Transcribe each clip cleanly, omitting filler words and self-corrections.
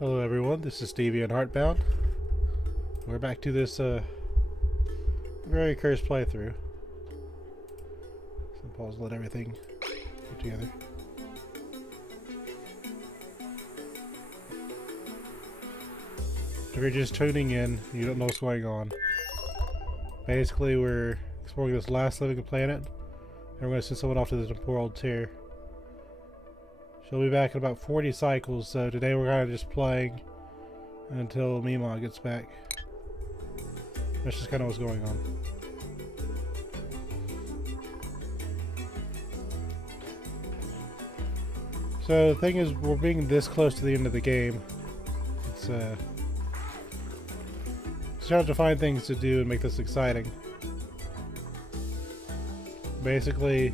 Hello everyone, this is Stevie and Heartbound. We're back to this very cursed playthrough. So pause, let everything get together. If you're just tuning in, you don't know what's going on. Basically, we're exploring this last living planet, and we're going to send someone off to the temporal tear. She'll be back in about 40 cycles, so today we're kind of just playing until Mima gets back. That's just kind of what's going on. So the thing is, we're being this close to the end of the game. It's trying to find things to do and make this exciting. Basically,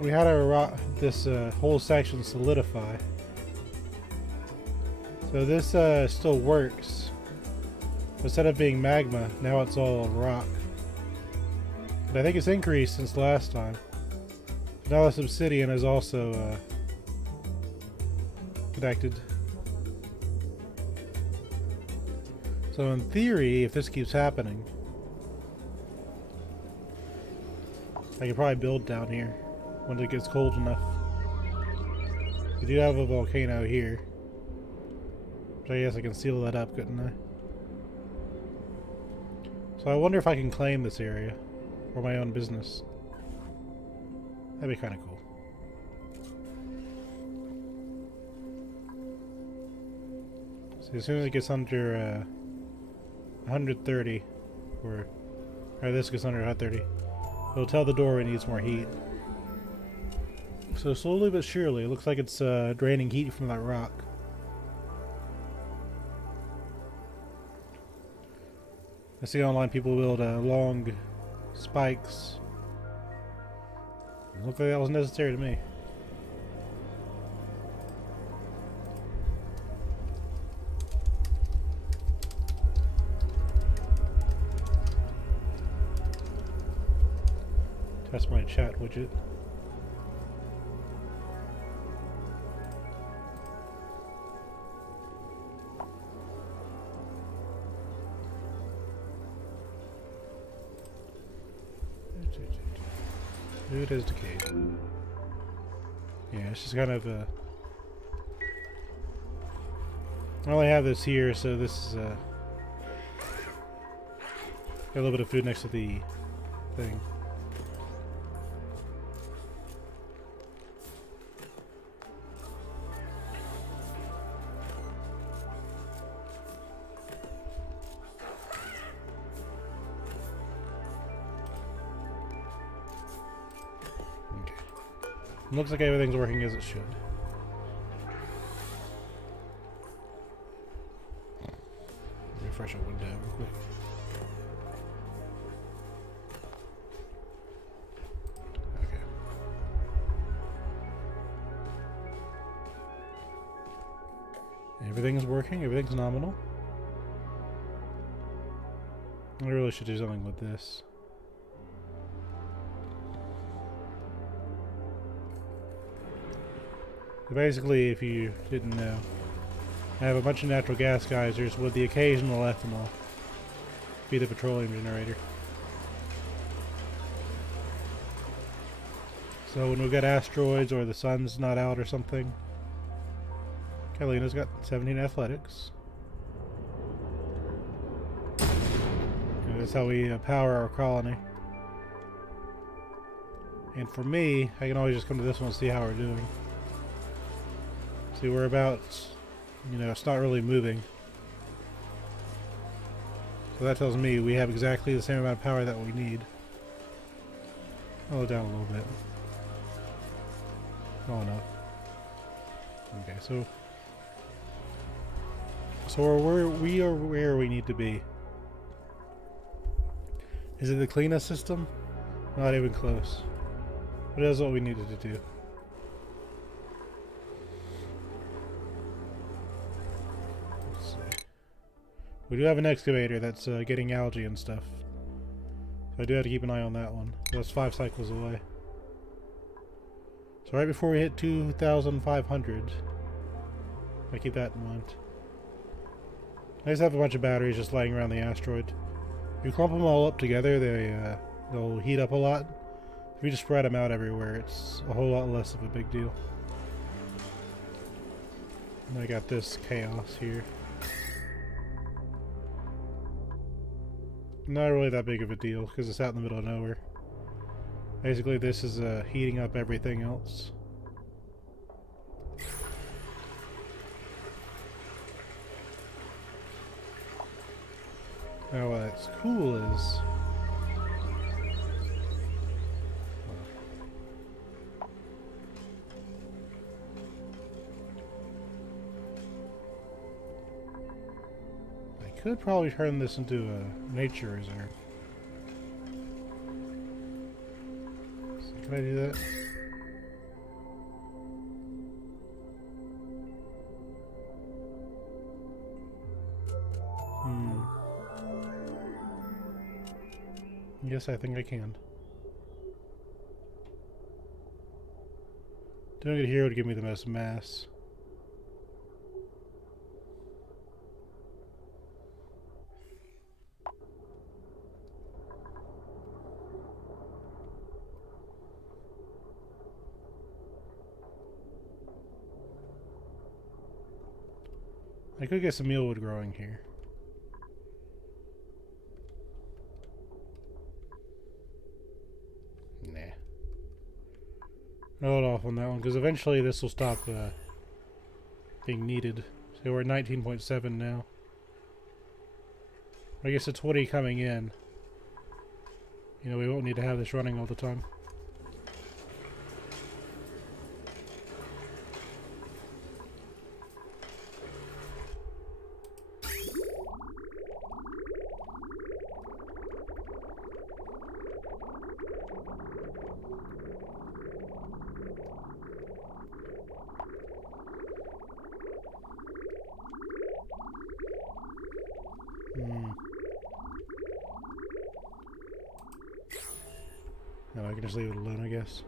we had this whole section solidify. So this still works. Instead of being magma, now it's all rock. But I think it's increased since last time. Now this obsidian is also connected. So in theory, if this keeps happening, I could probably build down here when it gets cold enough. We do have a volcano here. But I guess I can seal that up, couldn't I? So I wonder if I can claim this area for my own business. That'd be kind of cool. So as soon as it gets under 130, or this gets under 130, it'll tell the door it needs more heat. So slowly but surely, it looks like it's draining heat from that rock. I see online people build long spikes. Looked like that was necessary to me. Test my chat widget. It is decayed. Yeah, it's just kind of I only have this here, so this is got a little bit of food next to the thing. Looks like everything's working as it should. Refresh a window real quick. Okay. Everything's working, everything's nominal. I really should do something with this. Basically, if you didn't know, I have a bunch of natural gas geysers with the occasional ethanol. Be the petroleum generator. So when we get asteroids or the sun's not out or something, Kalina's got 17 athletics. And that's how we power our colony. And for me, I can always just come to this one and see how we're doing. See, we're about, it's not really moving. So that tells me we have exactly the same amount of power that we need. I'll down a little bit. Going up. Okay, so we are where we need to be. Is it the cleanest system? Not even close. But that's what we needed to do. We do have an excavator that's getting algae and stuff. So I do have to keep an eye on that one. That's 5 cycles away. So right before we hit 2,500, I keep that in mind. I just have a bunch of batteries just laying around the asteroid. If you clump them all up together, they'll heat up a lot. If you just spread them out everywhere, it's a whole lot less of a big deal. And I got this chaos here. Not really that big of a deal because it's out in the middle of nowhere. Basically, this is heating up everything else. Now what's cool is I could probably turn this into a nature reserve. So can I do that? Yes, I think I can. Doing it here would give me the most mass. I could get some mealwood growing here. Hold off on that one, because eventually this will stop being needed. So we're at 19.7 now. I guess at 20 coming in, you know, we won't need to have this running all the time. No, I can just leave it alone, I guess.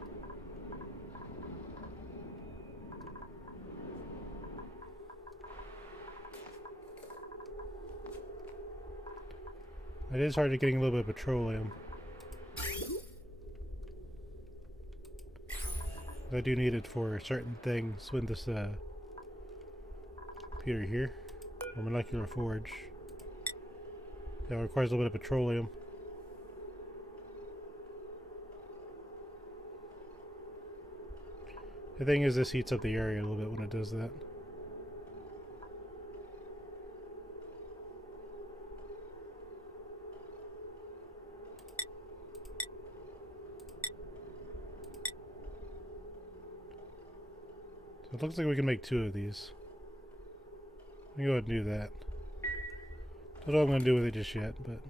It is hard to getting a little bit of petroleum. I do need it for certain things with this computer here, or molecular forge. That requires a little bit of petroleum. The thing is, this heats up the area a little bit when it does that. So it looks like we can make 2 of these. Let me go ahead and do that. Don't know what I'm going to do with it just yet, but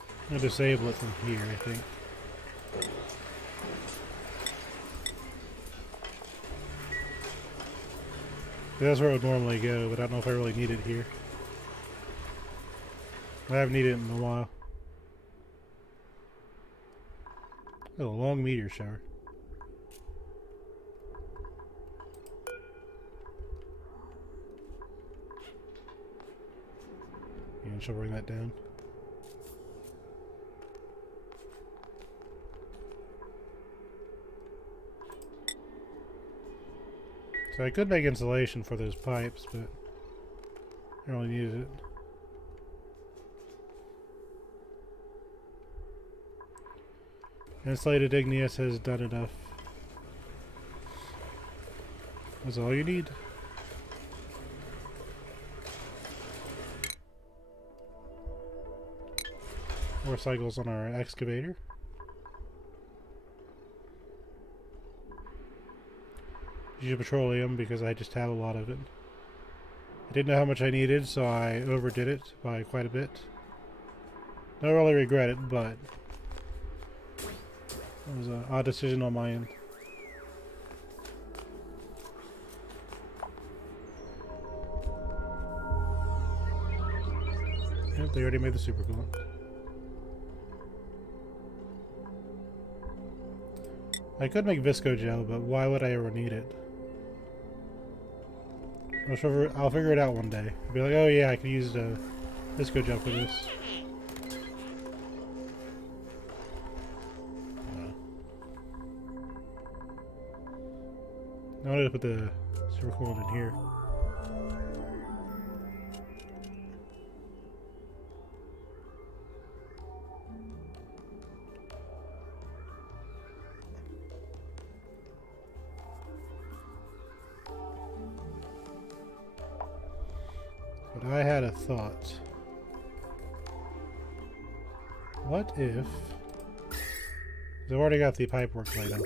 I'm going to disable it from here, I think. That's where it would normally go, but I don't know if I really need it here. I haven't needed it in a while. Oh, a long meteor shower. And she'll bring that down. So I could make insulation for those pipes, but I don't really needed it. Insulated igneous has done enough. That's all you need. More cycles on our excavator. Use petroleum because I just have a lot of it. I didn't know how much I needed, so I overdid it by quite a bit. Don't really regret it, but it was an odd decision on my end. Yep, they already made the supercoolant. I could make visco gel, but why would I ever need it? I'll figure it out one day. I'll be like, oh yeah, I could use the disco jump for this. I wanted to put the super cool one in here. But I had a thought. What if... I've already got the pipework laid out.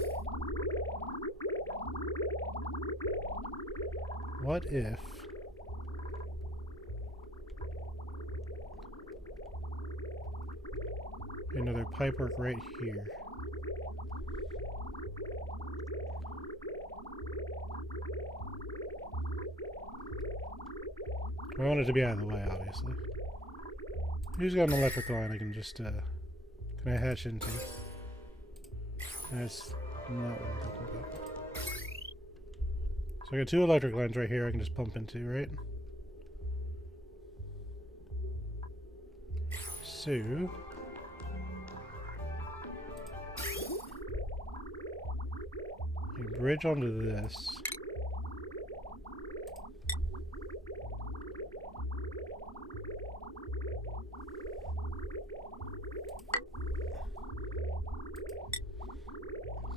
What if... another pipework right here. I want it to be out of the way, obviously. Who's got an electric line I can just, can I hatch into? That's not what I'm looking about. So I got two electric lines right here I can just pump into, right? So... you bridge onto this.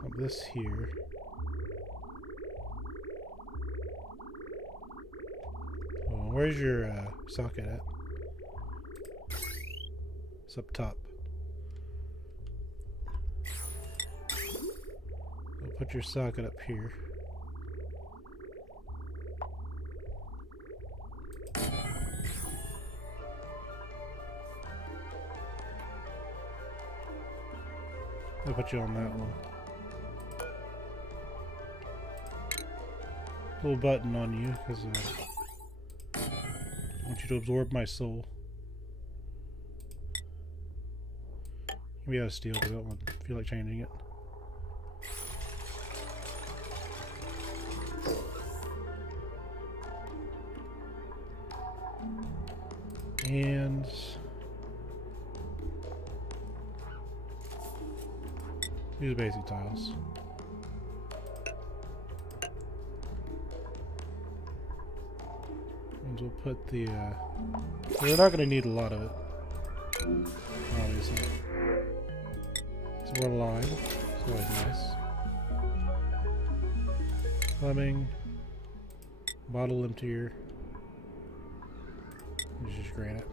Pump this here. Oh, where's your socket at? It's up top. Put your socket up here. I'll put you on that one. Little button on you, because I want you to absorb my soul. Maybe out of steel, because I don't feel like changing it. And these basic tiles. And we'll put the we're not going to need a lot of it, obviously. So we're line. It's always nice. Plumbing. Bottle emptier. Just granite.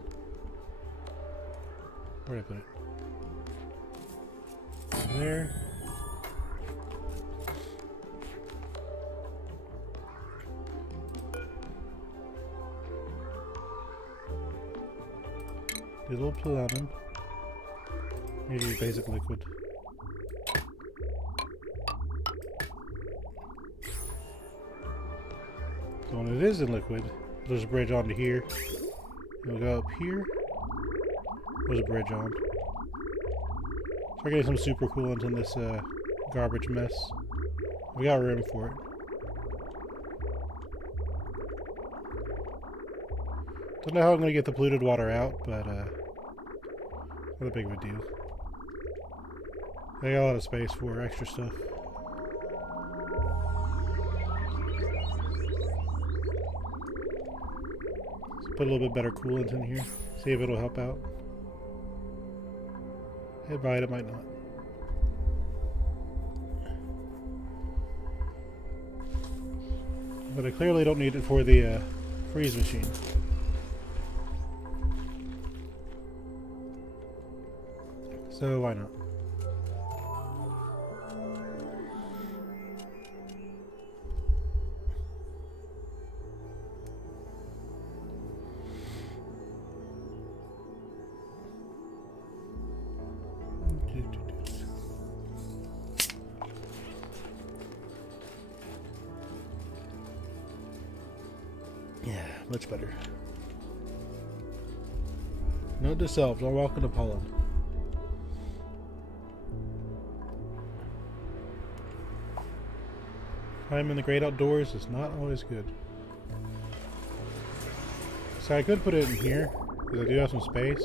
Where did I put it? There. Do a little plumbing. Maybe basic liquid. So when it is in liquid, there's a bridge onto here. We'll go up here. There's a bridge on. So we're getting some super coolant in this garbage mess. We got room for it. Don't know how I'm going to get the polluted water out, but not a big of a deal. I got a lot of space for extra stuff. Put a little bit better coolant in here. See if it'll help out. It might, it might not. But I clearly don't need it for the freeze machine. So why not? Yeah, much better. Note to self, don't walk into pollen. Time in the great outdoors is not always good. So I could put it in here, because I do have some space.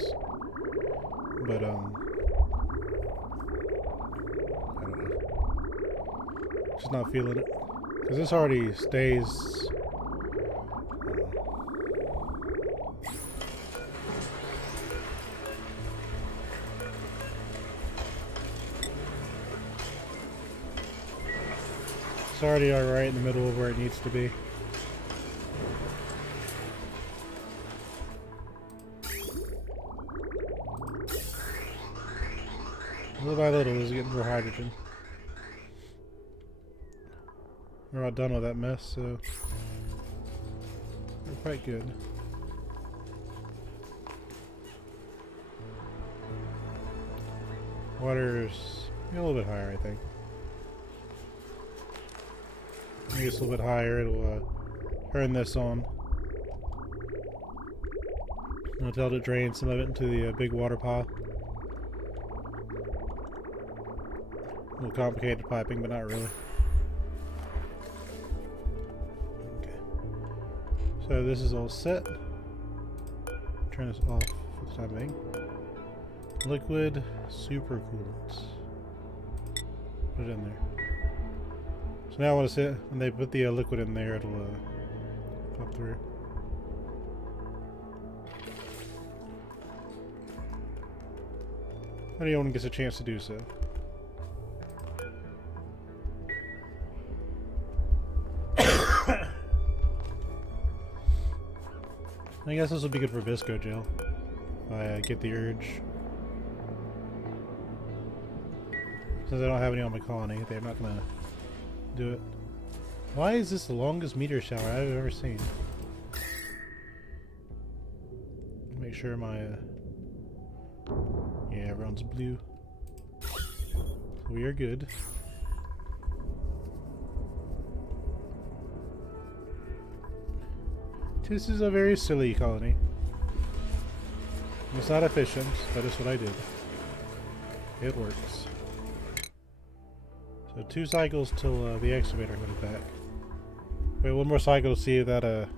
But, I don't know. Just not feeling it. Because this already stays... It's already right in the middle of where it needs to be. Little by little, it's getting more hydrogen. We're not done with that mess, so we're quite good. Water's a little bit higher, I think. Maybe it's a little bit higher. It'll turn this on. I'll tell it to drain some of it into the big water pile. A little complicated piping, but not really. Okay. So this is all set. Turn this off for the time being. Liquid supercoolants. Put it in there. So now I want to sit, when they put the liquid in there, it'll pop through. When anyone gets a chance to do so. I guess this will be good for Visco Gel. If I get the urge. Since I don't have any on my colony, they're not gonna do it. Why is this the longest meteor shower I've ever seen? Make sure my yeah, everyone's blue. We are good. This is a very silly colony. It's not efficient, but it's what I did. It works. So 2 cycles till the excavator comes back. Wait, 1 more cycle to see if that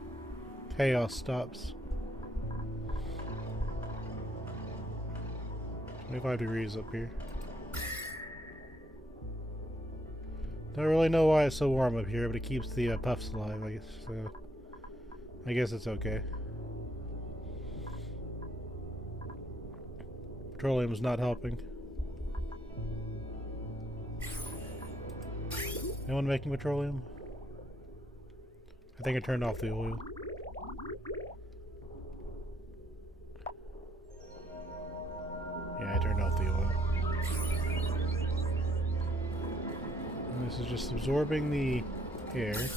chaos stops. 25 degrees up here. Don't really know why it's so warm up here, but it keeps the puffs alive, I guess. So I guess it's okay. Petroleum's not helping. Anyone making petroleum? I think I turned off the oil. Yeah, I turned off the oil. And this is just absorbing the air.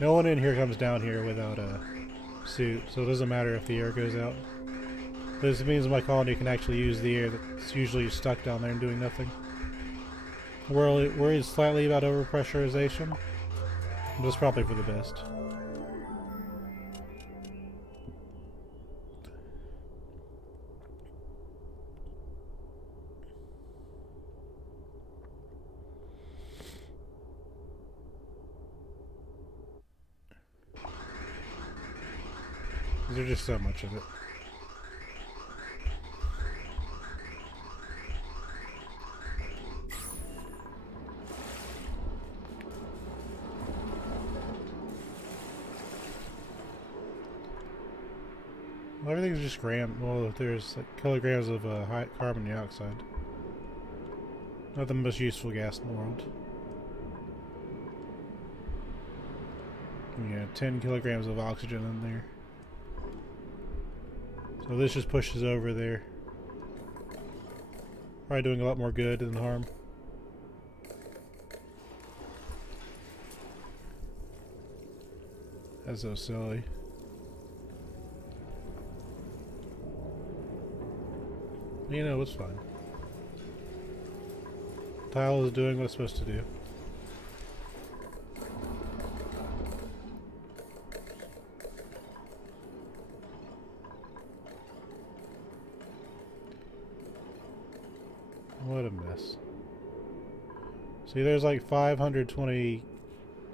No one in here comes down here without a suit, so it doesn't matter if the air goes out. This means my colony can actually use the air that's usually stuck down there and doing nothing. Worried slightly about overpressurization, but it's probably for the best. There's just so much of it. Well, everything's just well, there's like kilograms of high carbon dioxide. Not the most useful gas in the world. Yeah, 10 kilograms of oxygen in there. So this just pushes over there. Probably doing a lot more good than harm. That's so silly. You know, it's fine. Tile is doing what it's supposed to do. What a mess. See, there's like 520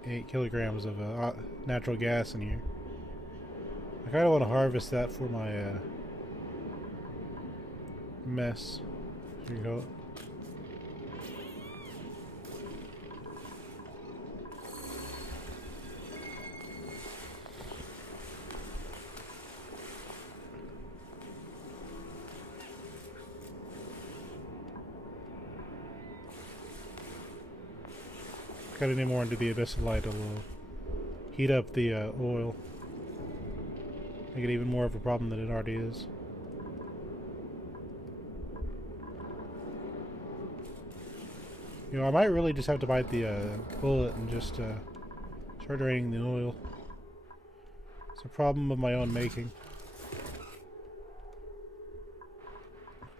8 kilograms of natural gas in here. I kind of want to harvest that for my mess. Here you go. Cut any more into the abyssalite, it will heat up the oil. Make it even more of a problem than it already is. You know, I might really just have to bite the bullet and just start draining the oil. It's a problem of my own making.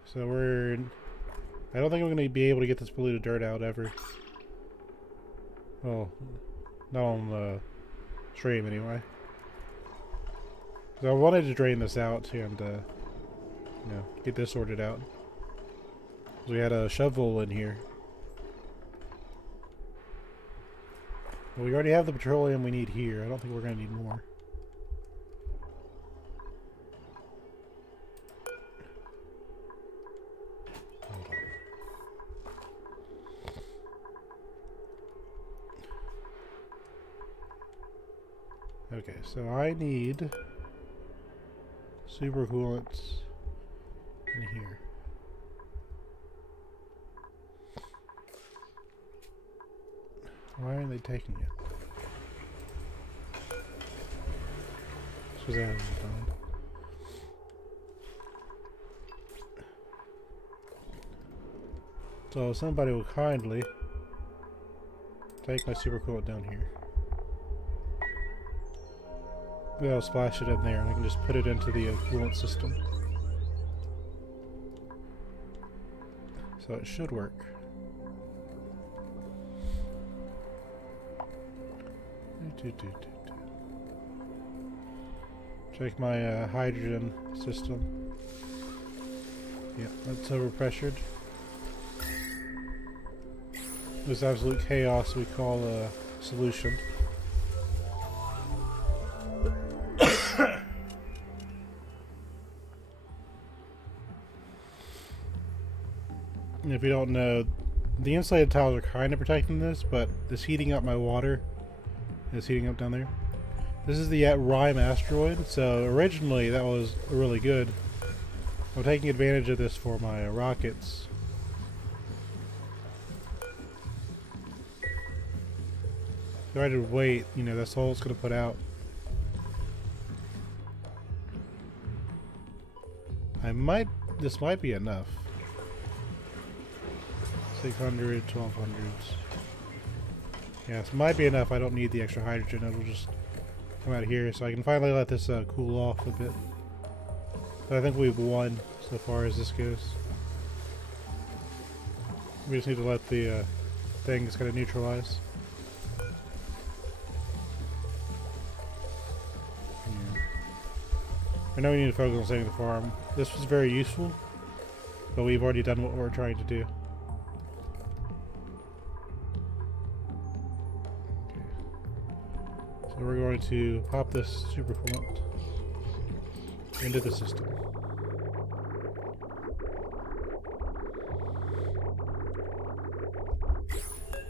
So I don't think I'm going to be able to get this polluted dirt out ever. Well, not on the stream anyway. So I wanted to drain this out and, you know, get this sorted out. We had a shovel in here. Well, we already have the petroleum we need here. I don't think we're going to need more. Okay, so I need supercoolants in here. Why aren't they taking it? This was out of the phone. So somebody will kindly take my supercoolant down here. Maybe I'll splash it in there and I can just put it into the coolant system. So it should work. Check my hydrogen system. Yeah, that's overpressured. This absolute chaos we call a solution. If you don't know, the insulated tiles are kind of protecting this, but this heating up my water is heating up down there. This is the Rime asteroid, so originally that was really good. I'm taking advantage of this for my rockets. If I had to wait, you know, that's all it's going to put out. This might be enough. 600, 1200s. Yeah, this might be enough. I don't need the extra hydrogen. It'll just come out of here, so I can finally let this cool off a bit. But I think we've won so far as this goes. We just need to let the things kind of neutralize. Yeah. I know we need to focus on saving the farm. This was very useful, but we've already done what we're trying to do. So we're going to pop this supercoolant into the system.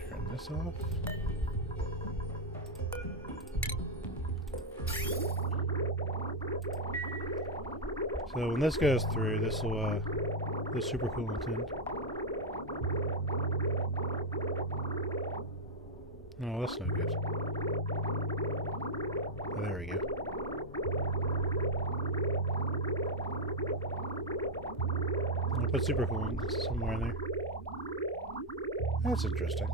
Turn this off. So when this goes through, this will the supercoolant in. Oh, that's no good. Oh, there we go. I'll put supercoolant somewhere in there. That's interesting.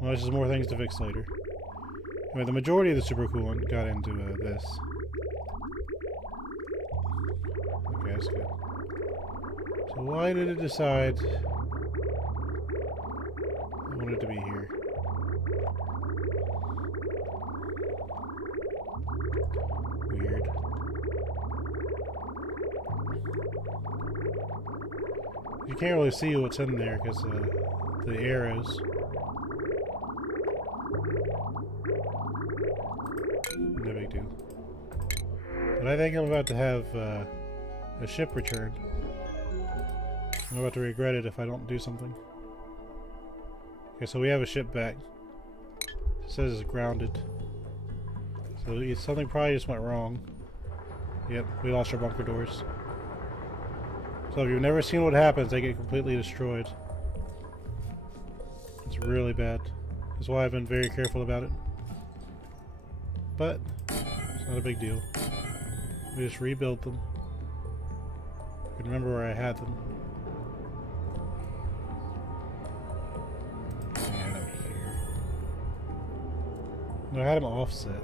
Well, there's just more things to fix later. Anyway, the majority of the supercoolant got into this. Okay, that's good. So why did it decide I wanted to be here? Weird. You can't really see what's in there because the arrows. No big deal. But I think I'm about to have a ship returned. I'm about to regret it if I don't do something. Okay, so we have a ship back. It says it's grounded. So something probably just went wrong. Yep, we lost our bunker doors. So if you've never seen what happens, they get completely destroyed. It's really bad. That's why I've been very careful about it. But it's not a big deal. We just rebuilt them. I can remember where I had them. And up here. No, I had them offset.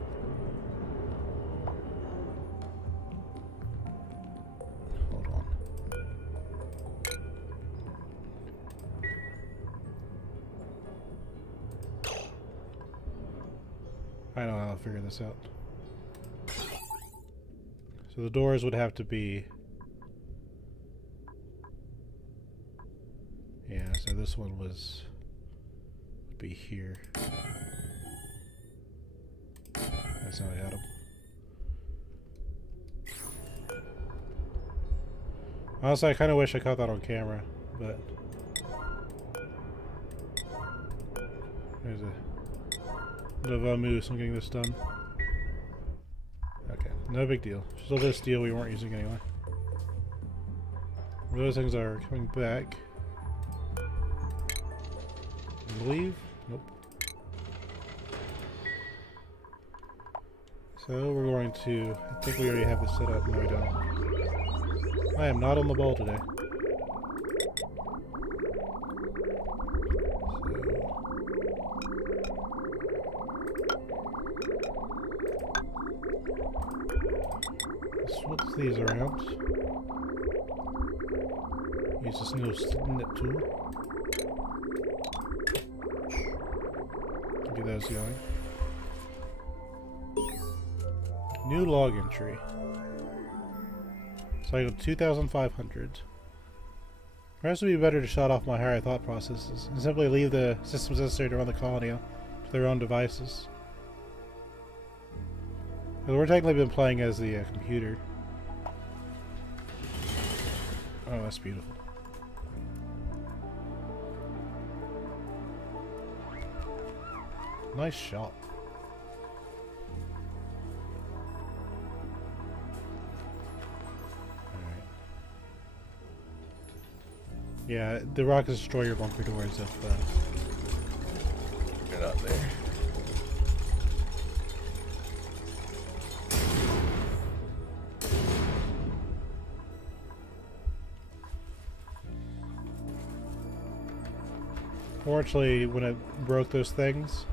Hold on. I know how to figure this out. So the doors would have to be... Yeah, so this one would be here. That's how I had them. Honestly, I kind of wish I caught that on camera, but... There's a bit of a moose on getting this done. Okay, no big deal. Still this steel we weren't using anyway. Those things are coming back. I believe? Nope. So we're going to... I think we already have this set up. No, we don't. I am not on the ball today. Switch these around. Use this new snip tool. Get those going. New log entry. Cycle 2,500. Perhaps it would be better to shut off my higher thought processes and simply leave the systems necessary to run the colony to their own devices. We're technically been playing as the computer. Oh, that's beautiful. Nice shot. Alright. Yeah, the rockets destroy your bunker doors if you're not there. Fortunately, when it broke those things,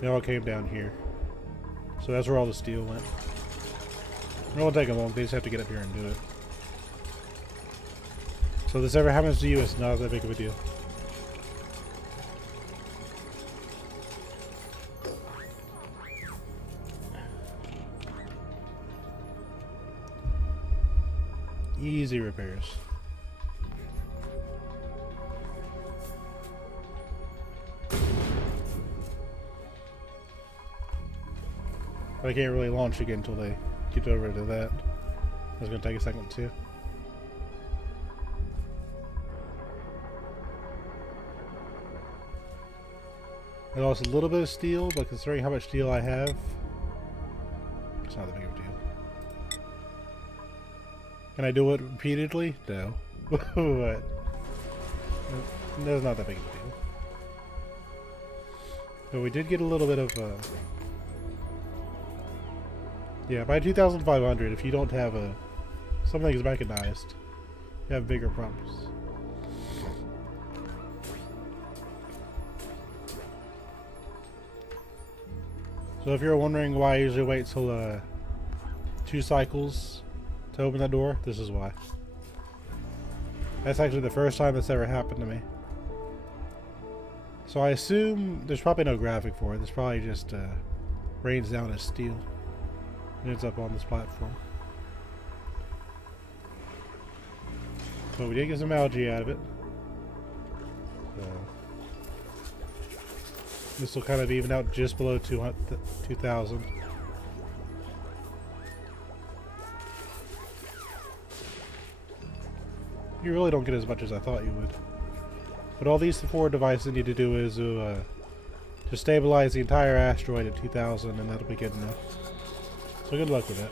they all came down here. So that's where all the steel went. It won't take them long, they just have to get up here and do it. So if this ever happens to you, it's not that big of a deal. Easy repairs. I can't really launch again until they get over to that. It's going to take a second too. I lost a little bit of steel, but considering how much steel I have, it's not that big of a deal. Can I do it repeatedly? No. But that's not that big of a deal. But we did get a little bit of yeah, by 2,500, if you don't have something is mechanized, you have bigger problems. So if you're wondering why I usually wait till 2 cycles to open the door, this is why. That's actually the first time that's ever happened to me. So I assume there's probably no graphic for it. This probably just rains down as steel. It ends up on this platform. But we did get some algae out of it. So This will kind of even out just below 2,000. You really don't get as much as I thought you would. But all these 4 devices need to do is to stabilize the entire asteroid at 2,000, and that'll be good enough. So good luck with it.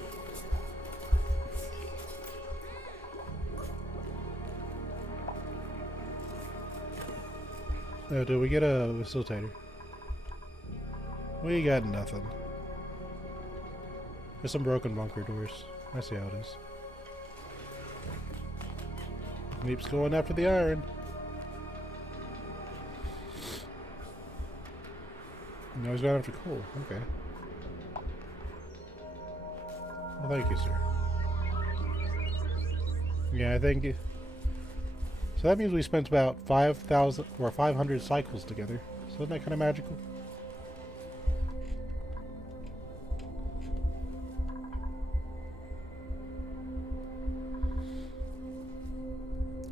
Oh, did we get a facilitator? We got nothing. There's some broken bunker doors. I see how it is. Keeps going after the iron. No, he's going after coal. Okay. Well, thank you, sir. Yeah, I think... So that means we spent about 5,000 or 500 cycles together. So isn't that kind of magical?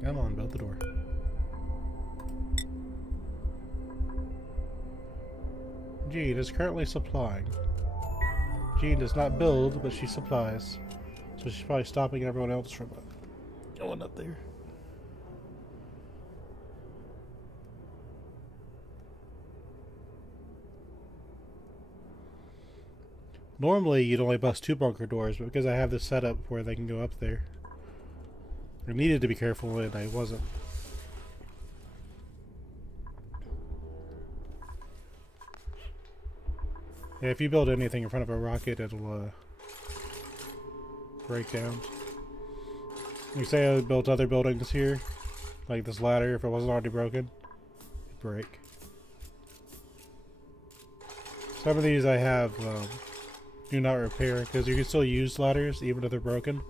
Come on, build the door. Jean is currently supplying. Jean does not build, but she supplies. So she's probably stopping everyone else from going up there. Normally you'd only bust 2 bunker doors, but because I have this set up where they can go up there, I needed to be careful and I wasn't. Yeah, if you build anything in front of a rocket, it'll break down. You say I built other buildings here, like this ladder, if it wasn't already broken, it'd break. Some of these I have do not repair, because you can still use ladders even if they're broken.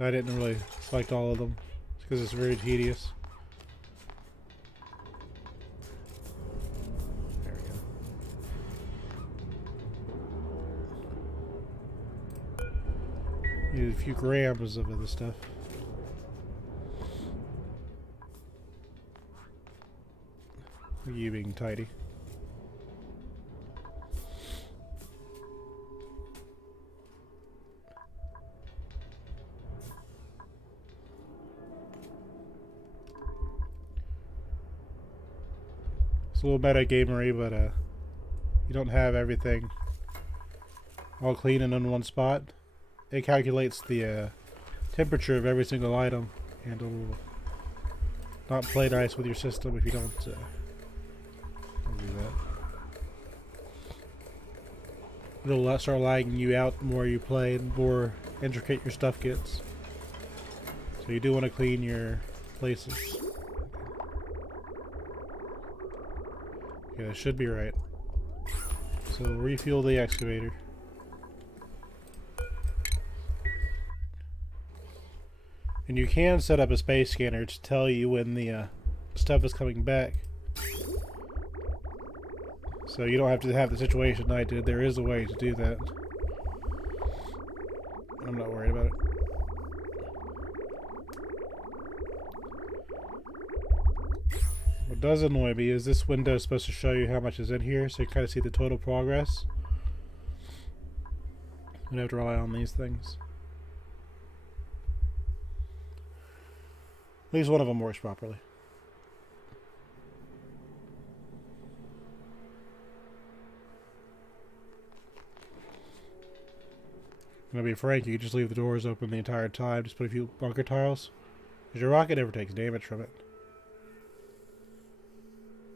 I didn't really select all of them because it's very tedious. There we go. Need a few grams of other stuff. You being tidy. It's a little meta gamery, but you don't have everything all clean and in one spot. It calculates the temperature of every single item, and it'll not play nice with your system if you don't do that. It'll start lagging you out the more you play and the more intricate your stuff gets. So you do want to clean your places. Yeah, that should be right. So refuel the excavator. And you can set up a space scanner to tell you when the stuff is coming back. So you don't have to have the situation I did. There is a way to do that. I'm not worried about it. What does annoy me is this window is supposed to show you how much is in here, so you kind of see the total progress. You don't have to rely on these things. At least one of them works properly. I'm gonna be frank, you can just leave the doors open the entire time, just put a few bunker tiles. Because your rocket never takes damage from it.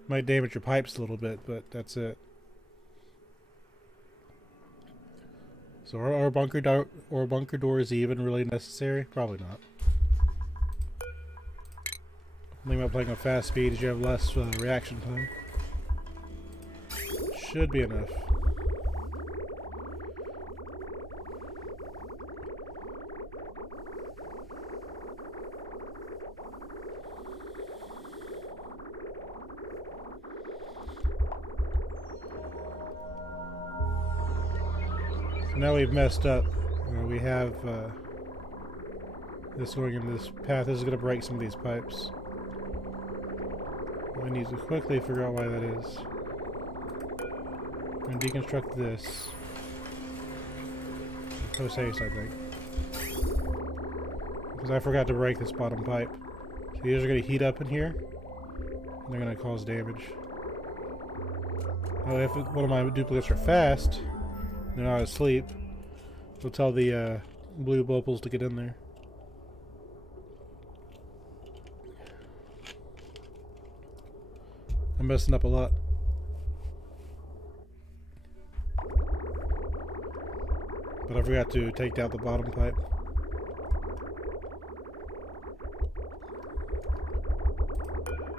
Might damage your pipes a little bit, but that's it. So are bunker doors even really necessary? Probably not. The thing about playing on fast speed is you have less reaction time. Should be enough. Now we've messed up. We have this going in this path. This is going to break some of these pipes. We need to quickly figure out why that is. I'm gonna deconstruct this. Post haste, I think. Because I forgot to break this bottom pipe. So these are gonna heat up in here. And they're gonna cause damage. Oh, if one of my duplicates are fast, they're not asleep, it'll tell the blue bubbles to get in there. I'm messing up a lot. But I forgot to take down the bottom pipe.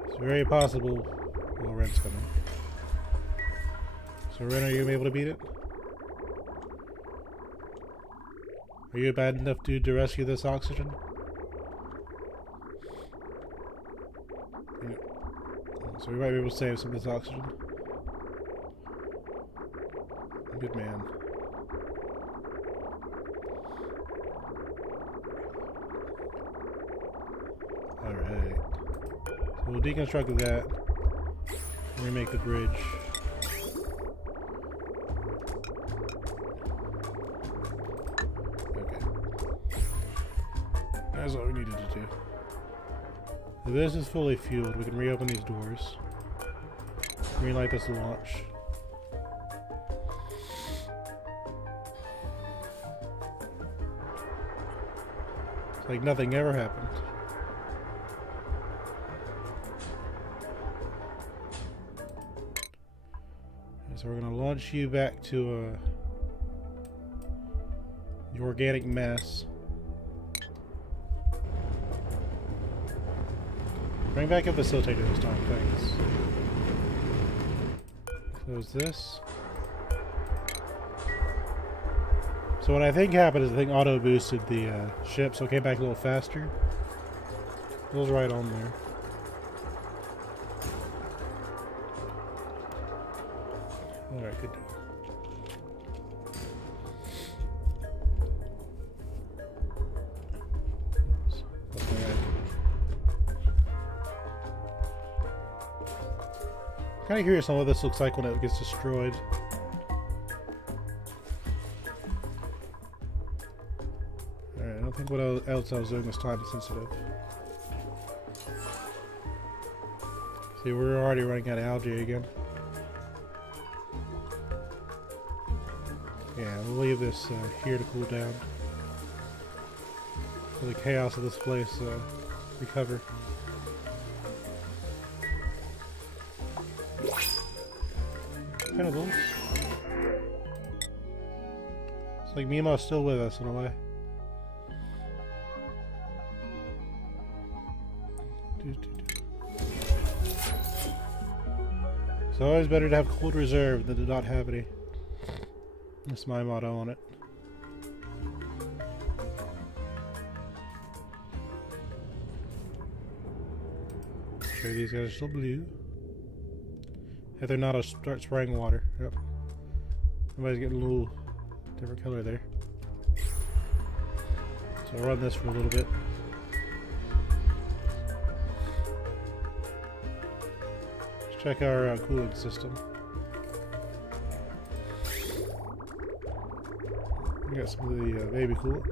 It's very possible. Well, Ren's coming. So Ren, are you able to beat it? Are you bad enough dude to rescue this oxygen? Yeah. So we might be able to save some of this oxygen. Good man. Alright. So we'll deconstruct that. Remake the bridge. Okay. That's what we needed to do. So this is fully fueled. We can reopen these doors. Greenlight this launch. It's like nothing ever happened. So we're going to launch you back to the organic mess. Bring back a facilitator this time, thanks. Close this. So what I think happened is I think auto boosted the ship, so it came back a little faster. It was right on there. Alright, good deal. Kind of curious on what this looks like when it gets destroyed. Alright, I don't think what else I was doing was time sensitive. See, we're already running out of algae again. Yeah, we'll leave this here to cool down. For the chaos of this place recover. Cannibals. It's like Mima's still with us in a way. It's always better to have cold reserve than to not have any. That's my motto on it. Okay, these guys are still blue. If they're not, I'll start spraying water. Yep. Somebody's getting a little different color there. So I'll run this for a little bit. Let's check our cooling system. We got some of the baby coolant.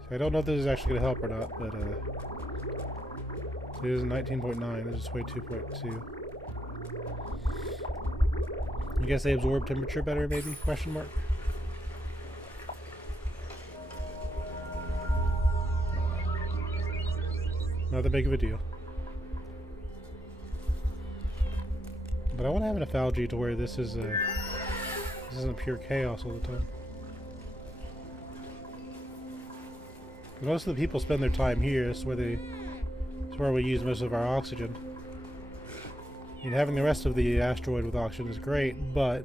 So I don't know if this is actually going to help or not, but it is 19.9. This is way 2.2. I guess they absorb temperature better, maybe? Question mark. Not that big of a deal. But I want to have enough algae to where this isn't pure chaos all the time. But most of the people spend their time here. It's where we use most of our oxygen. And having the rest of the asteroid with oxygen is great, but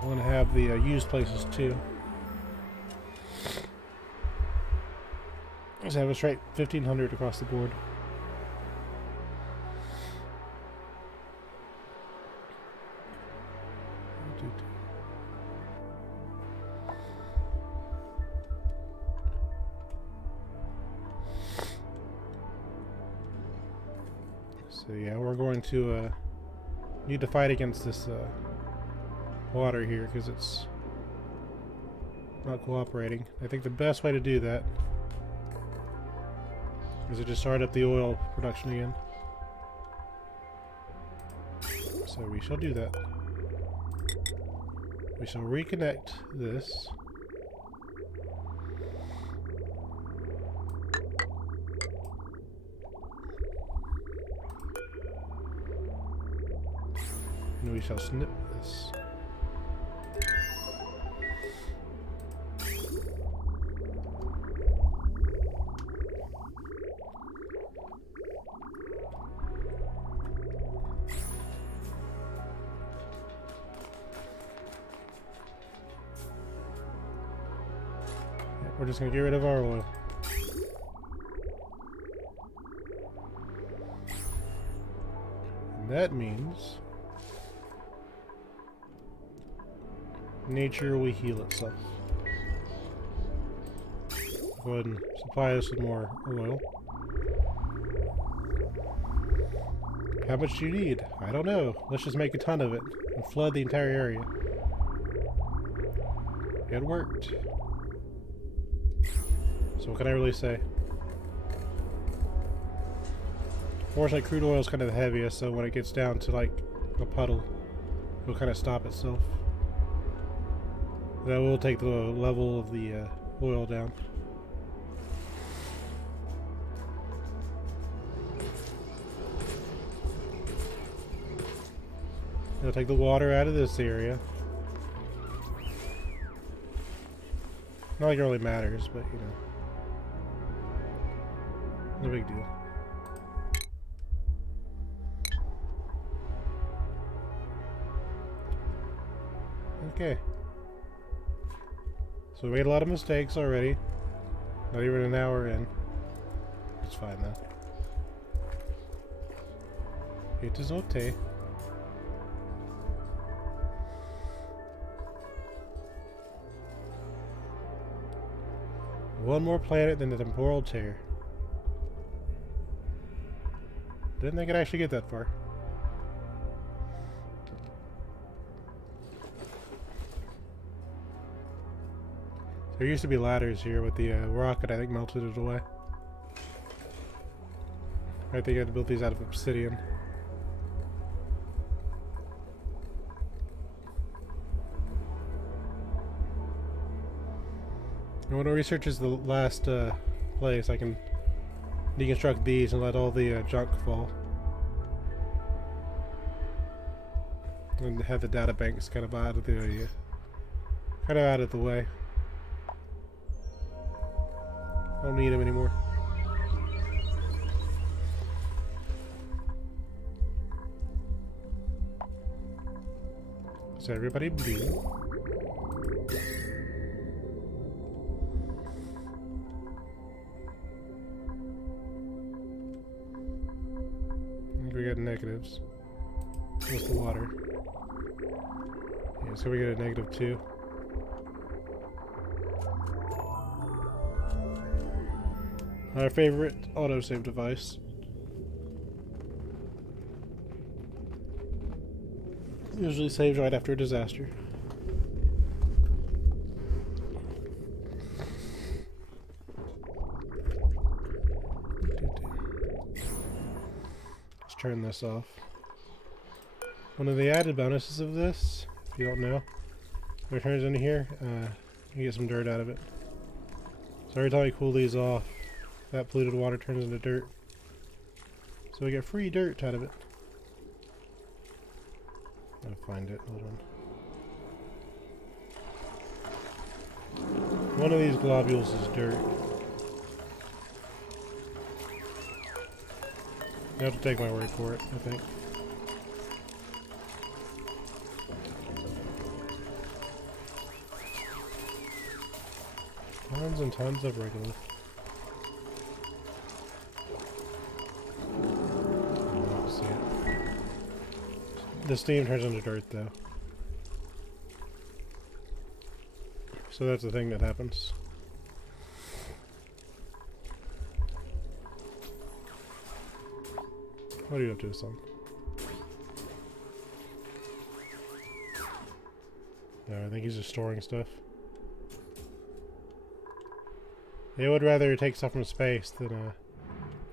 I want to have the used places too. Let's have a straight 1500 across the board. So yeah, we're going to need to fight against this water here because it's not cooperating. I think the best way to do that is to just start up the oil production again. So we shall do that. We shall reconnect this. And we shall snip this. We're just going to get rid of our oil. And that means nature will heal itself. Go ahead and supply us with more oil. How much do you need? I don't know. Let's just make a ton of it and flood the entire area. It worked. So what can I really say? Fortunately, crude oil is kind of the heaviest, so when it gets down to like a puddle, it'll kind of stop itself. That will take the level of the oil down. It'll take the water out of this area. Not like it really matters, but you know. No big deal. Okay. So we made a lot of mistakes already. Not even an hour in. It's fine though. It is okay. One more planet than the temporal tear. Didn't think I'd actually get that far. There used to be ladders here, but the rocket I think melted it away. I think I had to build these out of obsidian. And when I research is the last place, I can deconstruct these and let all the junk fall. And have the data banks kind of out of the way. I don't need them anymore. Is everybody bleeding? We got negatives. What's the water? Yeah, so we get a -2. Our favorite autosave device. Usually saves right after a disaster. Turn this off. One of the added bonuses of this, if you don't know, when it turns into here, you get some dirt out of it. So every time you cool these off, that polluted water turns into dirt. So we get free dirt out of it. I'll find it. Hold on. One of these globules is dirt. You have to take my word for it, I think. Tons and tons of regular. See it. The steam turns into dirt, though. So that's the thing that happens. What are you up to, son? No, I think he's just storing stuff. They would rather take stuff from space than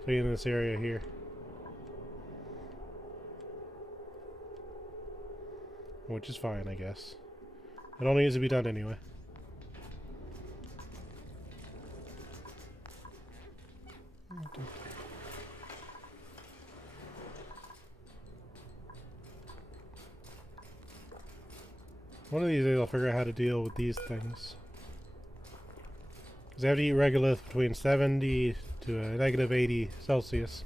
clean in this area here. Which is fine, I guess. It only needs to be done anyway. One of these days I'll figure out how to deal with these things. Because they have to eat regolith between 70 to a negative 80 Celsius.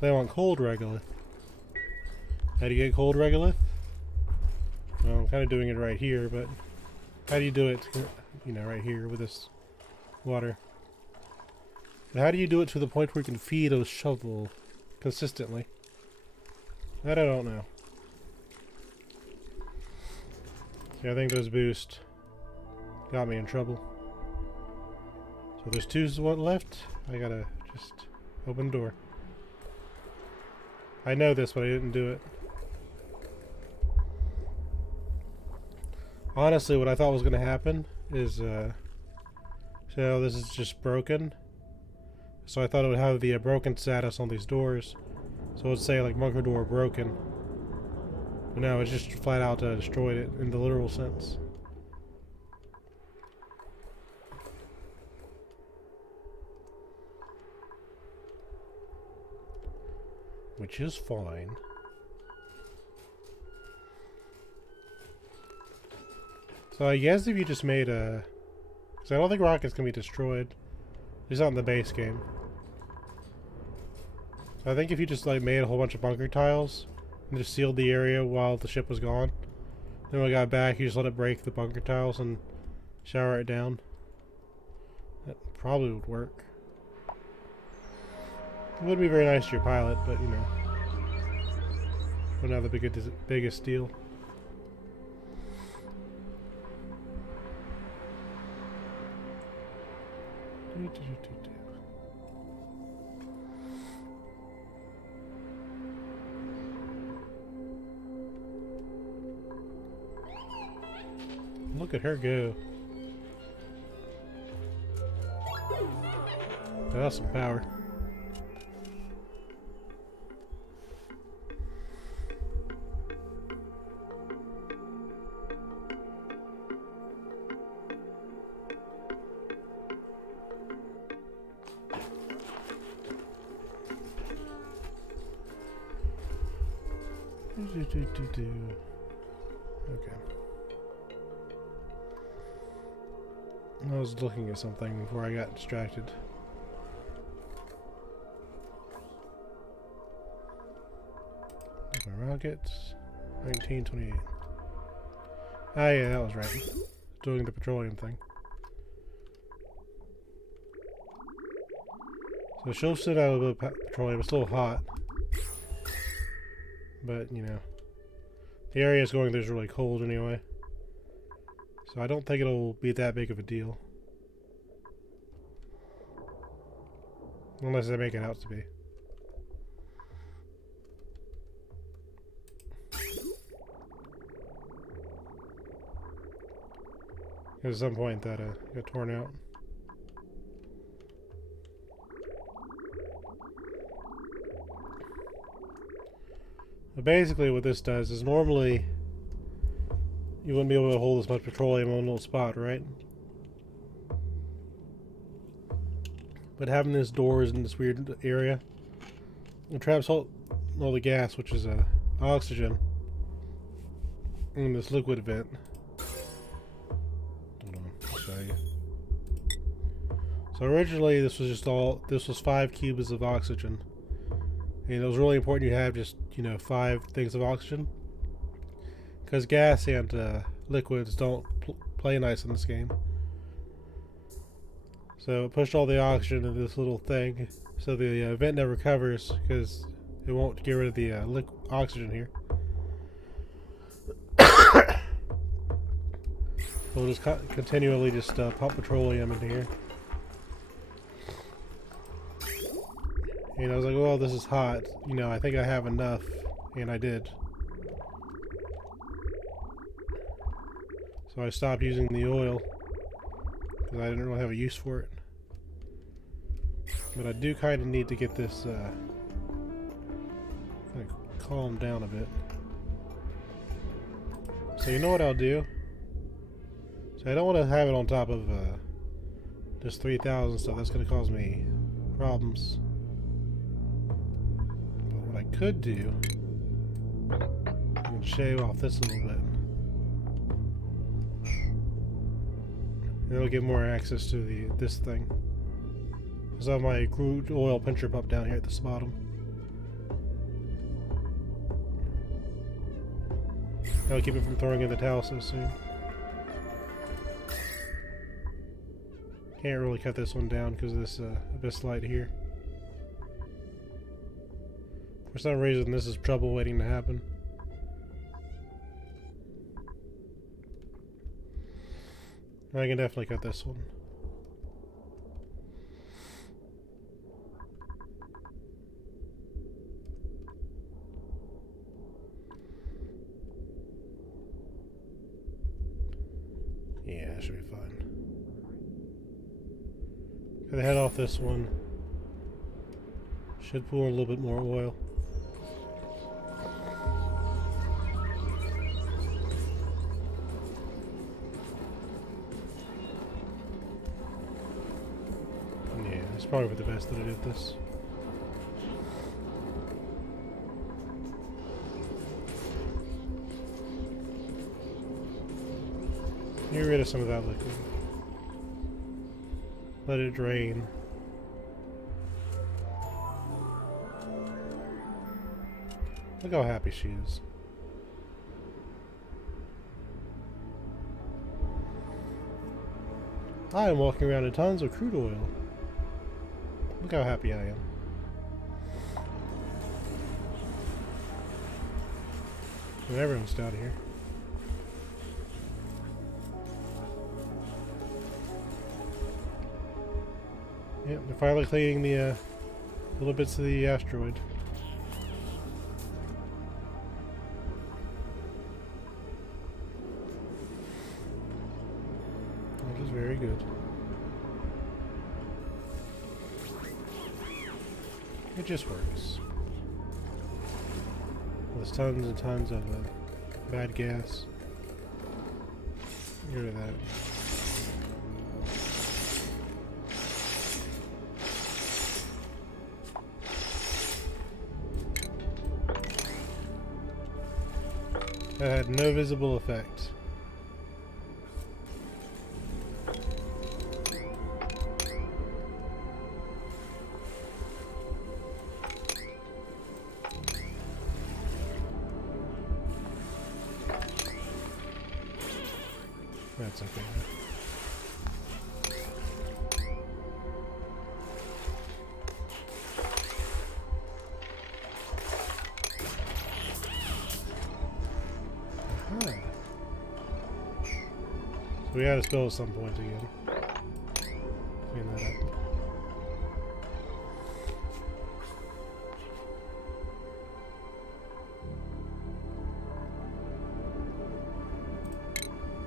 They want cold regolith. How do you get cold regolith? Well, I'm kind of doing it right here, but how do you do it, you know, right here with this water? And how do you do it to the point where you can feed a shovel consistently? That I don't know. See, I think those boosts got me in trouble. So there's two left. I gotta just open the door. I know this, but I didn't do it. Honestly, what I thought was going to happen is, so this is just broken. So I thought it would have the broken status on these doors. So it would say like bunker door broken. But no, it's just flat out destroyed it in the literal sense. Which is fine. So I guess if you just made a... Because I don't think rockets can be destroyed. At least not in the base game. So I think if you just like made a whole bunch of bunker tiles and just sealed the area while the ship was gone, then when we got back you just let it break the bunker tiles and shower it down. That probably would work. It would be very nice to your pilot, but you know. Wouldn't have the biggest deal. Look at her go. That's some power. Okay. I was looking at something before I got distracted. My rockets. 1928. Ah, yeah, that was right. Doing the petroleum thing. So she'll sit out a little bit of petroleum. It's a little hot. But, you know, the area it's going through is really cold anyway. So I don't think it'll be that big of a deal. Unless they make it out to be. At some point that got torn out. But basically what this does is normally you wouldn't be able to hold this much petroleum on a little spot, right? But having these doors in this weird area, it traps all the gas, which is oxygen, in this liquid vent. Hold on, I'll show you. So originally this was 5 cubes of oxygen. And it was really important you have just, you know, 5 things of oxygen. Because gas and liquids don't play nice in this game. So it pushed all the oxygen into this little thing. So the vent never covers because it won't get rid of the oxygen here. We'll just continually just pump petroleum into here. And I was like, well, this is hot. You know, I think I have enough. And I did. So I stopped using the oil. Because I didn't really have a use for it. But I do kind of need to get this, kind of calm down a bit. So you know what I'll do? So I don't want to have it on top of, just 3,000 stuff. That's going to cause me problems. But what I could do, I can shave off this a little bit. And it'll give more access to this thing. Because I have my crude oil pincher pump down here at this bottom. That'll keep it from throwing in the towel so soon. Can't really cut this one down because of this abyss light here. For some reason this is trouble waiting to happen. I can definitely cut this one. Yeah, that should be fine. Got the head off this one. Should pull a little bit more oil. Yeah, it's probably for the best that I did this. Get rid of some of that liquid. Let it drain. Look how happy she is. I am walking around in tons of crude oil. Look how happy I am. And everyone's down here. Yep, they're finally cleaning the little bits of the asteroid. Which is very good. It just works. There's tons and tons of bad gas. Get rid of that. That had no visible effect. That's okay. We gotta spill at some point again. Clean that up.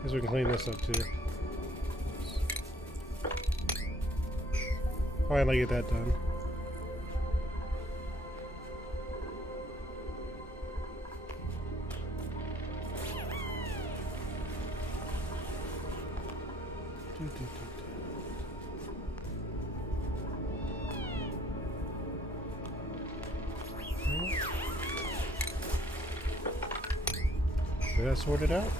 Guess we can clean this up too. Finally get that done. Did that sort it out?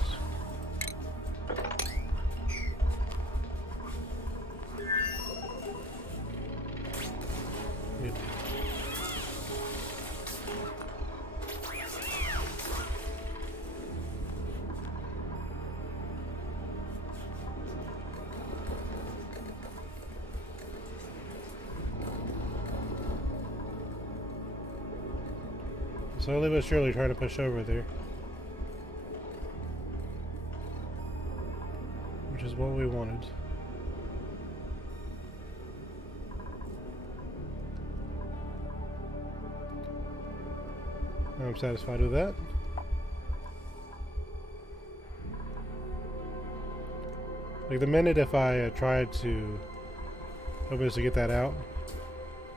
Good. Slowly but surely trying to push over there. Which is what we wanted. I'm satisfied with that. Like the minute if I tried to open to get that out,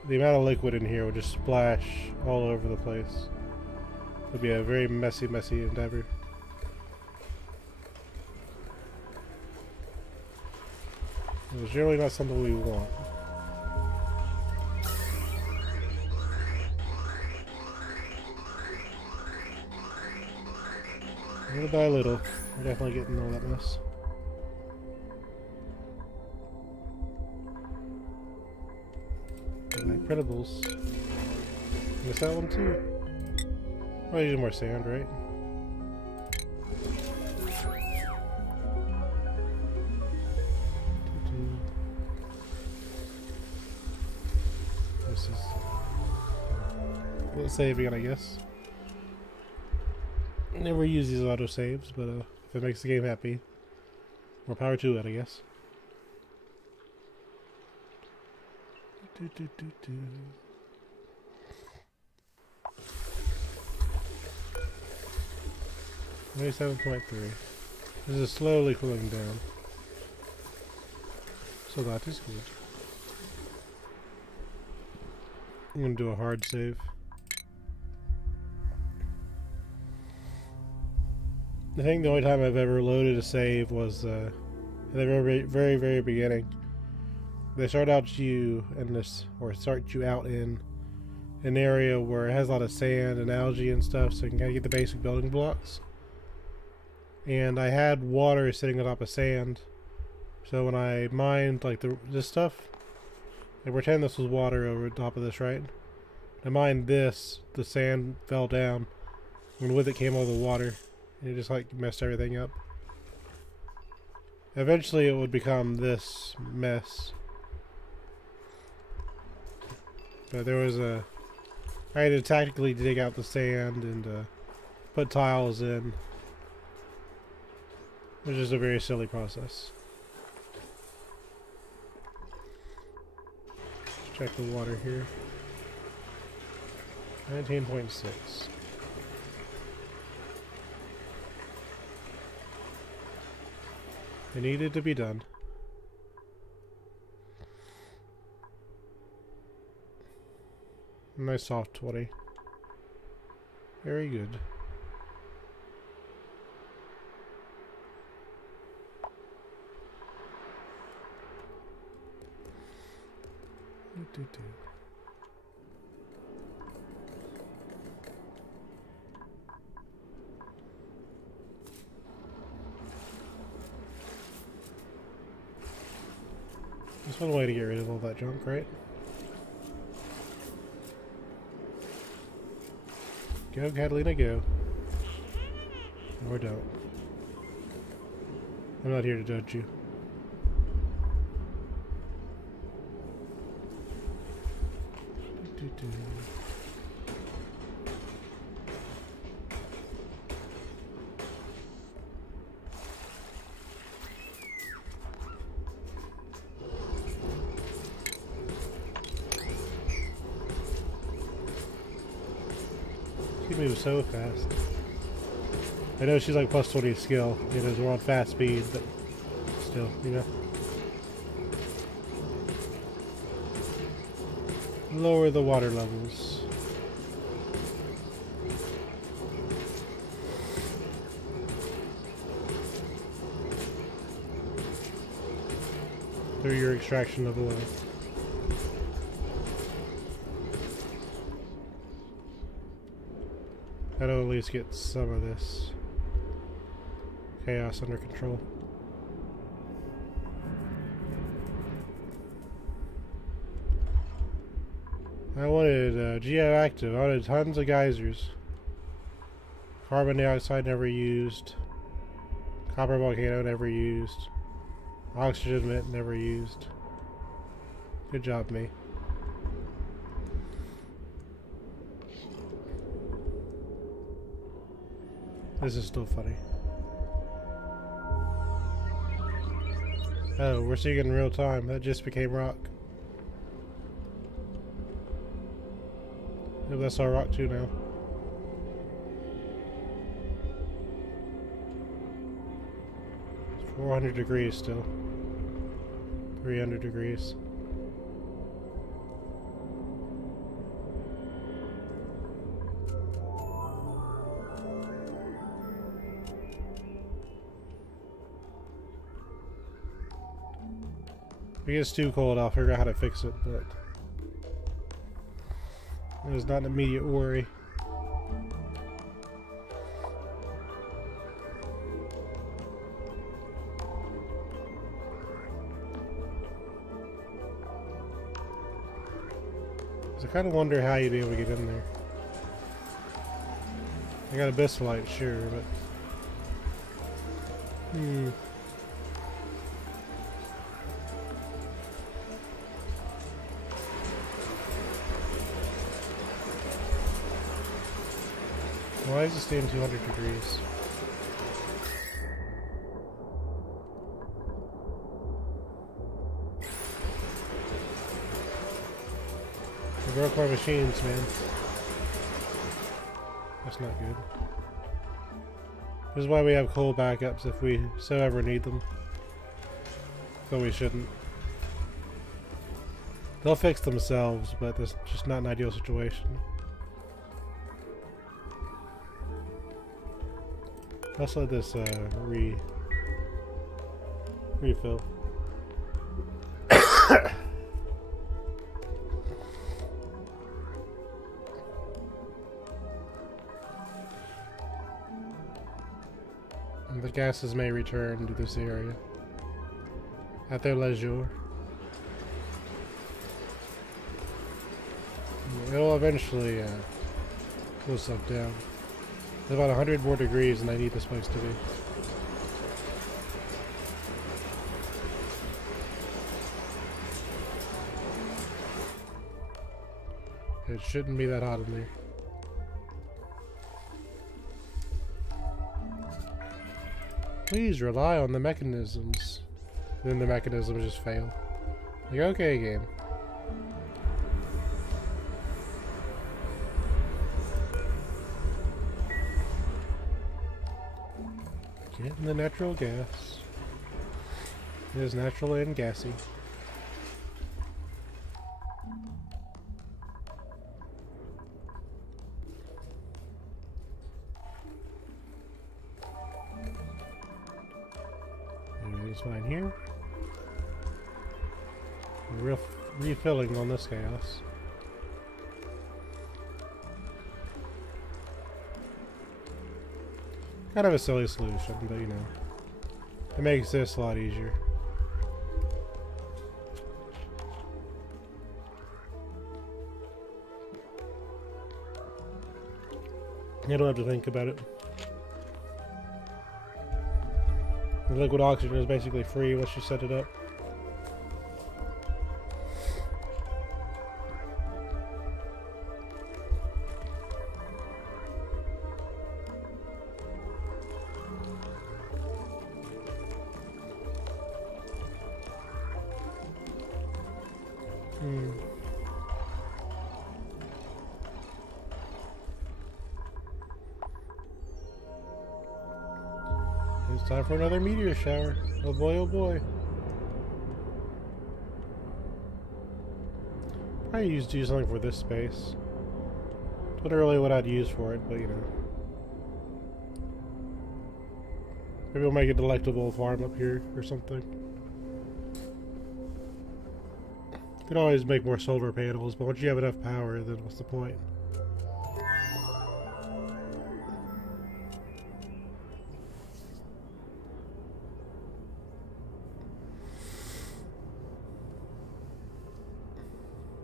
the amount of liquid in here would just splash all over the place. It would be a very messy endeavor. It was generally not something we want. Little by little, we're definitely getting all that mess. And like printables. Miss that one too. Oh, using more sand, right? This is a little saving, I guess. Never use these autosaves, but if it makes the game happy, more power to it, I guess. 27.3. This is slowly cooling down. So that is good. I'm gonna do a hard save. I think the only time I've ever loaded a save was at the very beginning. They start out you in this, or start you out in an area where it has a lot of sand and algae and stuff, so you can kind of get the basic building blocks. And I had water sitting on top of sand, so when I mined like this stuff, I pretend this was water over the top of this, right? I mined this, the sand fell down, and with it came all the water. It just like messed everything up. Eventually it would become this mess. But there was I had to tactically dig out the sand and put tiles in. It was just a very silly process. Let's check the water here. 19.6. It needed to be done. Nice soft 20. Very good. There's one way to get rid of all that junk, right? Go, Catalina, go. Or don't. I'm not here to judge you. She moves so fast. I know she's like plus 20 skill, you know, we're on fast speed, but still, you know. Lower the water levels. Through your extraction of oil. That'll at least get some of this chaos under control. I wanted geoactive. I wanted tons of geysers. Carbon dioxide never used. Copper volcano never used. Oxygen vent never used. Good job, me. This is still funny. Oh, we're seeing it in real time. That just became rock. Maybe that's our rock too now. 400 degrees still. 300 degrees. If it gets too cold, I'll figure out how to fix it, but it is not an immediate worry. I kind of wonder how you'd be able to get in there. I got a bislight, sure, but why is it staying 200 degrees? They broke my machines, man. That's not good. This is why we have coal backups if we so ever need them. Though we shouldn't. They'll fix themselves, but that's just not an ideal situation. Let's let this refill. The gases may return to this area at their leisure. It'll eventually cool stuff down. It's about 100 more degrees than I need this place to be. It shouldn't be that hot in there. Please rely on the mechanisms. Then the mechanisms just fail. Like, okay, game. Getting the natural gas. It is natural and gassy. Everything's fine here. Refilling on this chaos. Kind of a silly solution, but you know, it makes this a lot easier. You don't have to think about it. The liquid oxygen is basically free once you set it up. It's time for another meteor shower. Oh boy, oh boy. Probably used to use something for this space. It's not really what I'd use for it, but you know. Maybe we'll make a delectable farm up here or something. Could always make more solar panels, but once you have enough power, then what's the point?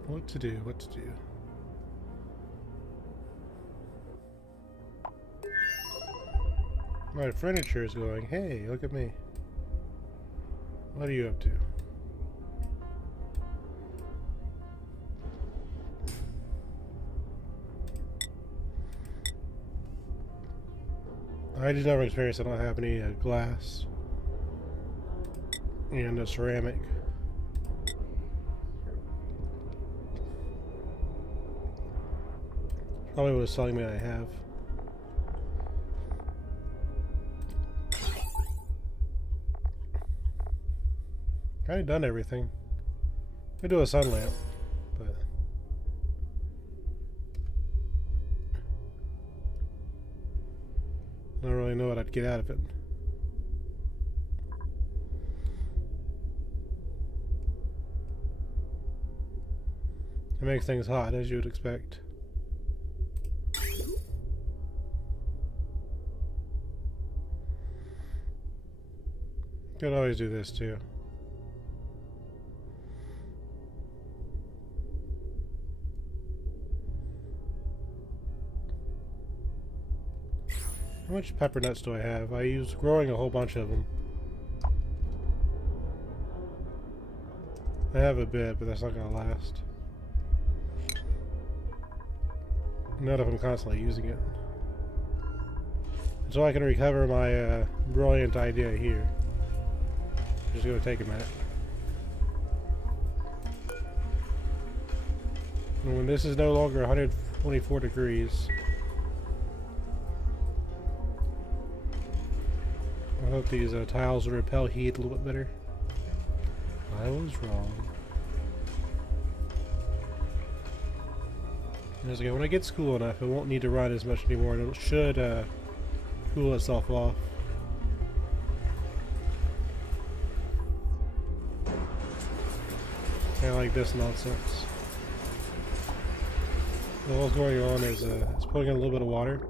What to do, what to do. My furniture is going, hey, look at me. What are you up to? I just never experienced, I don't have any glass and ceramic. Probably what it's telling me I have. Kind of done everything. I do a sun lamp, but I don't really know what I'd get out of it. It makes things hot, as you would expect. Could always do this too. How much pepper nuts do I have? I use growing a whole bunch of them. I have a bit, but that's not gonna last. Not if I'm constantly using it. So I can recover my brilliant idea here. Just gonna take a minute. And when this is no longer 124 degrees, I hope these tiles will repel heat a little bit better. I was wrong. As I go, when I get cool enough, it won't need to run as much anymore, and it should cool itself off. Kind of like this nonsense. So what's going on is it's putting in a little bit of water,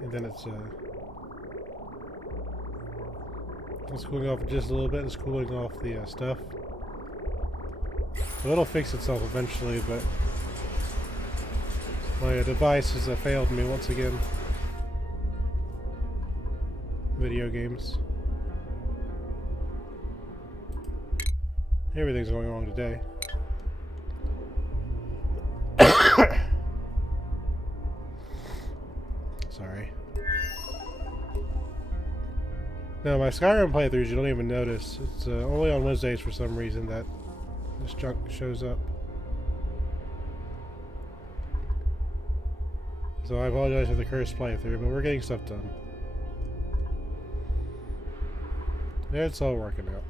and then it's cooling off just a little bit. It's cooling off the stuff. So it'll fix itself eventually, but my device has failed me once again. Video games. Everything's going wrong today. Sorry. No, my Skyrim playthroughs you don't even notice. It's only on Wednesdays for some reason that this junk shows up. So I apologize for the cursed playthrough, but we're getting stuff done. It's all working out.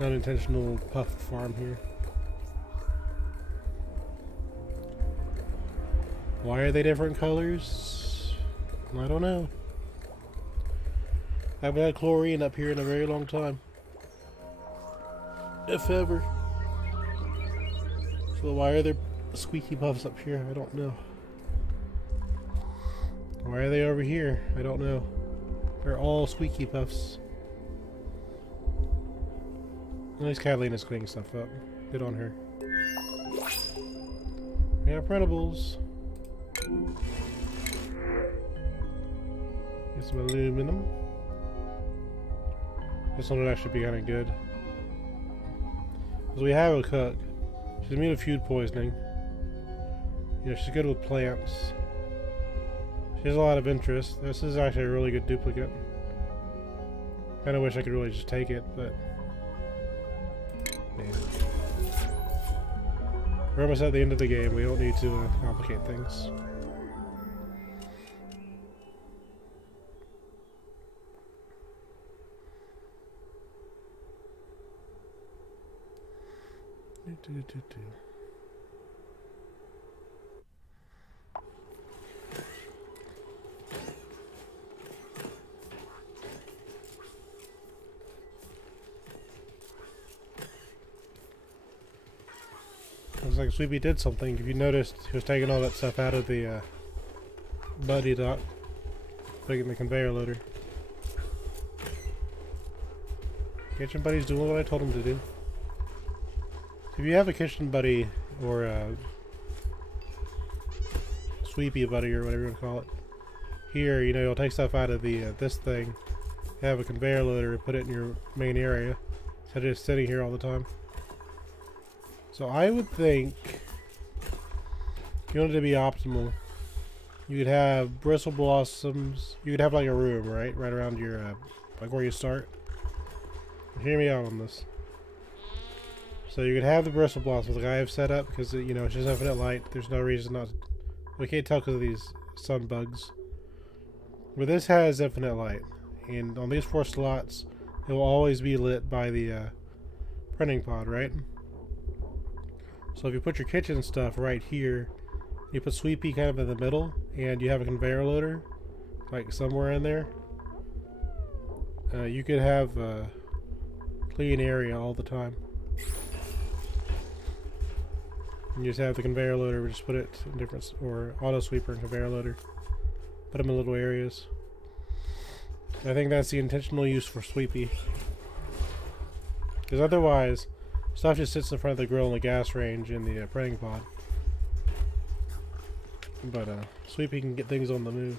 Unintentional puffed farm here. Why are they different colors? I don't know. I haven't had chlorine up here in a very long time. If ever. So why are there squeaky puffs up here? I don't know. Why are they over here? I don't know. They're all squeaky puffs. At least Catalina's cleaning stuff up. Good on her. We have printables. Get some aluminum. This one would actually be kind of good. Because we have a cook. She's immune to food poisoning. You know, she's good with plants. She has a lot of interest. This is actually a really good duplicate. Kinda wish I could really just take it, but... man. We're almost at the end of the game. We don't need to complicate things. Looks like Sweepy did something. If you noticed, he was taking all that stuff out of the buddy dock, putting it in the conveyor loader. Kitchen buddy's doing what I told him to do. If you have a kitchen buddy or a sweepy buddy or whatever you want to call it, here, you know, you'll take stuff out of the this thing, have a conveyor loader, put it in your main area, instead of just sitting here all the time. So I would think, if you wanted to be optimal, you could have bristle blossoms. You could have like a room, right around your like where you start. Hear me out on this. So you could have the bristle blossoms like I have set up, because you know it's just infinite light. There's no reason not to, we can't tell because of these sun bugs. But this has infinite light, and on these 4 slots, it will always be lit by the printing pod, right? So if you put your kitchen stuff right here, you put Sweepy kind of in the middle, and you have a conveyor loader, like somewhere in there, you could have a clean area all the time. You just have the conveyor loader, just put it in different, or auto sweeper and conveyor loader. Put them in little areas. I think that's the intentional use for Sweepy. Because otherwise, stuff just sits in front of the grill and the gas range in the printing pod. But Sweepy can get things on the move.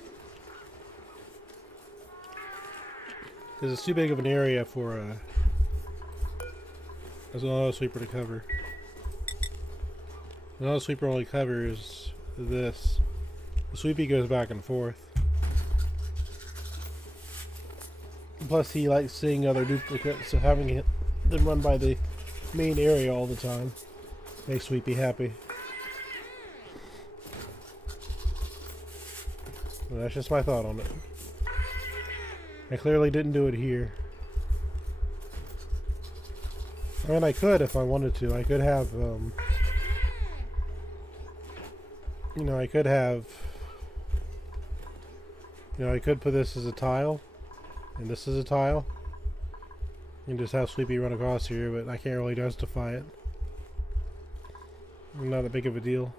Because it's too big of an area for as an auto sweeper to cover. An auto sweeper only covers this. The Sweepy goes back and forth. Plus, he likes seeing other duplicates, so having them run by the main area all the time makes Sweepy happy. Well, that's just my thought on it. I clearly didn't do it here. I mean, I could if I wanted to. I could have, you know, I could put this as a tile, and this is a tile, and just have Sweepy run across here, but I can't really justify it. Not that big of a deal.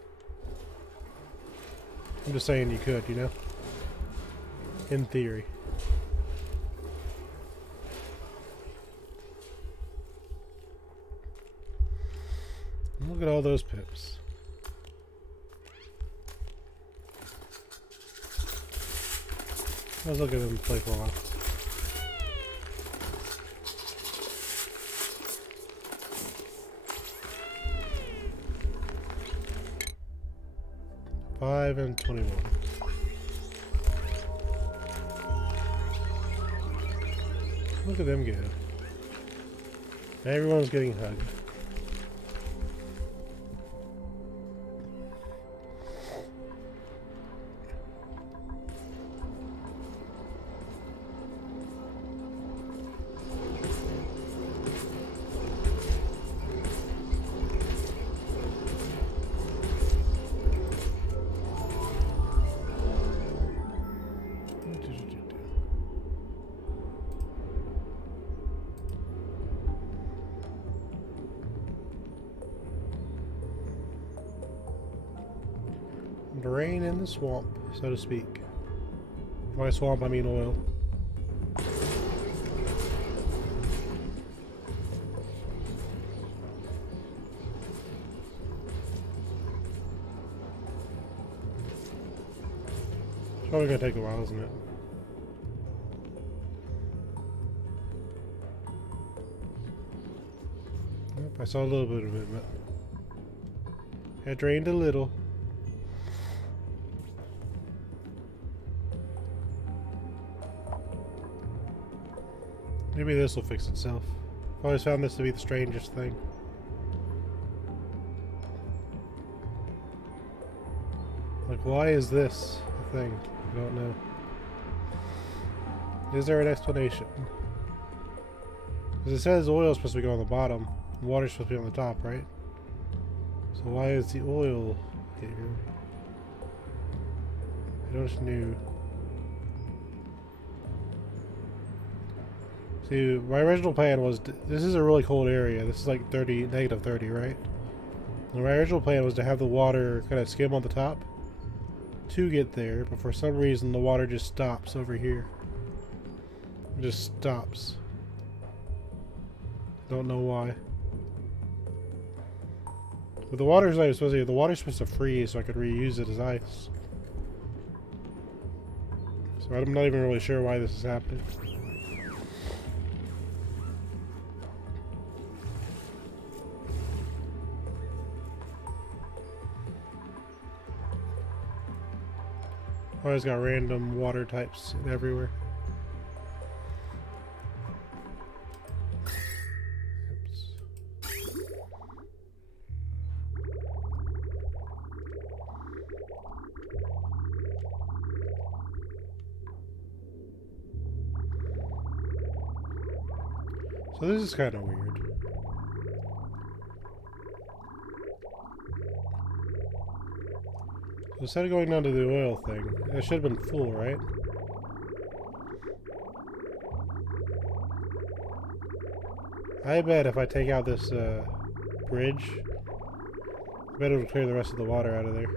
I'm just saying you could, you know? In theory. Look at all those pips. Let's look at them play for a while. $5 and $21. Look at them go. Everyone's getting hugged. Drain in the swamp, so to speak. By swamp, I mean oil. It's probably gonna take a while, isn't it? Yep, I saw a little bit of it, but it drained a little. Maybe this will fix itself. I've always found this to be the strangest thing. Like, why is this a thing? I don't know. Is there an explanation? Because it says oil is supposed to be on the bottom, and water is supposed to be on the top, right? So why is the oil here? I don't know. See, my original plan was, this is a really cold area. This is like negative 30, right? And my original plan was to have the water kind of skim on the top to get there, but for some reason the water just stops over here. It just stops. Don't know why. But the water's not supposed to, the water's supposed to freeze so I could reuse it as ice. So I'm not even really sure why this is happening. Always got random water types everywhere. So this is kind of weird. So instead of going down to the oil thing, it should have been full, right? I bet if I take out this bridge, I bet it'll clear the rest of the water out of there.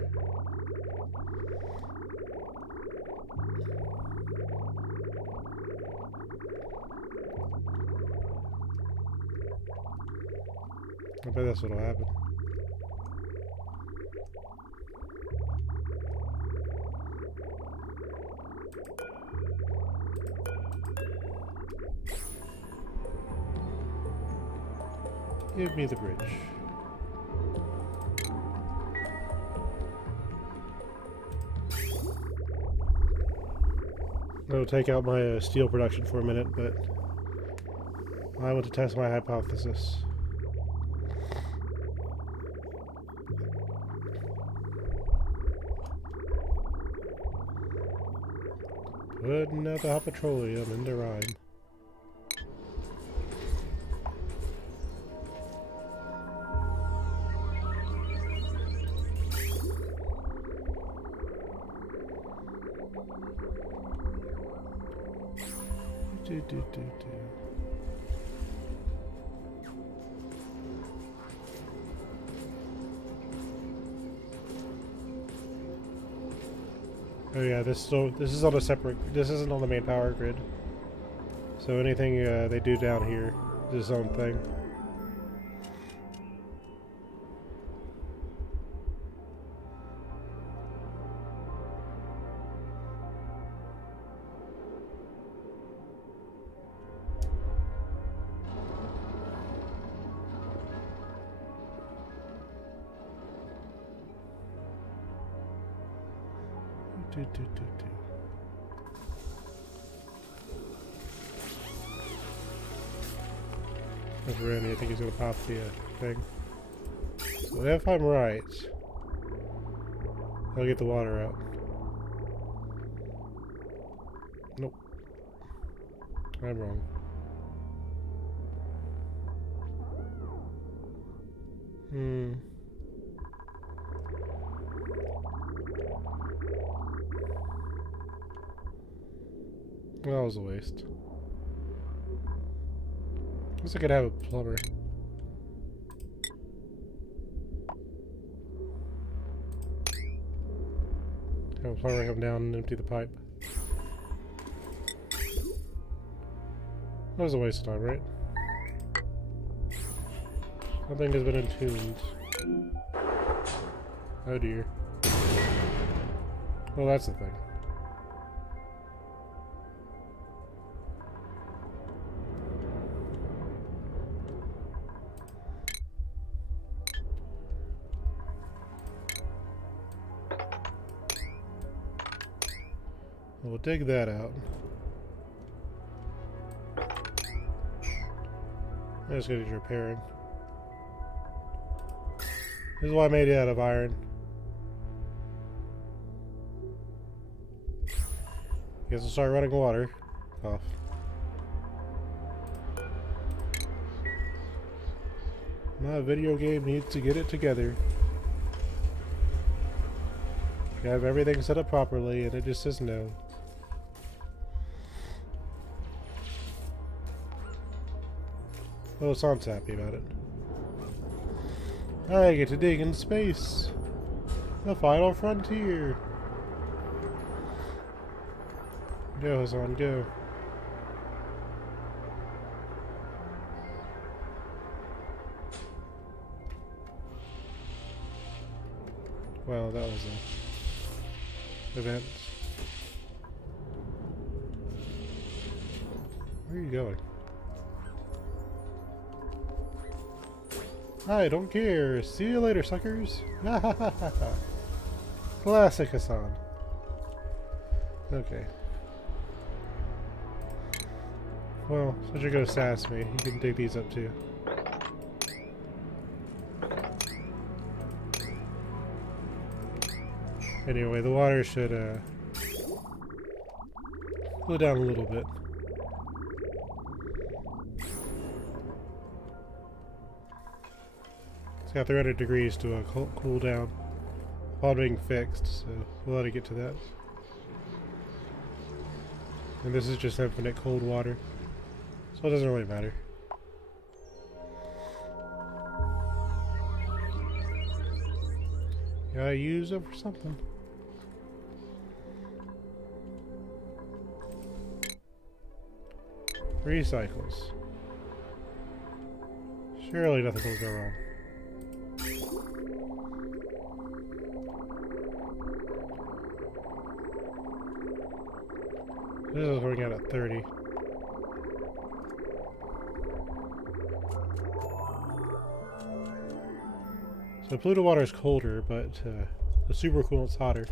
I bet that's what'll happen. Give me the bridge. I'll take out my steel production for a minute, but I want to test my hypothesis. Putting out the hot petroleum in the rhyme. Oh yeah, this is on a separate. This isn't on the main power grid. So anything they do down here is its own thing. That's Randy. I think he's gonna pop the thing. So if I'm right, I'll get the water out. Nope. I'm wrong. Well, that was a waste. Guess I could have a plumber. Have a plumber come down and empty the pipe. That was a waste of time, right? Something has been entombed. Oh dear. Well, that's the thing. We'll dig that out. I just gotta do repairing. This is why I made it out of iron. Guess I'll start running water off. My video game needs to get it together. You have everything set up properly and it just says no. Oh, Son's happy about it. I get to dig in space. The final frontier. Go, Hassan, go. Well, that was a event. Where are you going? I don't care. See you later, suckers. Classic Hassan. Okay. Well, since you're gonna sass me, you can dig these up too. Anyway, the water should go down a little bit. got 300 degrees to cool down while being fixed, so we'll let it get to that. And this is just infinite cold water, so it doesn't really matter. Gotta use it for something. Recycles. Surely nothing will go wrong. This is going out at 30. So polluted water is colder, but the supercoolant's hotter.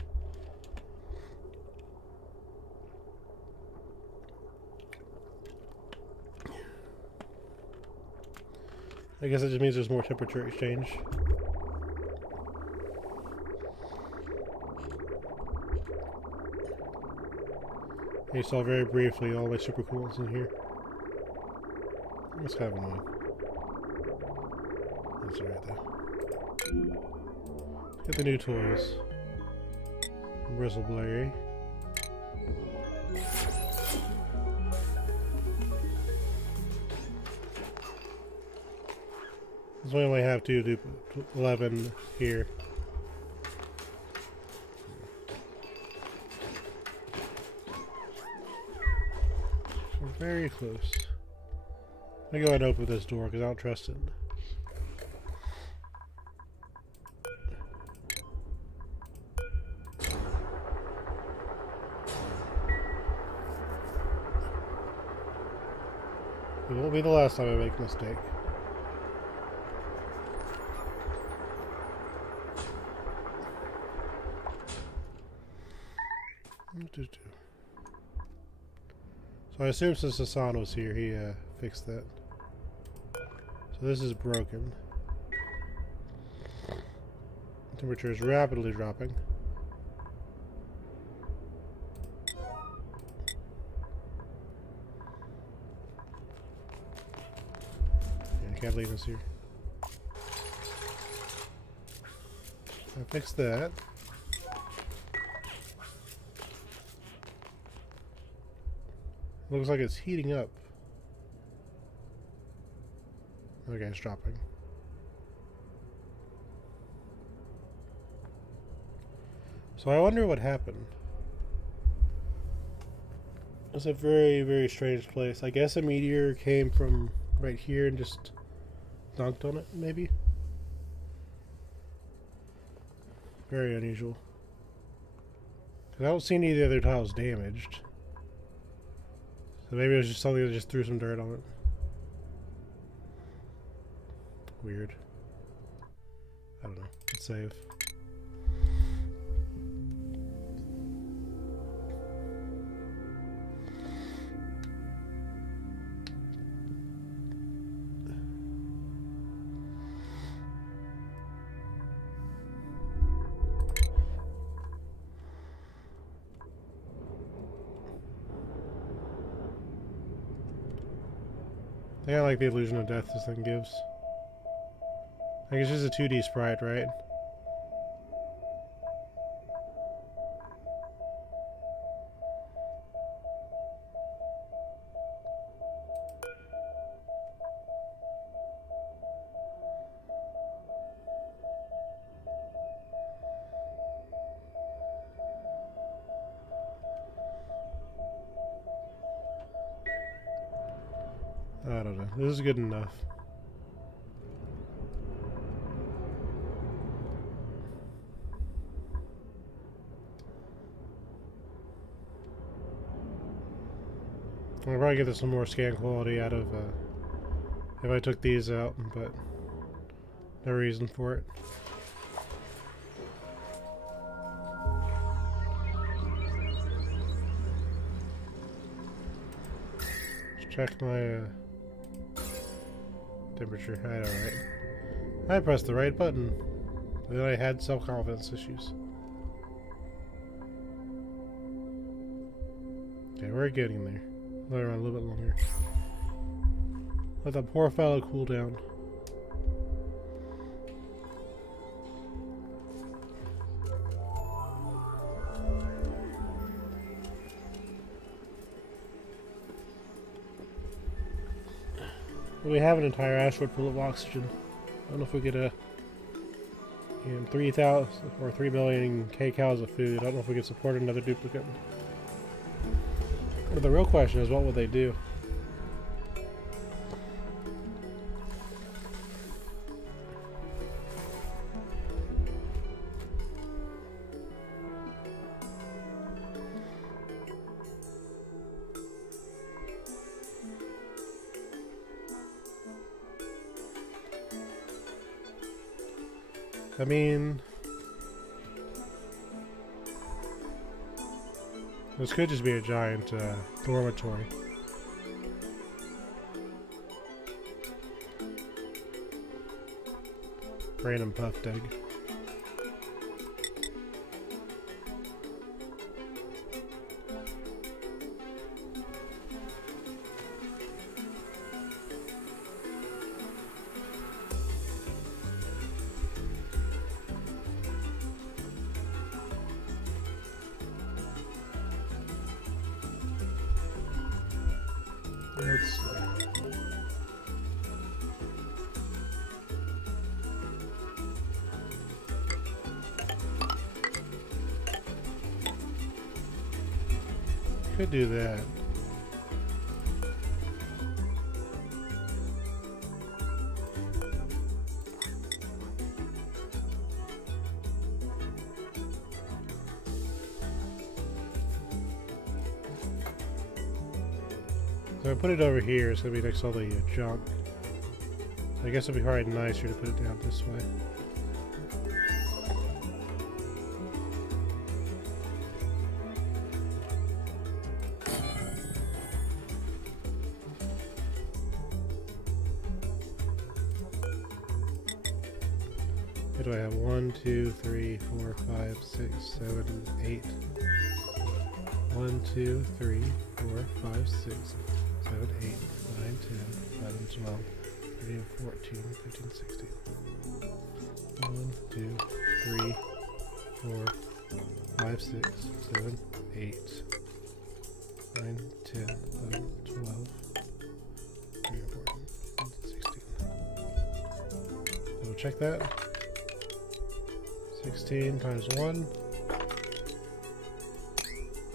I guess it just means there's more temperature exchange. You saw very briefly all my supercoolants in here. That's kind of annoying. That's alright though. Get the new toys. Bristleberry. So we only have to do 11 here. So very close. I'm gonna go ahead and open this door because I don't trust it. It won't be the last time I make a mistake. So I assume since Hassan was here, he fixed that. So this is broken. Temperature is rapidly dropping. Yeah, I can't leave this here. I fixed that. Looks like it's heating up. Okay, it's dropping. So I wonder what happened. It's a very, very strange place. I guess a meteor came from right here and just dunked on it, maybe? Very unusual. I don't see any of the other tiles damaged. So maybe it was just something that just threw some dirt on it. Weird. I don't know. Let's save. I kinda like the illusion of death this thing gives. I think it's just a 2D sprite, right? I don't know. This is good enough. I'll probably get some more scan quality out of if I took these out, but no reason for it. Let's check my temperature. I know, right? I pressed the right button. But then I had self-confidence issues. Okay, we're getting there. Let it run a little bit longer. Let that poor fellow cool down. We have an entire asteroid full of oxygen. I don't know if we get a 3,000 or 3 million K cows of food. I don't know if we can support another duplicate. But the real question is, what would they do? I mean, this could just be a giant dormitory. Random puffed egg. Let's see. Could do that. So I put it over here, it's going to be next to all the junk. I guess it'd be probably nicer to put it down this way. What do I have? 1, 2, 3, 4, 5, 6, 7, 8. 1, 2, 3, 4, 5, 6, 7, 8, 9, 10, 11, 12, 13, 14, 15, 16. 1, 2, 3, 4, 5, 6, 7, 8, 9, 10, 11, 12, 13, 14, 15, 16. So we'll check that. 16 times 1.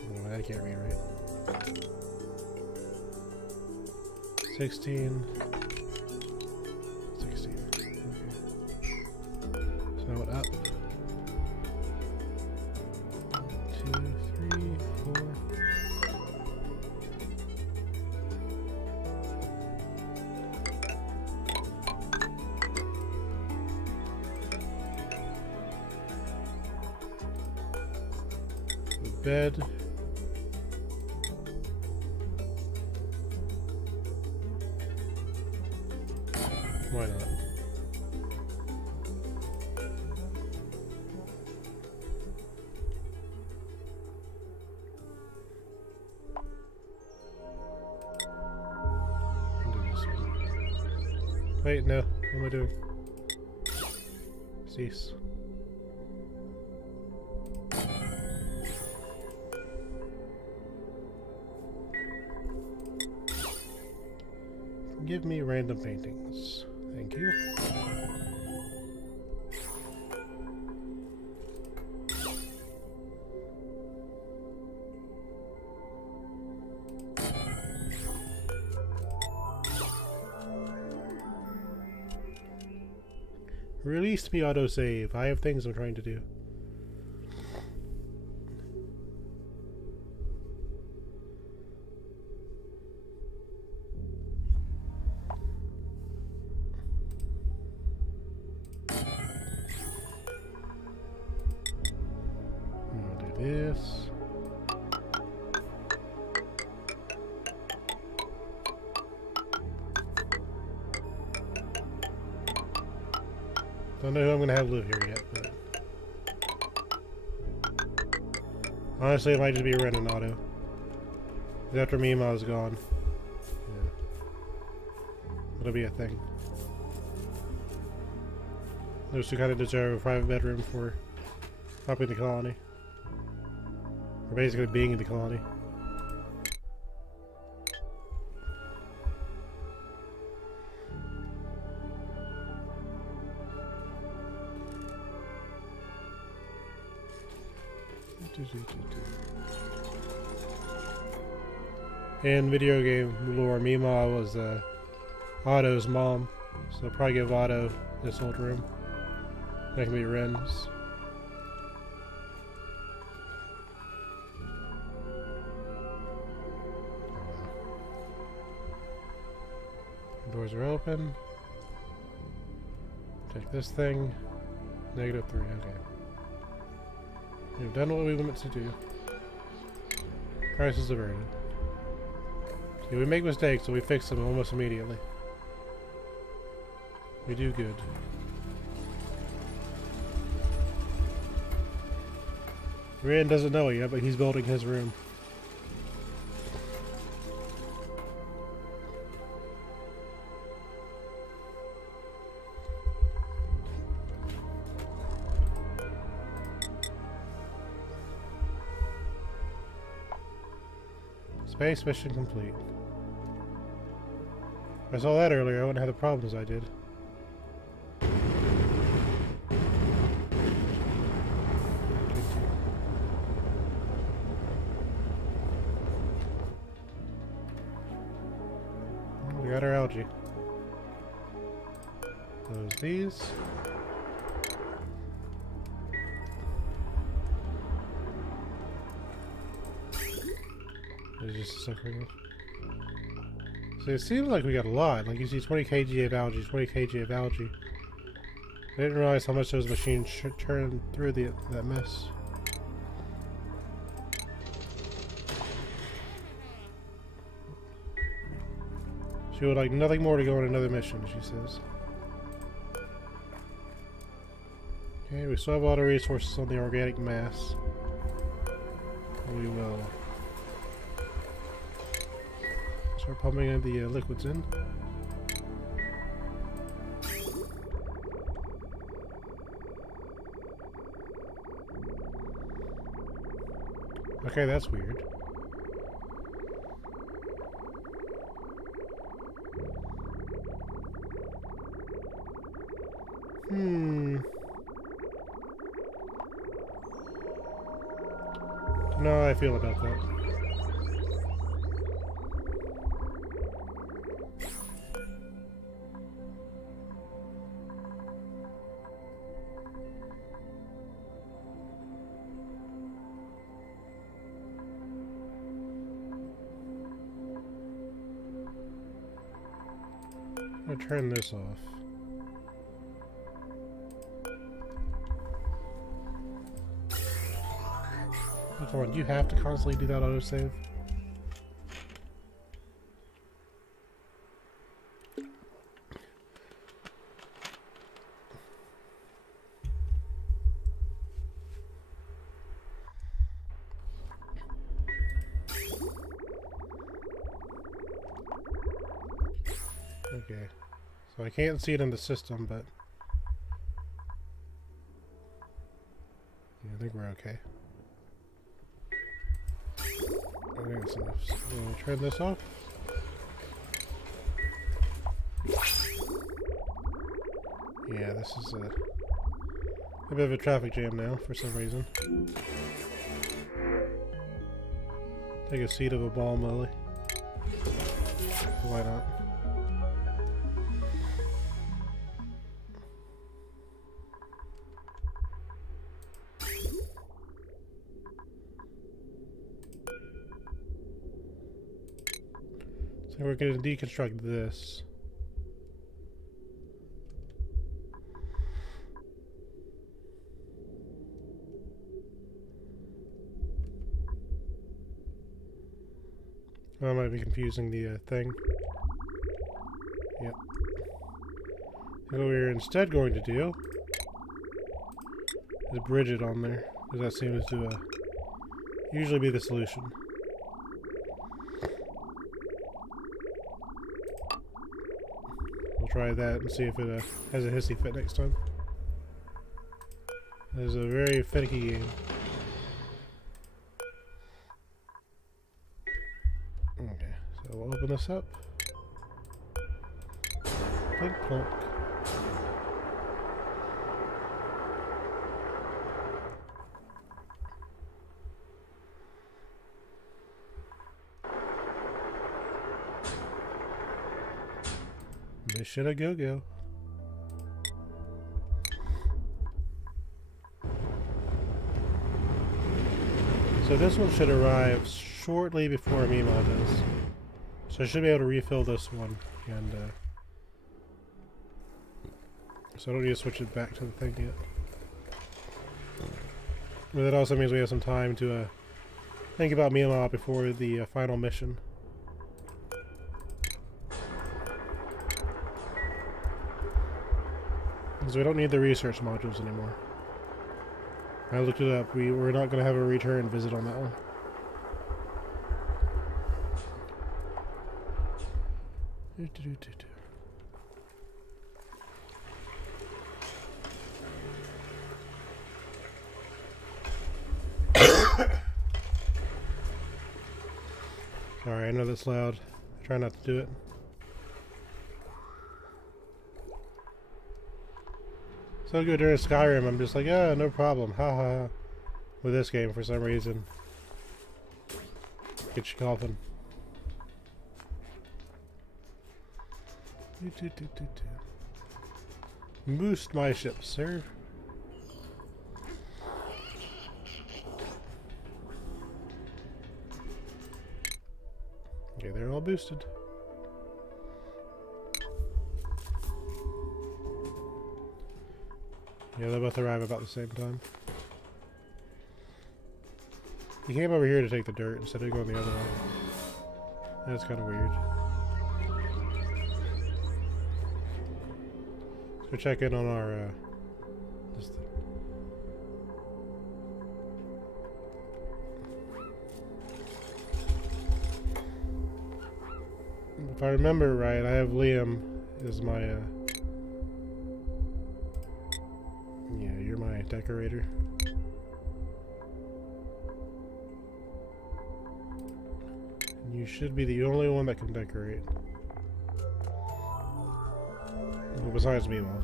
Oh, I can't read right. 16. 16. Okay. So I went up. 1, 2, 3, 4. Bed. Why not? Wait, no. What am I doing? Cease. Give me random paintings. Thank you. Release me autosave. I have things I'm trying to do. This. Don't know who I'm gonna have live here yet, but honestly, it might just be a random auto. After Mima is gone, yeah, it'll be a thing. Those two kind of deserve a private bedroom for helping the colony. Or basically being in the colony. In video game lore, Mima was Otto's mom, so probably give Otto this old room. That can be Ren's. Doors are open. Take this thing. -3, okay. We've done what we wanted to do. Crisis averted. See, we make mistakes, so we fix them almost immediately. We do good. Rand doesn't know it yet, but he's building his room. Space mission complete. If I saw that earlier, I wouldn't have the problems I did. We got our algae. Close these. It's just suffering. So it seems like we got a lot. Like you see 20 kg of algae, 20 kg of algae. I didn't realize how much those machines churn through that mess. She would like nothing more to go on another mission, she says. Okay, we still have a lot of resources on the organic mass. We will start pumping the liquids in. Okay, that's weird. Don't know how I feel about that. I'm gonna turn this off. Come on, do you have to constantly do that autosave? Okay, so I can't see it in the system, but yeah, I think we're okay. I think that's enough. So we'll turn this off. Yeah, this is a bit of a traffic jam now for some reason. Take a seat of a ball lily. Why not? So we're going to deconstruct this. I might be confusing the thing. Yep. What we're instead going to do is bridge it on there, because that seems to usually be the solution. We'll try that and see if it has a hissy fit next time. It is a very finicky game. Okay, so we'll open this up. Plink plonk. Mission a go-go. So this one should arrive shortly before Mima does. So I should be able to refill this one. And so I don't need to switch it back to the thing yet. But that also means we have some time to think about Mima before the final mission. Because we don't need the research modules anymore. I looked it up. We're not going to have a return visit on that one. Sorry, I know that's loud. I try not to do it. So good during Skyrim, I'm just like, yeah, no problem, haha. With this game, for some reason, get you coughing. Boost my ship, sir. Okay, they're all boosted. Yeah, they both arrive about the same time. He came over here to take the dirt instead of going the other way. That's kind of weird. Let's go check in on our this thing. If I remember right, I have Liam as my yeah, you're my decorator. And you should be the only one that can decorate. Well, besides me, well.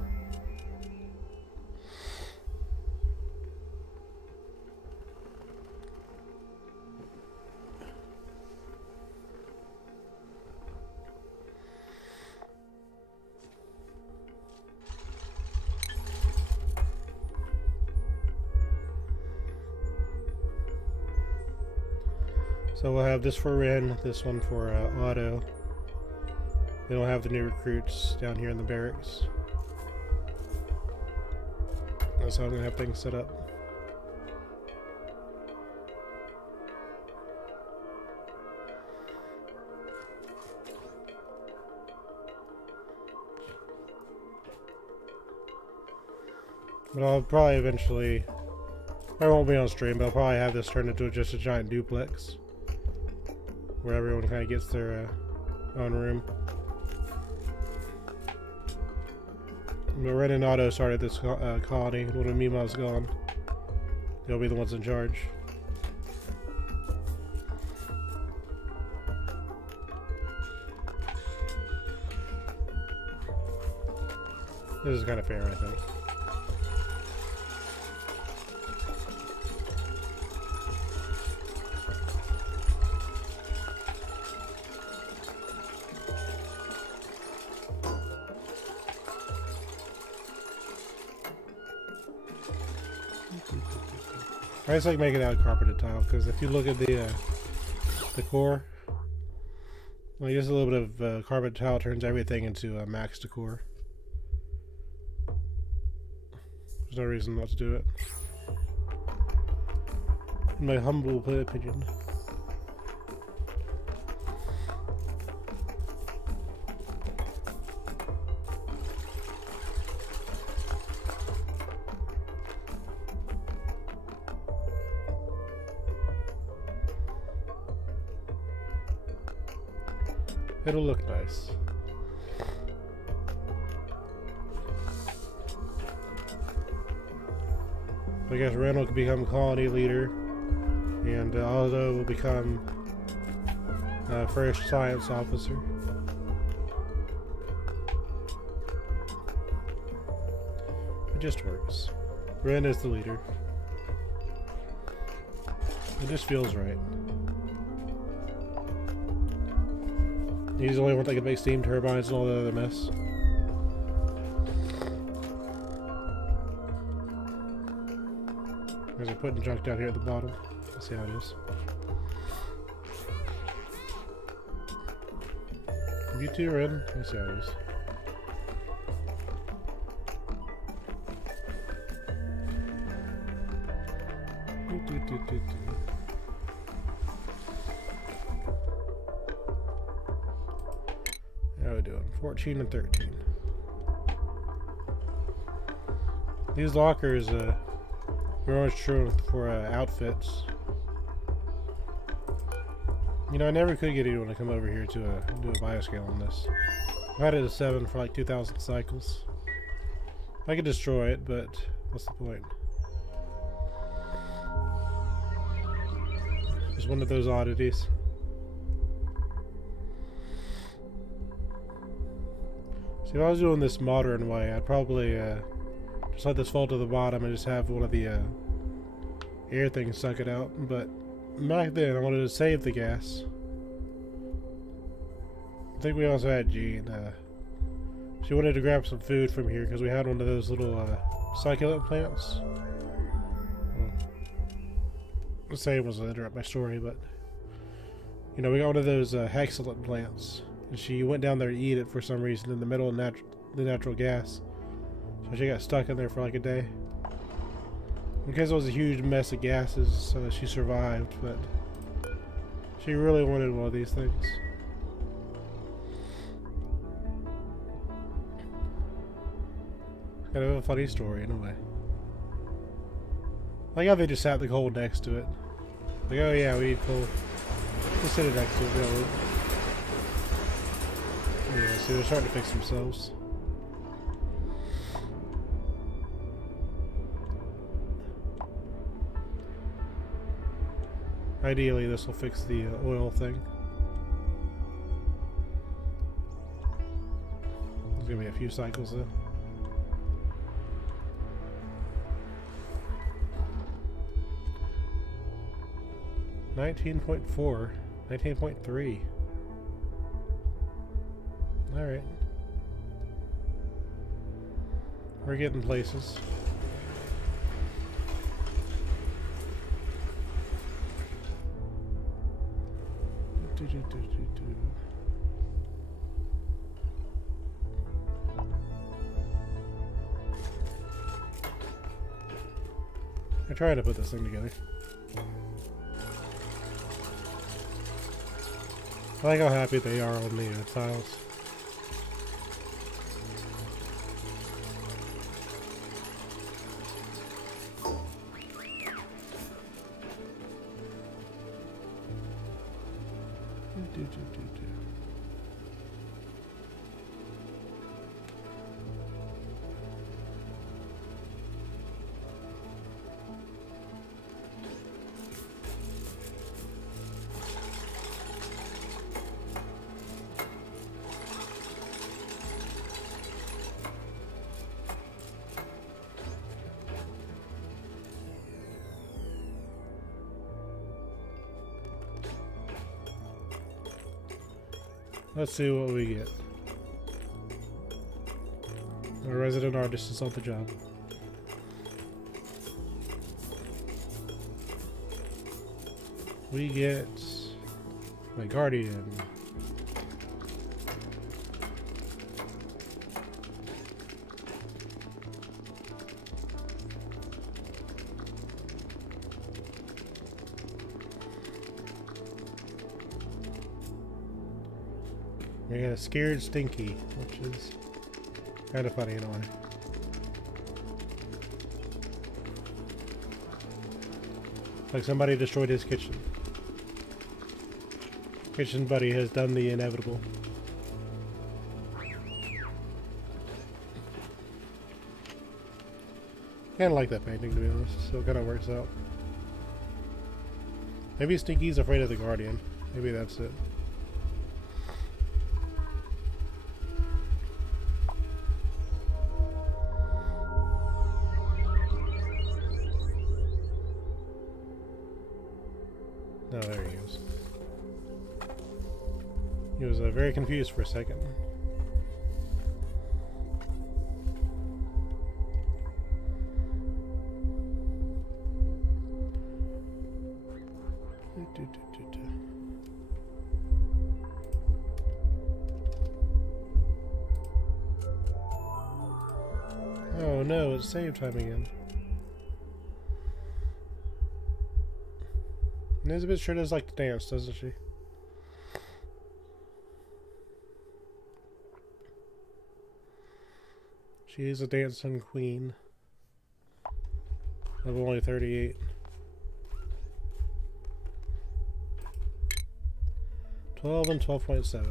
So we'll have this for Ren, this one for Otto. We don't have the new recruits down here in the barracks. That's how I'm going to have things set up. But I'll probably eventually, I won't be on stream, but I'll probably have this turned into just a giant duplex, where everyone kind of gets their own room. But Ren and Otto started this colony. When Mima's gone, they'll be the ones in charge. This is kind of fair, I think. I just like making it out of carpeted tile because if you look at the core, well, just a little bit of carpeted tile turns everything into max decor. There's no reason not to do it. In my humble opinion. It'll look nice. I guess Ren will become colony leader, and Aldo will become first science officer. It just works. Ren is the leader. It just feels right. He's the only one that can make steam turbines and all the other mess. Or is it putting junk down here at the bottom? Let's see how it is. You two are in. Let's see how it is. How are we doing? 14 and 13. These lockers, we're always true for outfits. You know, I never could get anyone to come over here to do a bioscale on this. I had it at 7 for like 2,000 cycles. I could destroy it, but what's the point? Just one of those oddities. See, if I was doing this modern way, I'd probably just let this fall to the bottom and just have one of the air things suck it out. But back then, I wanted to save the gas. I think we also had Jean. She wanted to grab some food from here because we had one of those little succulent plants. The same was to interrupt my story, but you know, we got one of those hexalent plants, and she went down there to eat it for some reason in the middle of the natural gas. So she got stuck in there for like a day. Because it was a huge mess of gases, she survived, but she really wanted one of these things. Kind of a funny story in a way. Like how they just sat the coal next to it. Like, oh yeah, we need coal. Just sit it next to it. Yeah, see, they're starting to fix themselves. Ideally, this will fix the oil thing. There's gonna be a few cycles though. $19.4, $19.3. All right, we're getting places. I'm trying to put this thing together. I like how happy they are on the tiles. Let's see what we get. Our resident artist is on the job. We get my guardian. We got a scared Stinky, which is kind of funny in a way. Like somebody destroyed his kitchen. Kitchen buddy has done the inevitable. Kind of like that painting, to be honest, so it kind of works out. Maybe Stinky's afraid of the Guardian. Maybe that's it. Oh, there he goes. He was very confused for a second. Oh no, it's save time again. Elizabeth sure does like to dance, doesn't she? She is a dancing queen. Level only 38. 12 and 12.7.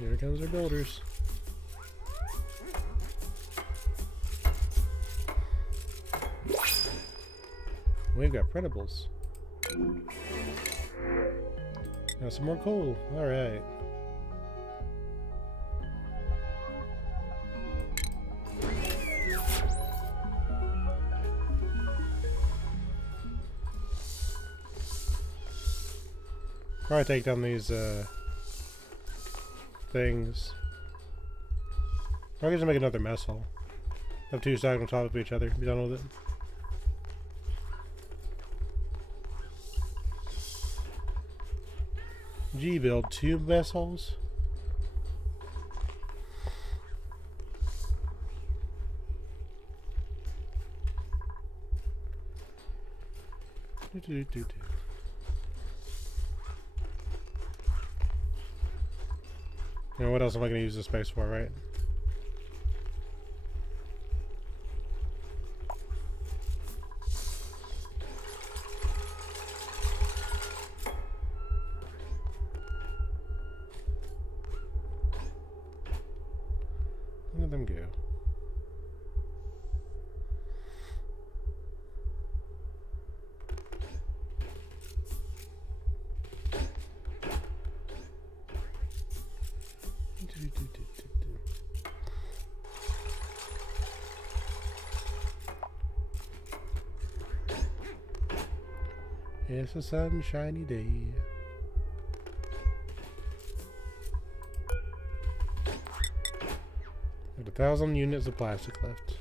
Here comes our builders. We've got printables. Got some more coal. Alright. Probably take down these things. I'm gonna make another mess hall. Have two stacked on top of each other. Be done with it. Gee, build 2 mess halls? And what else am I going to use this space for, right? Let them go. It's a sunshiny day. Got 1,000 units of plastic left.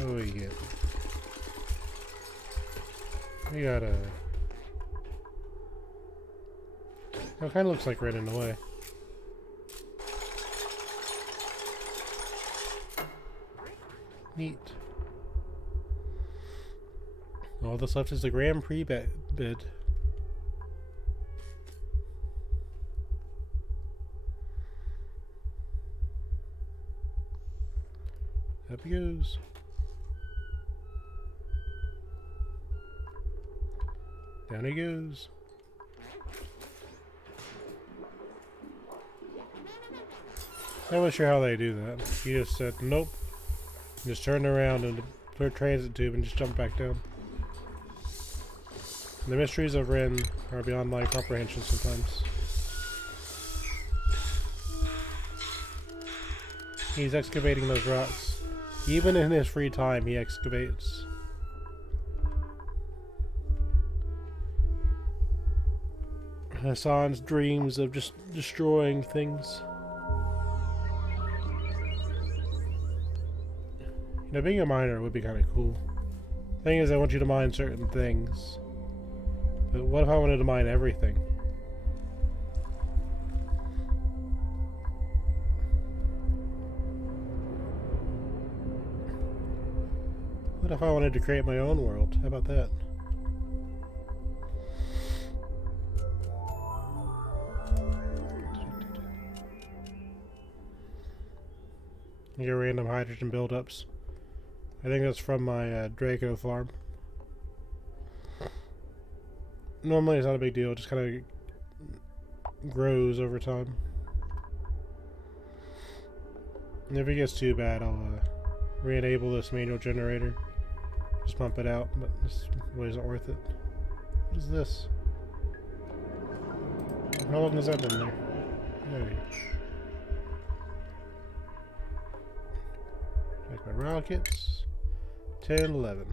Oh yeah. We got a... Oh, it kind of looks like right in the way. Neat. All that's left is the Grand Prix bid. Up he goes. Down he goes. I wasn't sure how they do that. He just said, nope. Just turned around and put a transit tube and just jumped back down. The mysteries of Ren are beyond my comprehension sometimes. He's excavating those rocks. Even in his free time, he excavates. Hassan's dreams of just destroying things. You know, being a miner would be kind of cool. Thing is, I want you to mine certain things. But what if I wanted to mine everything? What if I wanted to create my own world? How about that? You get random hydrogen buildups. I think that's from my Draco farm. Normally it's not a big deal, it just kind of grows over time. And if it gets too bad, I'll re-enable this manual generator. Just pump it out, but this really isn't worth it. What is this? How long has that been there? There. Check my rockets. 10, 11.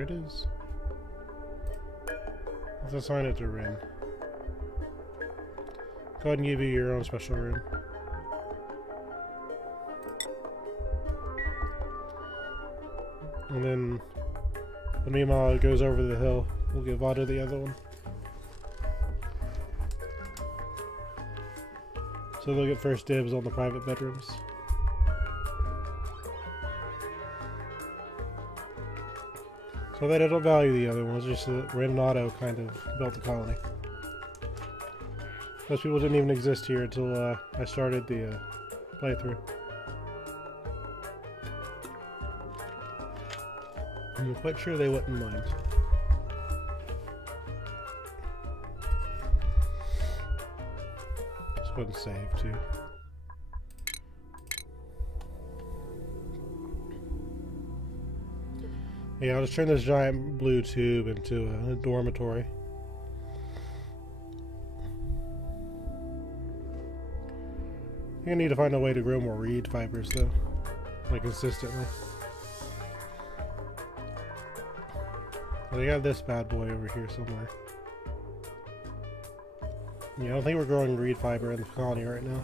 There it is. Let's assign it to Rin. Go ahead and give you your own special room. And then when Mima goes over the hill, we'll give Vada the other one. So they'll get first dibs on the private bedrooms. So they don't value the other ones, just that Rin and Otto kind of built the colony. Those people didn't even exist here until I started the playthrough. I'm quite sure they wouldn't mind. Just go ahead and save too. Yeah, I'll just turn this giant blue tube into a dormitory. I'm gonna need to find a way to grow more reed fibers though, like consistently. They got this bad boy over here somewhere. Yeah, I don't think we're growing reed fiber in the colony right now.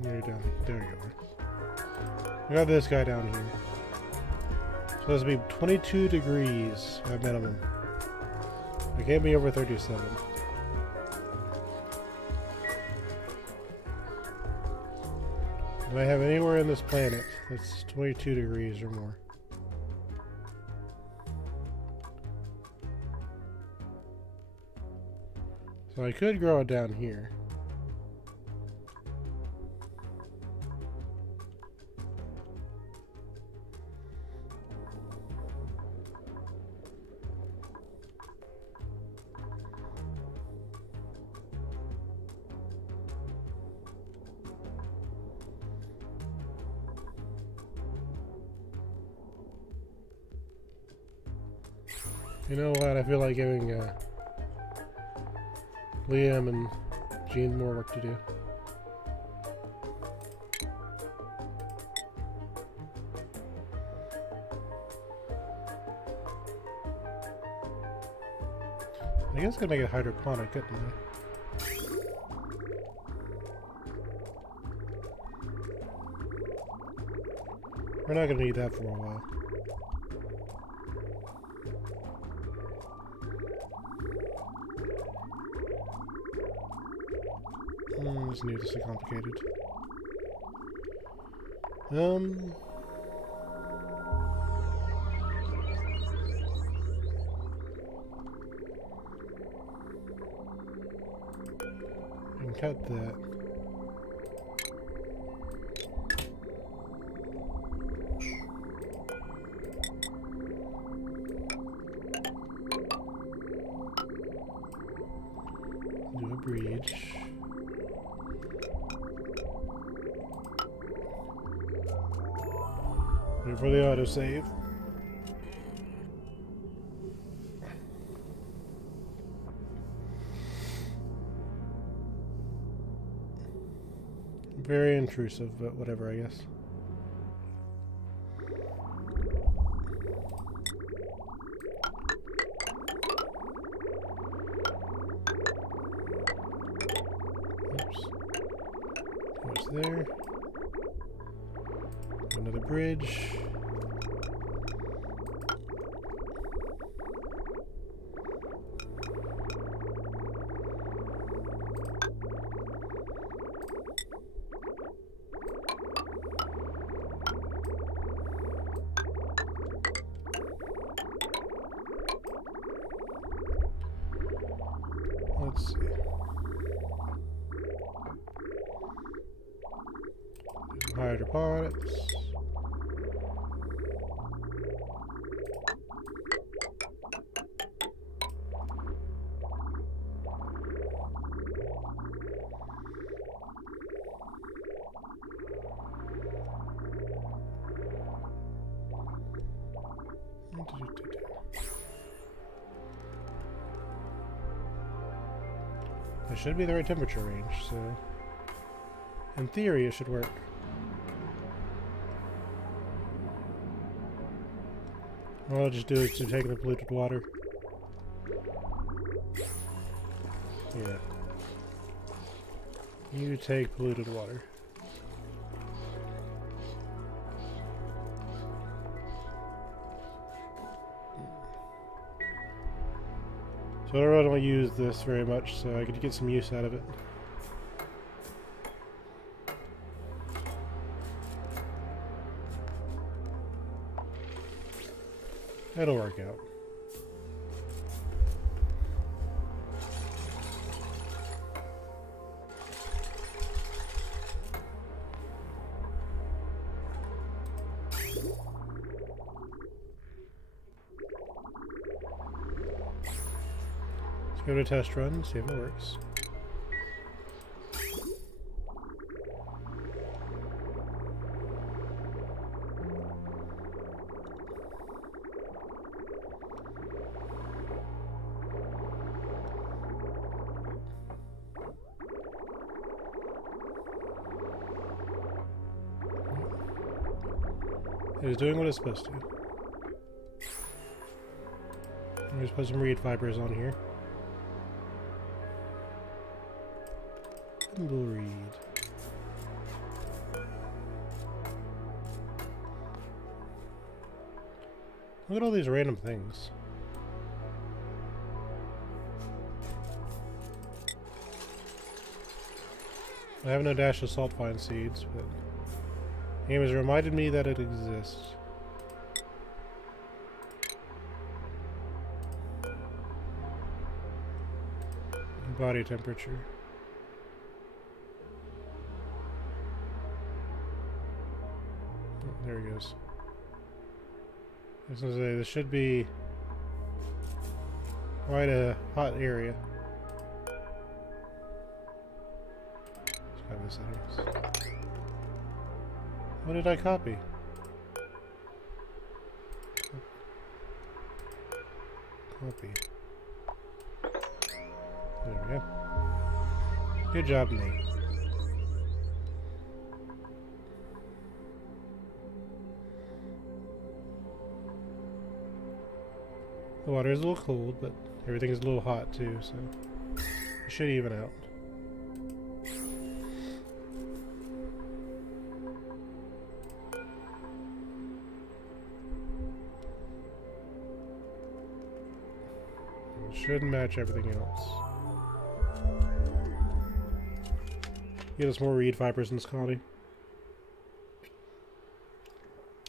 There you go. We got this guy down here. So this would be 22 degrees at minimum. It can't be over 37. Do I have anywhere in this planet that's 22 degrees or more? So I could grow it down here. You know what? I feel like giving Liam and Jean more work to do. I guess I could make it hydroponic, couldn't I? We're not going to need that for a while. This is needlessly complicated. And cut that. Do a bridge. Wait for the autosave. Very intrusive, but whatever, I guess. Oops. What's there? Another bridge. Let's see. Hydroponics. It should be the right temperature range, so in theory it should work. All I'll just do is to take the polluted water. Yeah. You take polluted water. So I don't really want to use this very much, so I could get some use out of it. That'll work out. Let's go to test run, see if it works. It is doing what it's supposed to. I'm just put some reed fibers on here. Thimble reed. Look at all these random things. I have no dash of salt vine seeds, but the game has reminded me that it exists. Body temperature. Oh, there it goes. I was gonna say, this should be quite a hot area. Let's have the settings. What did I copy? Copy. There we go. Good job, Nate. The water is a little cold, but everything is a little hot too, so it should even out. It should match everything else. Get us more reed fibers in this colony.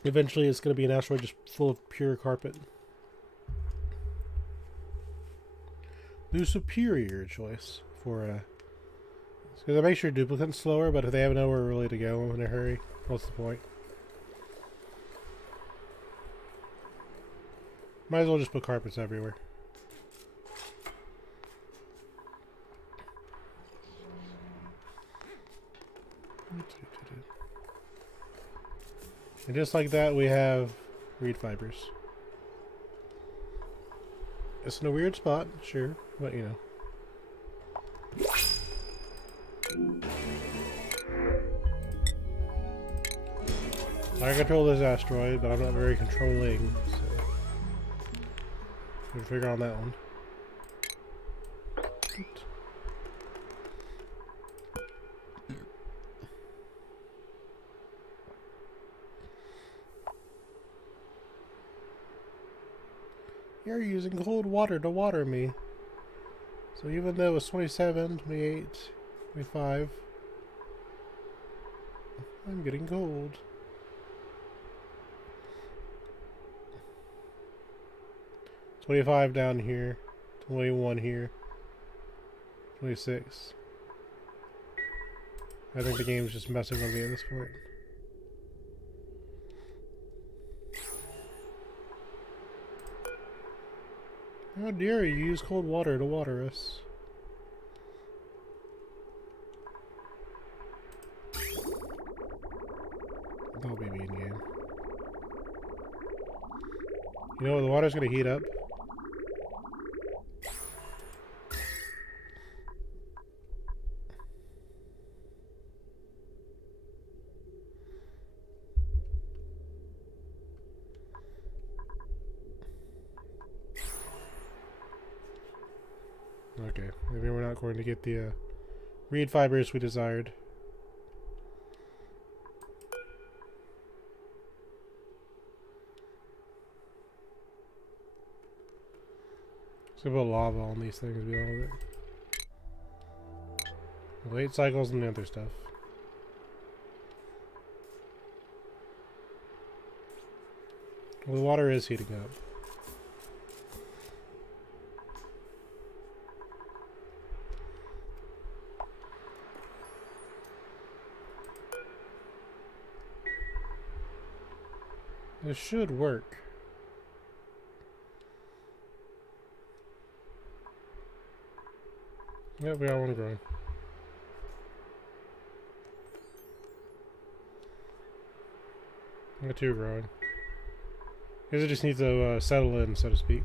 Eventually it's going to be an asteroid just full of pure carpet. The superior choice for because it makes your duplicates slower, but if they have nowhere really to go in a hurry, what's the point? Might as well just put carpets everywhere. And just like that, we have reed fibers. It's in a weird spot, sure, but you know. I control this asteroid, but I'm not very controlling, so we'll figure on that one. You're using cold water to water me. So even though it's 27, 28, 25, I'm getting cold. $25 down here, 21 here, 26. I think the game's just messing with me at this point. How dare you use cold water to water us? That'll be mean game. You know what? The water's gonna heat up. unicorn to get the reed fibers we desired. Let's go put lava on these things, be done with it. Late cycles and the other stuff. Well, the water is heating up. This should work. Yep, we got one growing. I got two growing. I guess it just needs to settle in, so to speak.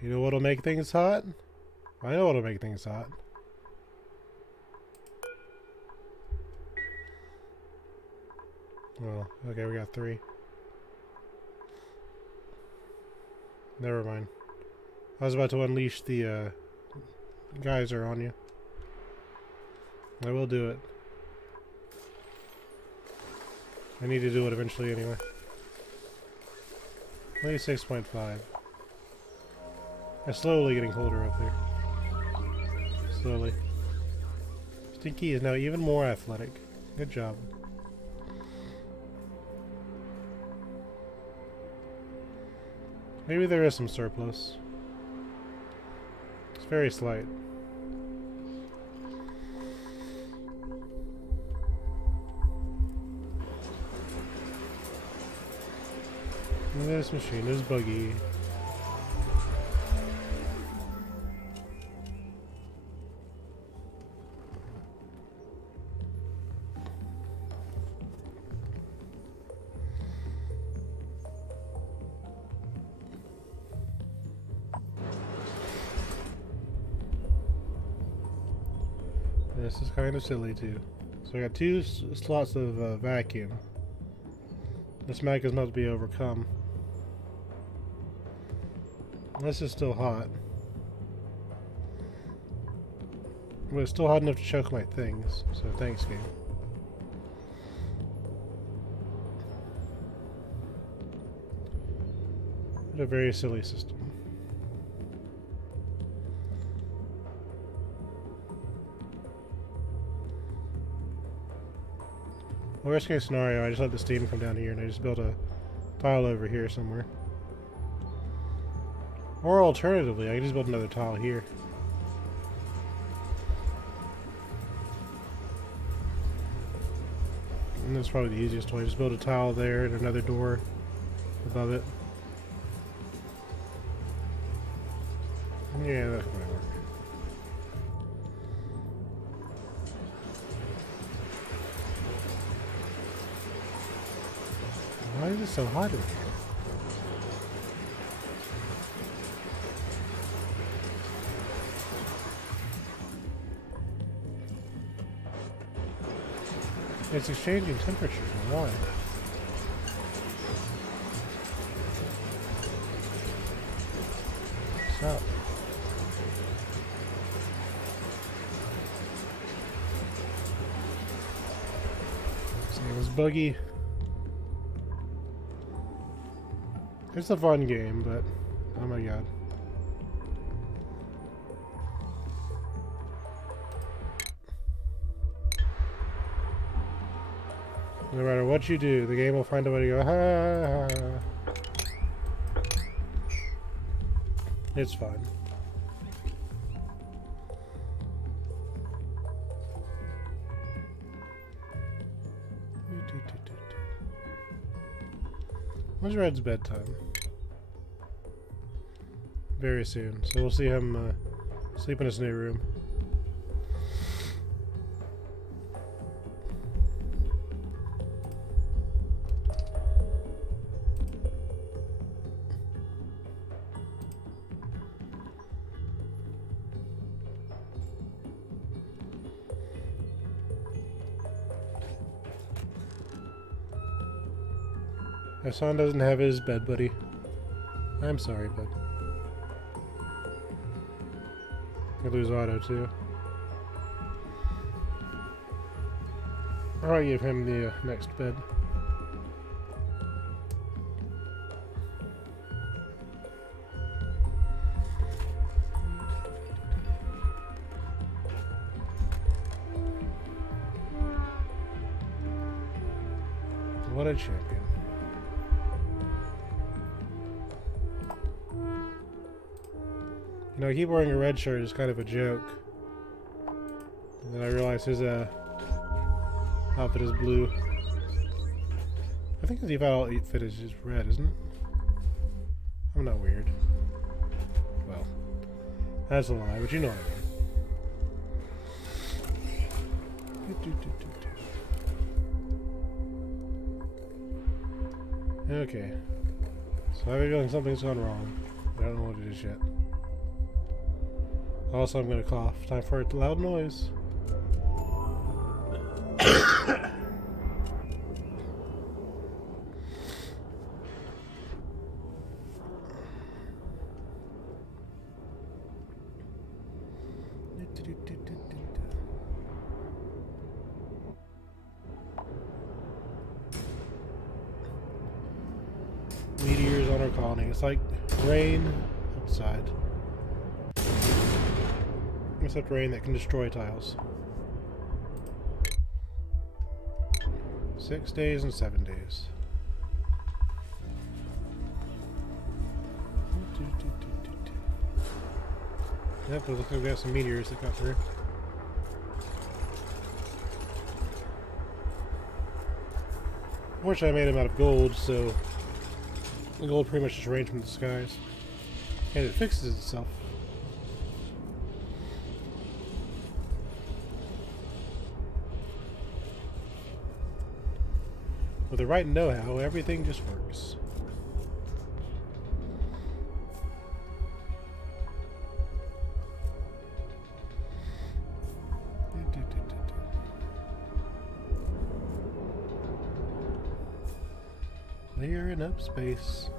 You know what'll make things hot? I know what'll make things hot. Well, okay, we got three. Never mind. I was about to unleash the geyser on you. I will do it. I need to do it eventually anyway. Only 6.5. It's slowly getting colder up here. Slowly. Stinky is now even more athletic. Good job. Maybe there is some surplus. It's very slight. This machine is buggy. This is kind of silly too. So I got two slots of vacuum. This mag is not to be overcome. This is still hot. But it's still hot enough to choke my things, so thanks, game. What a very silly system. Worst case scenario, I just let the steam come down here and I just build a tile over here somewhere. Or alternatively, I can just build another tile here. And that's probably the easiest way. Just build a tile there and another door above it. Yeah, that might work. Why is it so hot in here? It's exchanging temperatures. Why? Stop. Same as buggy. It's a fun game, but oh my god. No matter what you do, the game will find a way to go, ha ha ha. It's fine. When's Red's bedtime? Very soon, so we'll see him sleep in his new room. My son doesn't have his bed buddy. I'm sorry, bud. I lose Otto too. I'll give him the next bed. What a champion. You know, I keep wearing a red shirt is kind of a joke. And then I realize his outfit is blue. I think his default outfit is just red, isn't it? I'm not weird. Well, that's a lie, but you know what I mean. Okay. So I have a feeling something's gone wrong. I don't know what it is yet. Also, I'm gonna cough. Time for a loud noise. Meteors on our colony. It's like rain outside. Except rain that can destroy tiles. 6 days and 7 days. Yep, it looks like we got some meteors that got through. Fortunately, I made them out of gold, so the gold pretty much just rains from the skies. And it fixes itself. With the right know-how, everything just works. Clearing up space.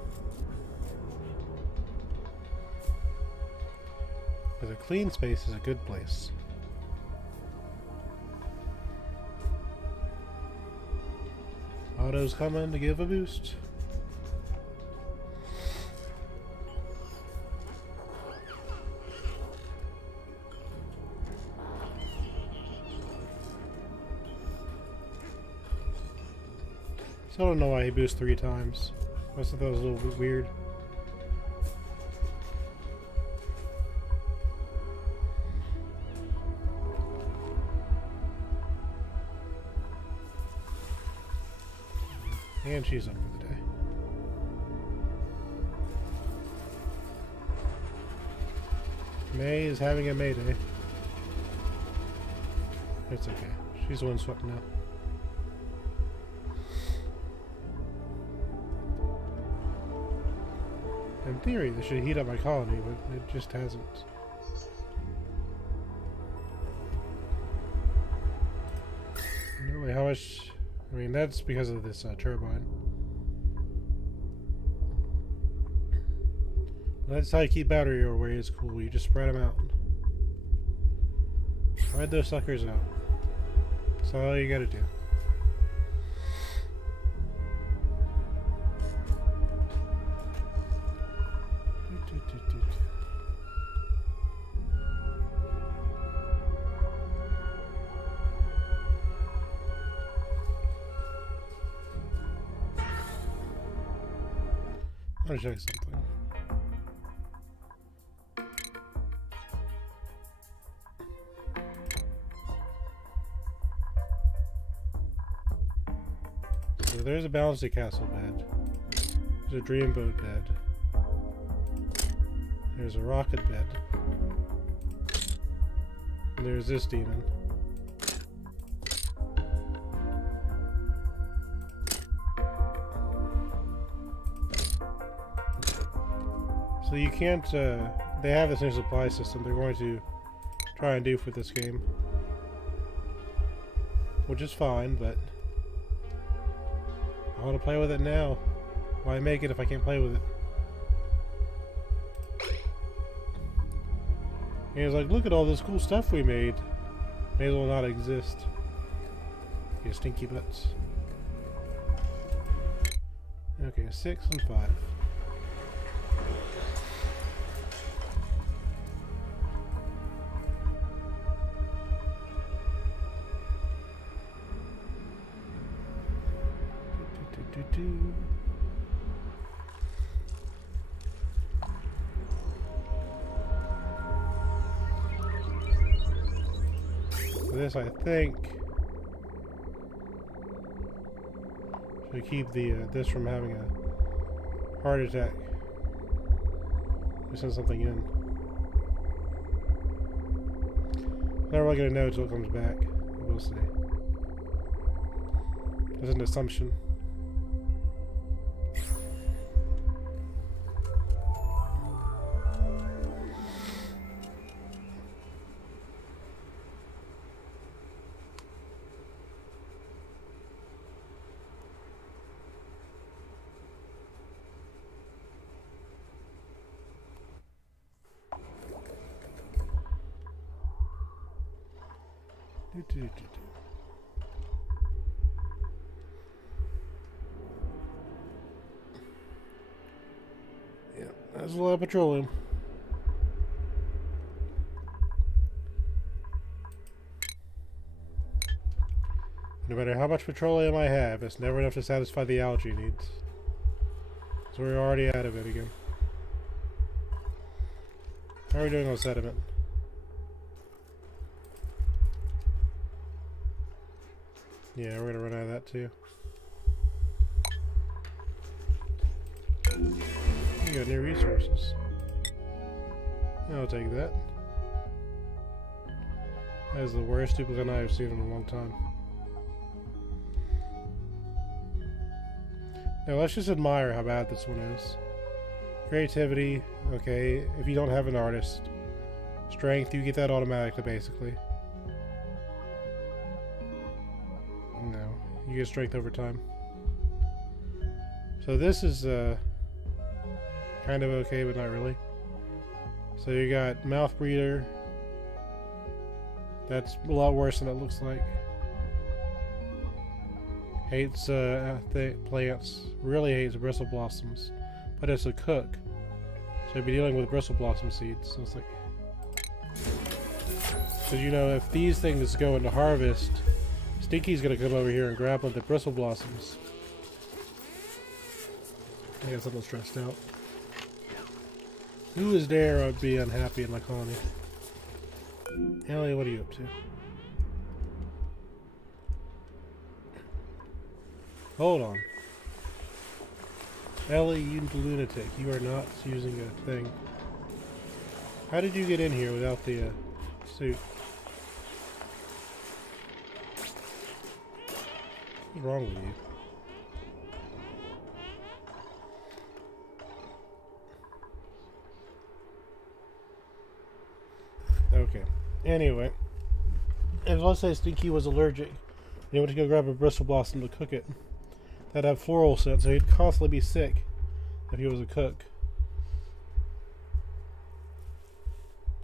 Because a clean space is a good place. Auto's coming to give a boost. Still don't know why he boosted 3 times. I thought that was a little bit weird. And she's up for the day. May is having a May Day. It's okay. She's the one swept now. In theory, this should heat up my colony, but it just hasn't. Anyway, how much... I mean, that's because of this turbine. That's how you keep battery overweight. It's cool. You just spread them out. Spread those suckers out. That's all you gotta do. I want to check something. So there's a Bouncy Castle bed. There's a Dreamboat bed. There's a rocket bed. And there's this demon. So you can't, they have this new supply system they're going to try and do for this game. Which is fine, but I want to play with it now. Why make it if I can't play with it? And he's like, look at all this cool stuff we made. May as well not exist. You stinky butts. Okay, 6 and 5. This, I think, should keep the this from having a heart attack. We send something in. Never really gonna know until it comes back. We'll see. There's an assumption. Yeah, that's a lot of petroleum. No matter how much petroleum I have, it's never enough to satisfy the algae needs. So we're already out of it again. How are we doing on sediment? Yeah, we're gonna run out of that too. You got new resources. I'll take that. That is the worst duplicate I've seen in a long time. Now let's just admire how bad this one is. Creativity, okay, if you don't have an artist. Strength, you get that automatically basically. No, you get strength over time. So this is kind of okay, but not really. So you got mouth breather. That's a lot worse than it looks like. Hates plants. Really hates bristle blossoms, but it's a cook, so you'd be dealing with bristle blossom seeds. So it's like, so you know, if these things go into harvest, Stinky's gonna come over here and grab one of the bristle blossoms. I guess I'm a little stressed out. Who is there would be unhappy in my colony? Ellie, what are you up to? Hold on. Ellie, you lunatic. You are not using a thing. How did you get in here without the suit? What's wrong with you? Okay. Anyway. And let's say Stinky was allergic. He went to go grab a bristle blossom to cook it. That'd have floral scent, so he'd constantly be sick if he was a cook.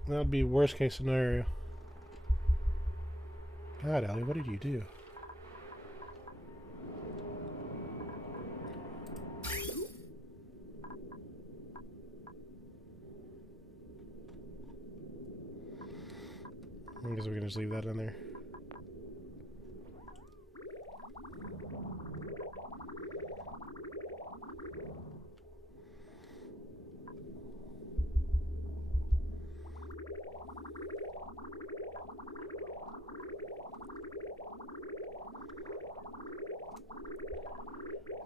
That would be worst case scenario. God, Ellie, what did you do? I guess we can just leave that in there.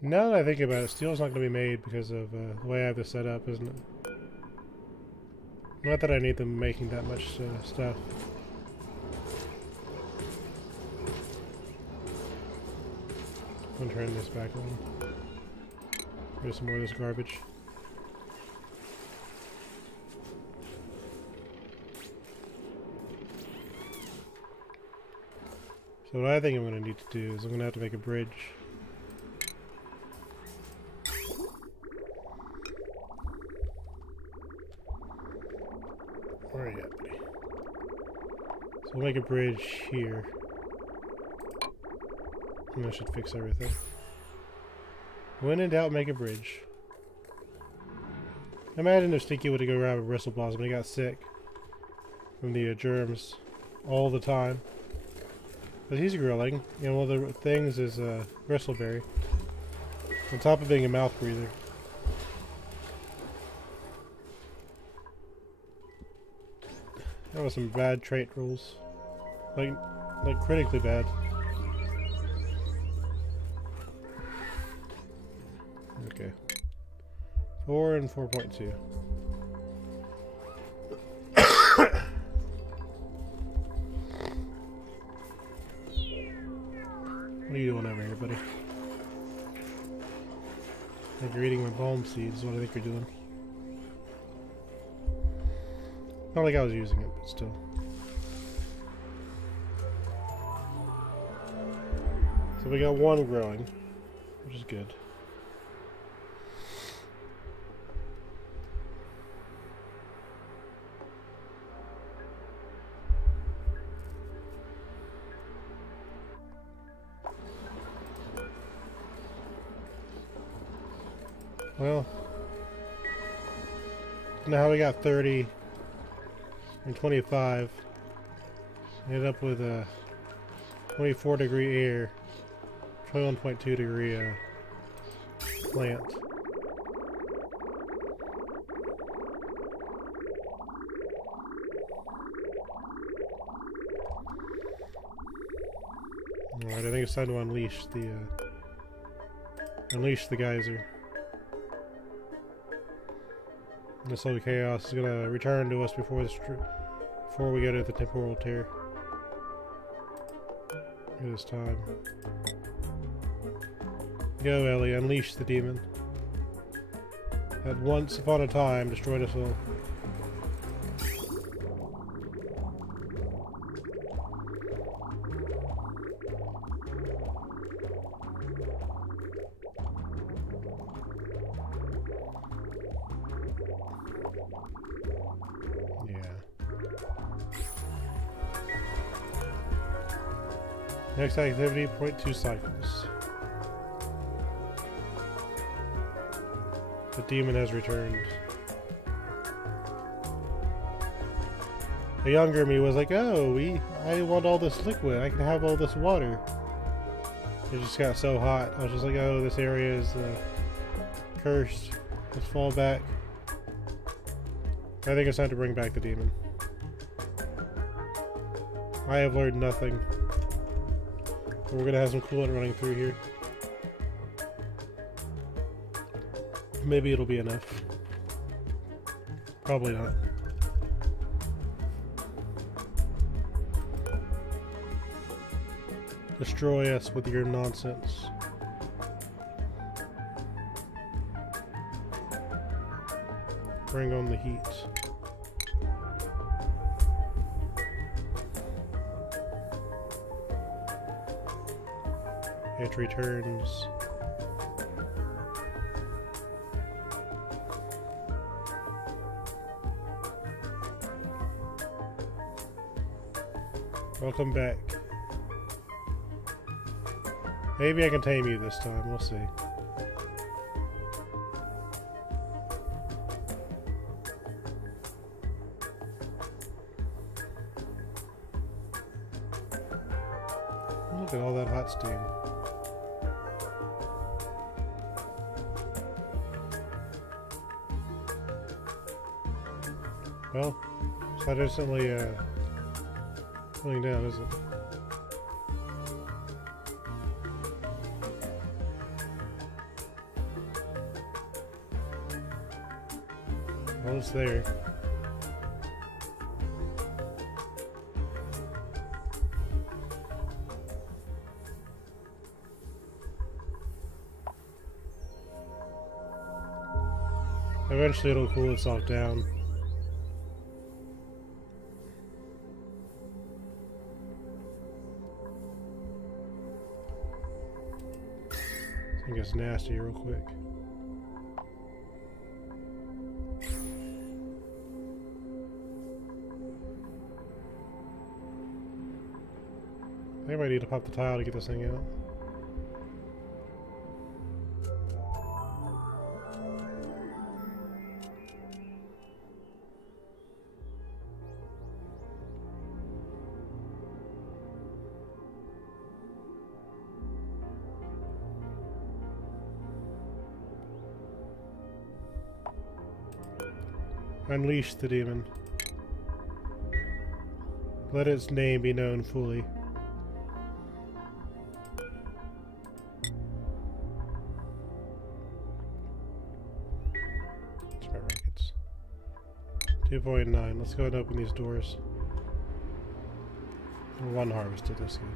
Now that I think about it, steel's not going to be made because of the way I have this set up, isn't it? Not that I need them making that much stuff. I'm going to turn this back on. There's some more of this garbage. So what I think I'm going to need to do is I'm going to have to make a bridge. Where are you at, buddy? So we'll make a bridge here. And that should fix everything. When in doubt, make a bridge. I imagine if Stinky would have go grab a bristle blossom and he got sick from the germs all the time. But he's grilling. You know, one of the things is bristleberry. On top of being a mouth breather. That was some bad trait rules. Like critically bad. Okay. 4 and 4.2. What are you doing over here, buddy? I think you're eating my balm seeds, is what I think you're doing. Not like I was using it, but still. So we got one growing, which is good. Well, now we got 30 and 25. Ended up with a 24 degree air, 21.2 degree plant. Alright, I think it's time to unleash the geyser. This little chaos is gonna return to us before we go to the temporal tear. It is time. Go, Ellie, unleash the demon that once upon a time destroyed us all. Next activity, 0.2 cycles. The demon has returned. The younger me was like, oh, I want all this liquid. I can have all this water. It just got so hot. I was just like, oh, this area is cursed. Let's fall back. I think it's time to bring back the demon. I have learned nothing. We're gonna have some coolant running through here. Maybe it'll be enough. Probably not. Destroy us with your nonsense. Bring on the heat. It returns. Welcome back. Maybe I can tame you this time, we'll see. Look at all that hot steam. Well, it's not instantly cooling down, is it? Well, it's there. Eventually it'll cool itself down. I think it's nasty real quick. I might need to pop the tile to get this thing out. Unleash the demon. Let its name be known fully. That's my rockets. 2.9. Let's go ahead and open these doors. One harvested, that's good.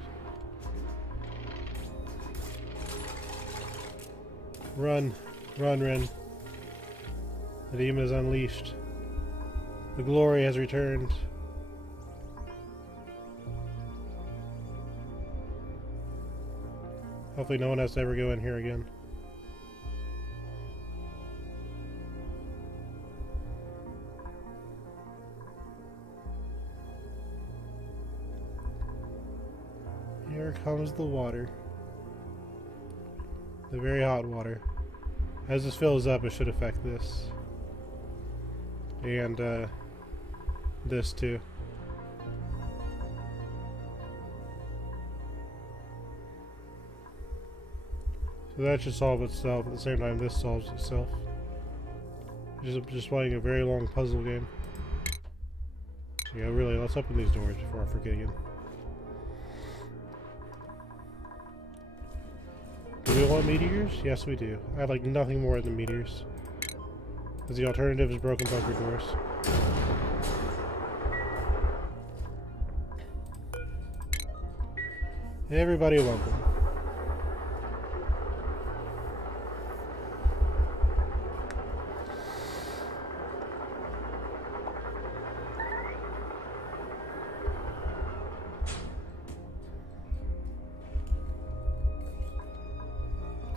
Run. Run, Ren. The demon is unleashed. The glory has returned. Hopefully no one has to ever go in here again. Here comes the water. The very hot water. As this fills up, it should affect this. And, this too. So that should solve itself. At the same time, this solves itself. Just playing a very long puzzle game. Yeah, really, let's open these doors before I forget again. Do we want meteors? Yes, we do. I'd like nothing more than meteors. Because the alternative is broken bunker doors. Everybody welcome.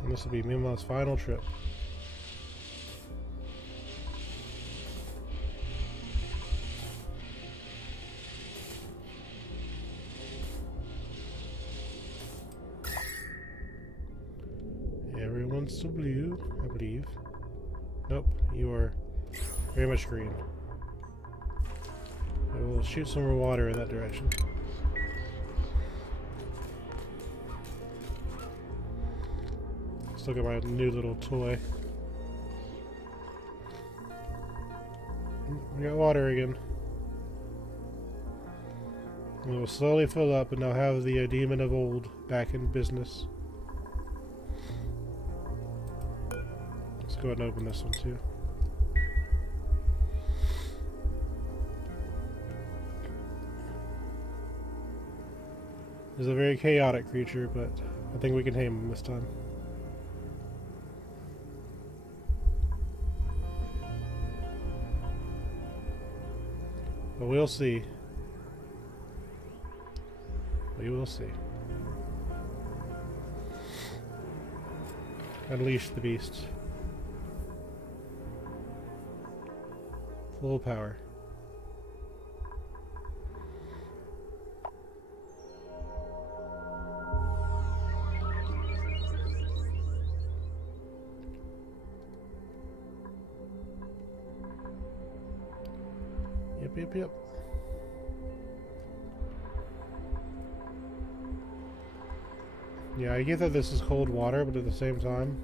And this will be Mima's final trip. Everyone's so blue, I believe. Nope, you are very much green. I will shoot some more water in that direction. Let's look at my new little toy. We got water again. And it will slowly fill up, and now have the demon of old back in business. Let's go ahead and open this one too. He's a very chaotic creature, but I think we can tame him this time. But we'll see. We will see. Unleash the beast. Full power. Yep. Yeah, I get that this is cold water, but at the same time,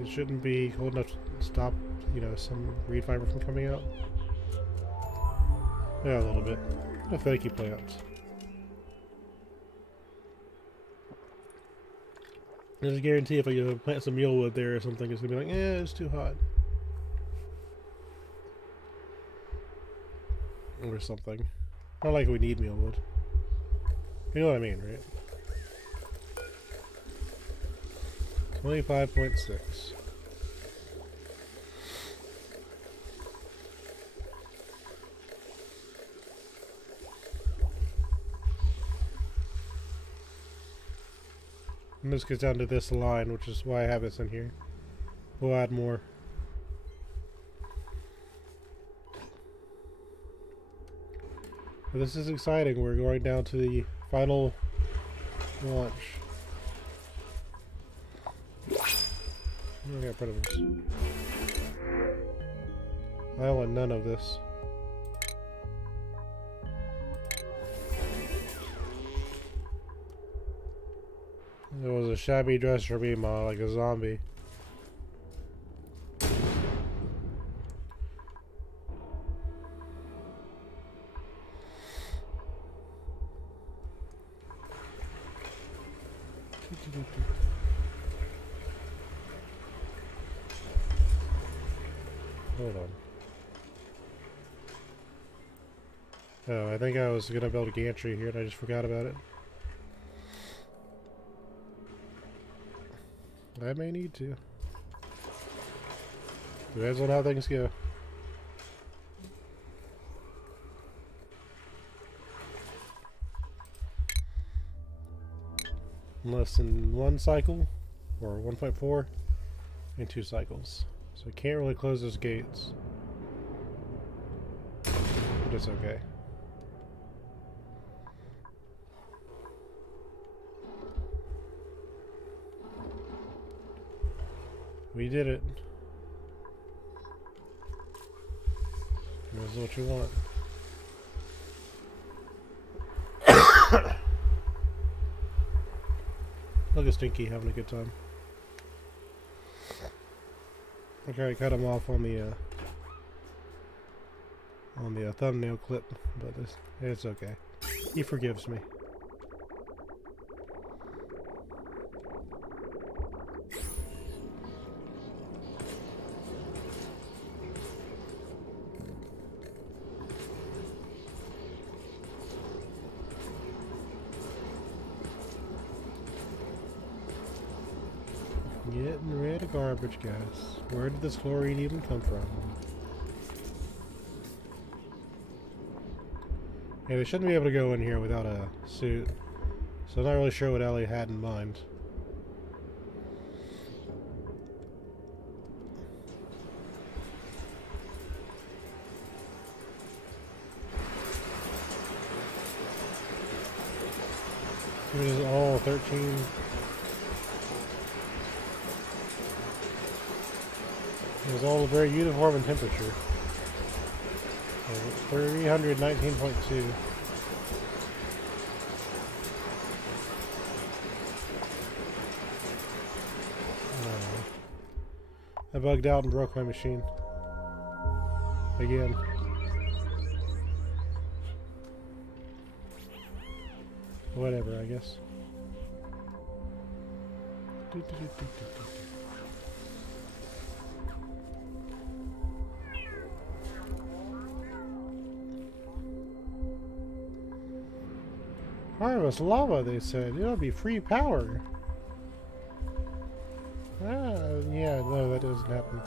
it shouldn't be cold enough to stop, you know, some reed fiber from coming out. Yeah, a little bit. A flaky plants. There's a guarantee if I plant some mulewood there or something, it's gonna be like, it's too hot. Or something. Not like we need mealwood. You know what I mean, right? 25.6. And this gets down to this line, which is why I have this in here. We'll add more. But this is exciting. We're going down to the final launch. I got predators. I want none of this. It was a shabby dress for me, Ma, like a zombie. Hold on. Oh, I think I was gonna build a gantry here and I just forgot about it. I may need to. Depends on how things go. Less than 1 cycle, or 1.4, and 2 cycles. So I can't really close those gates. But it's okay. We did it. This is what you want. Look at Stinky having a good time. Okay, I cut him off on the thumbnail clip, but it's okay. He forgives me. Getting rid of garbage gas. Where did this chlorine even come from? Yeah, they shouldn't be able to go in here without a suit. So I'm not really sure what Ellie had in mind. It is all 13. It was all very uniform in temperature. 319.2. I bugged out and broke my machine. Again. Whatever, I guess. Harvest lava, they said. It'll be free power. Yeah, no, that doesn't happen.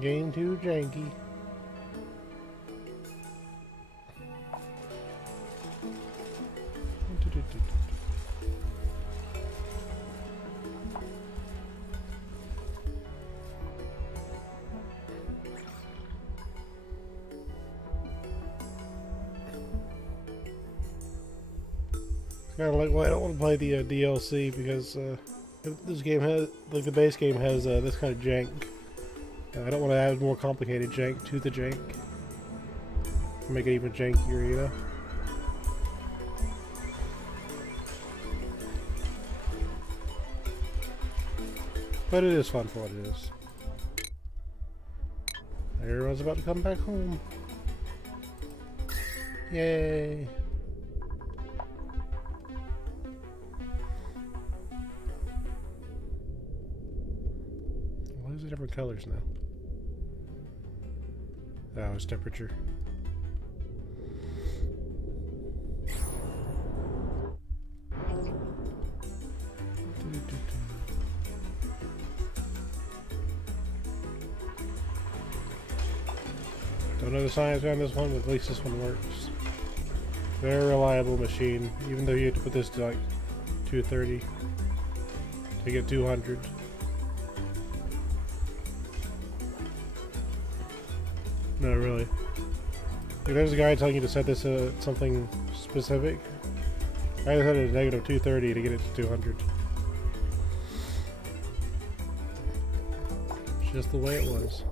Game too janky. Kind of like why I don't want to play the DLC because this game has, like the base game has this kind of jank. I don't want to add more complicated jank to the jank. Make it even jankier, you know? But it is fun for what it is. Everyone's about to come back home. Yay! Why is it different colors now? Oh, it's temperature. Don't know the science behind this one, but at least this one works. Very reliable machine, even though you had to put this to like 230 to get 200. No, really. If there's a guy telling you to set this at something specific, I set it at negative 230 to get it to 200. It's just the way it was.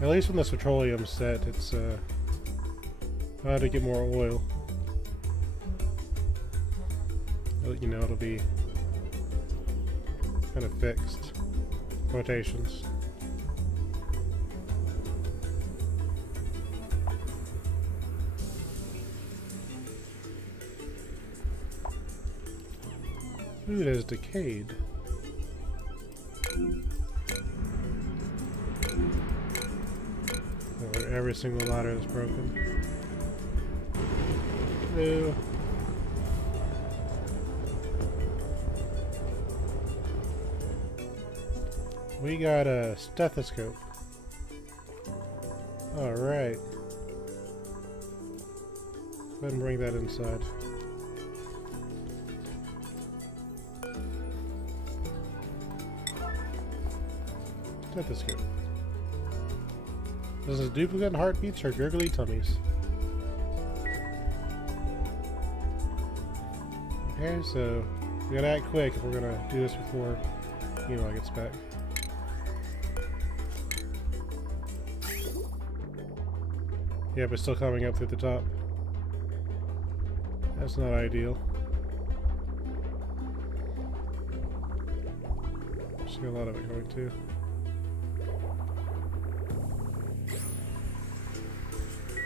At least when this petroleum's set, it's how to get more oil. You know, it'll be kind of fixed. Quotations. Food has decayed. Every single ladder is broken. Ew. We got a stethoscope. Alright. Go ahead and bring that inside. Stethoscope. This is duplicate heartbeats or gurgly tummies. Okay, so we gotta act quick if we're gonna do this before Eli gets back. Yeah, but still coming up through the top. That's not ideal. See a lot of it going too.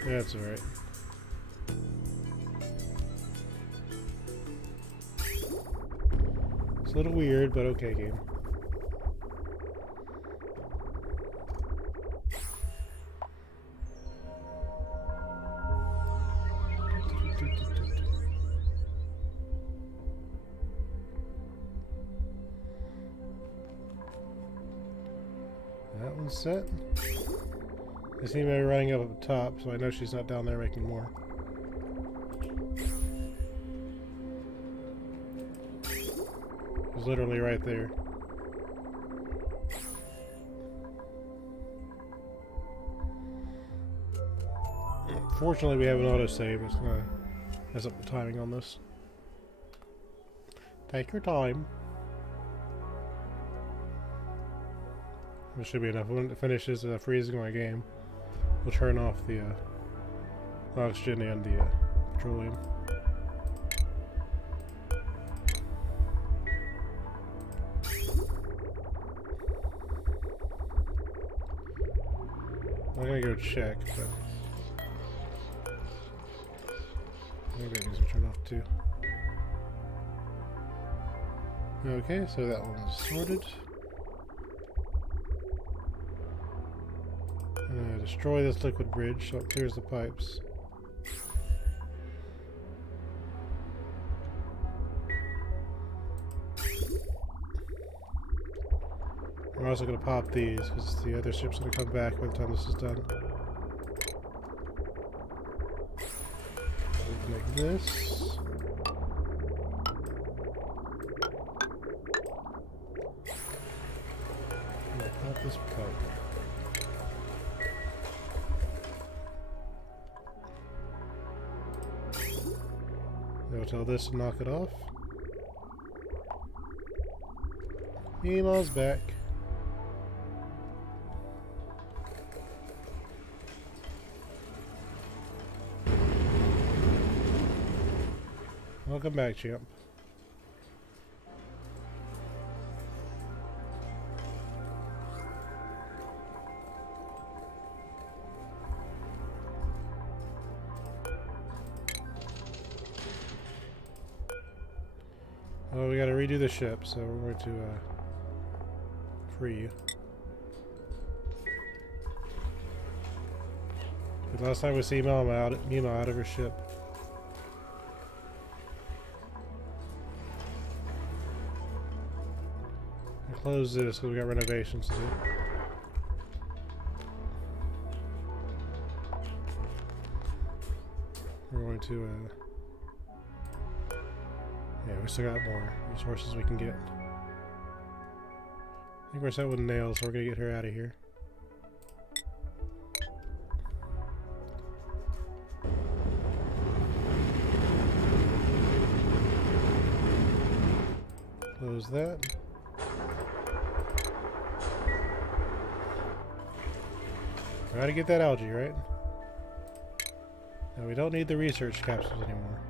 That's alright. It's a little weird, but okay, game. That one's set. I see maybe running up at the top, so I know she's not down there making more. She's literally right there. Fortunately, we have an autosave. It's gonna mess up the timing on this. Take your time. This should be enough. When it finishes freezing my game, we'll turn off the oxygen and the petroleum. I'm gonna go check, but maybe I need to turn off too. Okay, so that one's sorted. Destroy this liquid bridge so it clears the pipes. We're also going to pop these because the other ship's going to come back by the time this is done. Like this. And pop this pipe. I'll tell this to knock it off. Email's back. Welcome back, champ. Oh, we gotta redo the ship, so we're going to free you. The last time we see Mama out of her ship. I'll close this because we got renovations to do. we're going to, yeah, we still got more resources we can get. I think we're set with nails, so we're gonna get her out of here. Close that. Gotta get that algae, right? Now we don't need the research capsules anymore.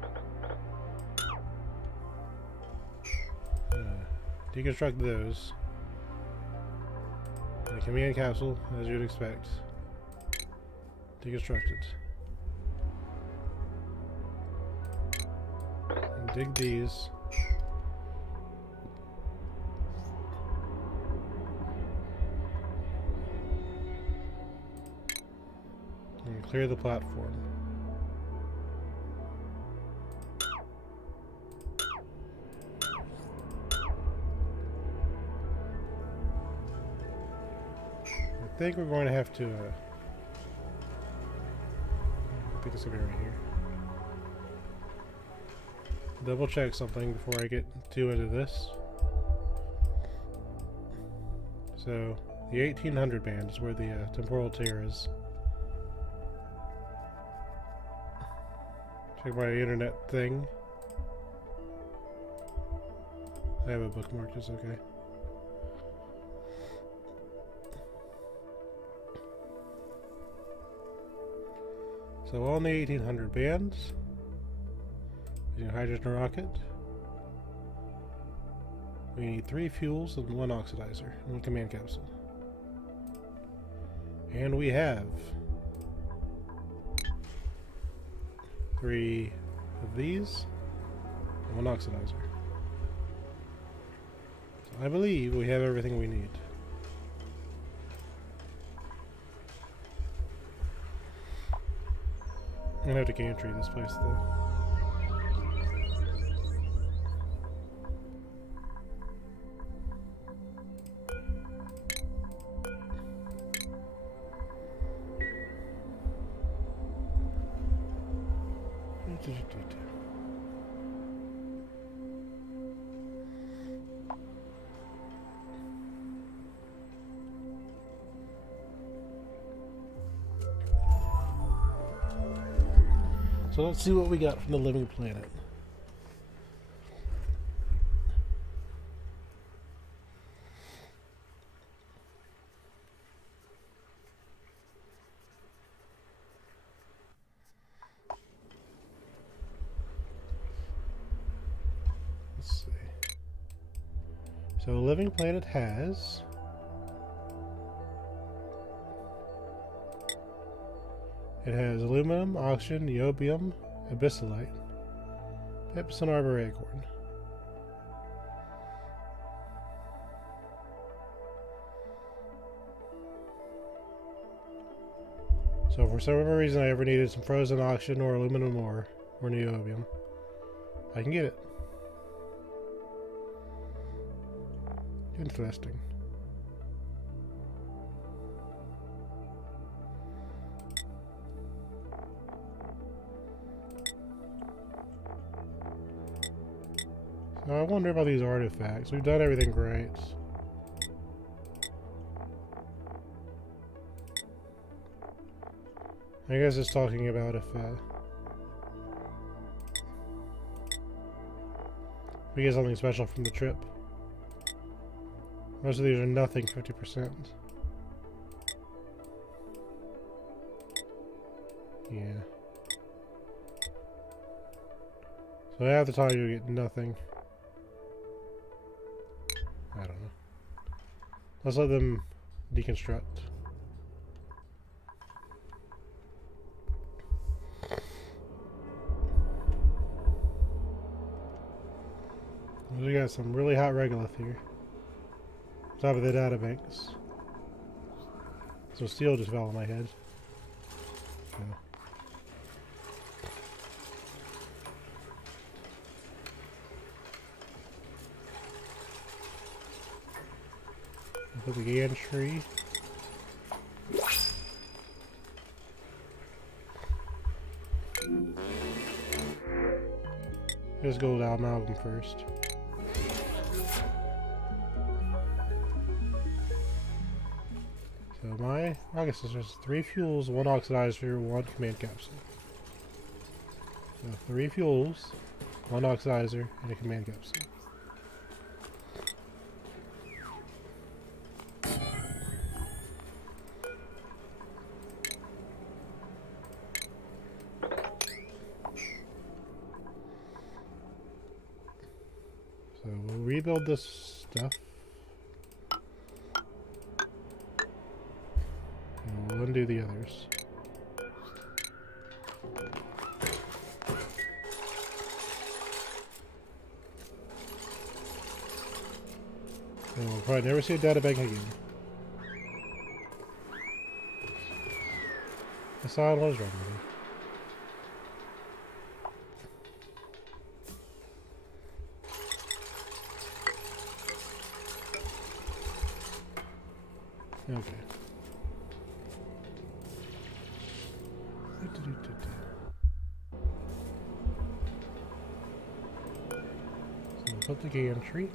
Deconstruct those. The command capsule, as you'd expect. Deconstructed. And dig these. And clear the platform. I think we're going to have to, I think it's going to be right here. Double check something before I get too into this. So, the 1800 band is where the temporal tear is. Check my internet thing. I have a bookmark, it's okay. So on the 1800 bands, using a hydrogen rocket, we need 3 fuels and 1 oxidizer, and 1 command capsule. And we have 3 of these and 1 oxidizer. So I believe we have everything we need. I'm gonna have to gantry this place though. So let's see what we got from the living planet. Let's see. So the living planet has it has aluminum, oxygen, niobium, abyssalite, pips, and arbor acorn. So for some reason I ever needed some frozen oxygen or aluminum or niobium, I can get it. Interesting. So I wonder about these artifacts. We've done everything right. I guess it's talking about if we get something special from the trip. Most of these are nothing 50%. Yeah. So half the time you get nothing. I don't know. Let's let them deconstruct. We got some really hot regolith here. Top of the databanks. So steel just fell on my head. Yeah. Put the gantry. Let's go to amalgam first. So I guess there's 3 fuels, 1 oxidizer, 1 command capsule. So 3 fuels, 1 oxidizer, and a command capsule. So we'll rebuild this stuff. And we'll undo the others. And we'll probably never see a data bank again. I saw what was wrong with it. Okay. So we'll put the gantry.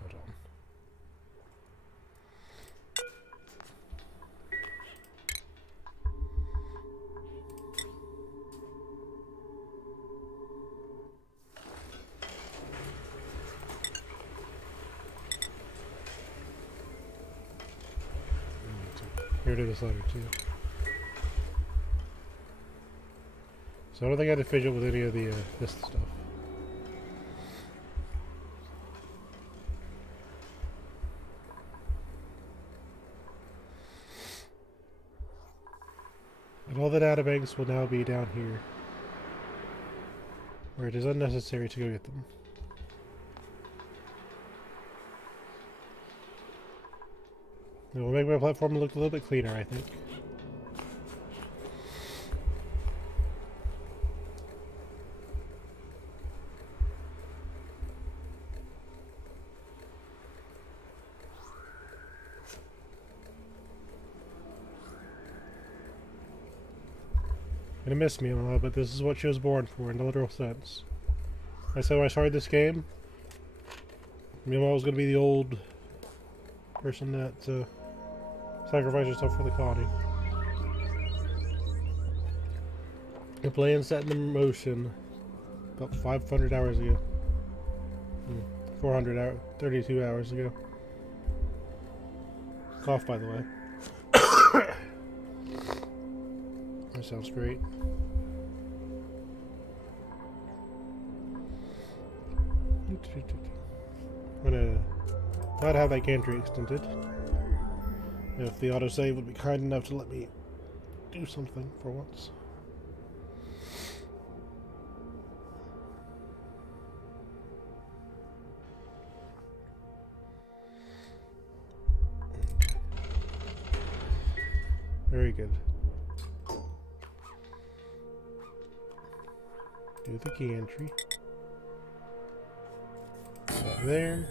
Hold on. Here to this letter too. So I don't think I had to fidget with any of the this stuff. And all the data banks will now be down here, where it is unnecessary to go get them. It will make my platform look a little bit cleaner, I think. Gonna miss Mila, but this is what she was born for in the literal sense. I said when I started this game, Mila was gonna be the old person that sacrificed herself for the colony. The plan set in motion about 500 hours ago. 400 hours, 32 hours ago. Cough, by the way. That sounds great. I'm gonna not have that gantry extended. If the autosave would be kind enough to let me do something for once. Very good. Do the gantry. That there.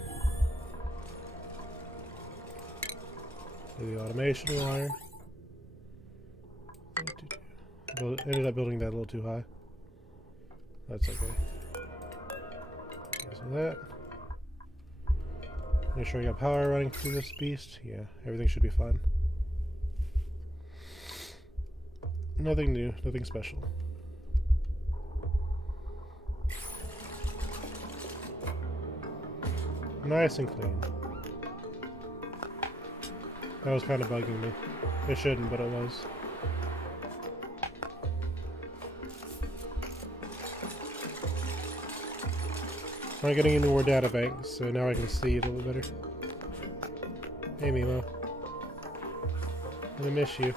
Do the automation wire. Ended up building that a little too high. That's okay. So that. Make sure I got power running through this beast. Yeah, everything should be fine. Nothing new, nothing special. Nice and clean. That was kind of bugging me. It shouldn't, but it was. I'm not getting into more data banks, so now I can see it a little better. Hey Mimo. I'm gonna miss you.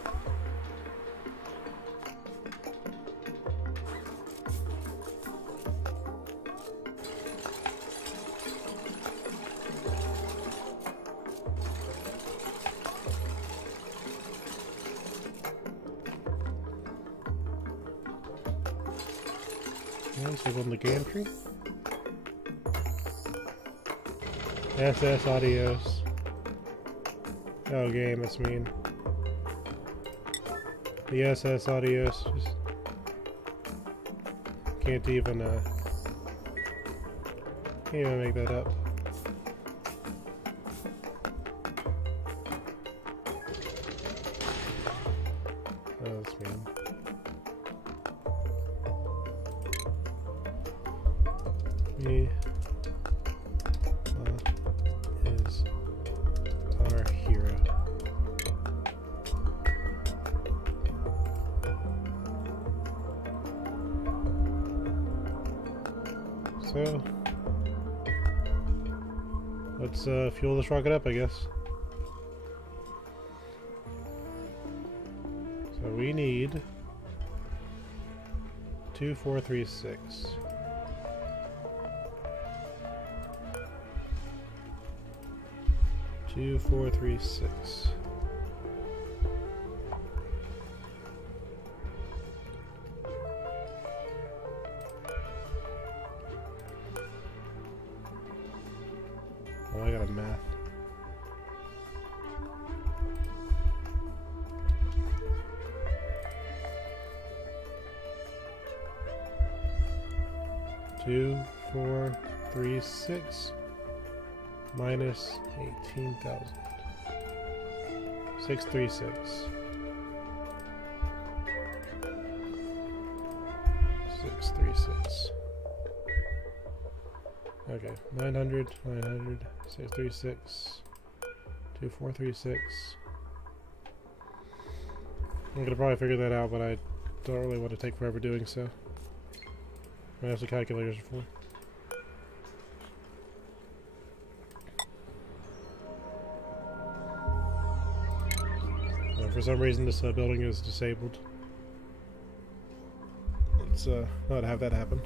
So on the gantry. SS Adios. Oh game, it's mean. The SS Adios. Just Can't even make that up. Oh, that's mean. Me is our hero. So let's fuel this rocket up, I guess. So we need 2436. Two, 4, 3, 6. Oh, I got a math. Two, 4, 3, 6. Minus 18,000. 636. 636. Okay, 900, 636, 2436. I'm gonna probably figure that out, but I don't really want to take forever doing so. That's what calculators are for. For some reason, this building is disabled. Let's not have that happen.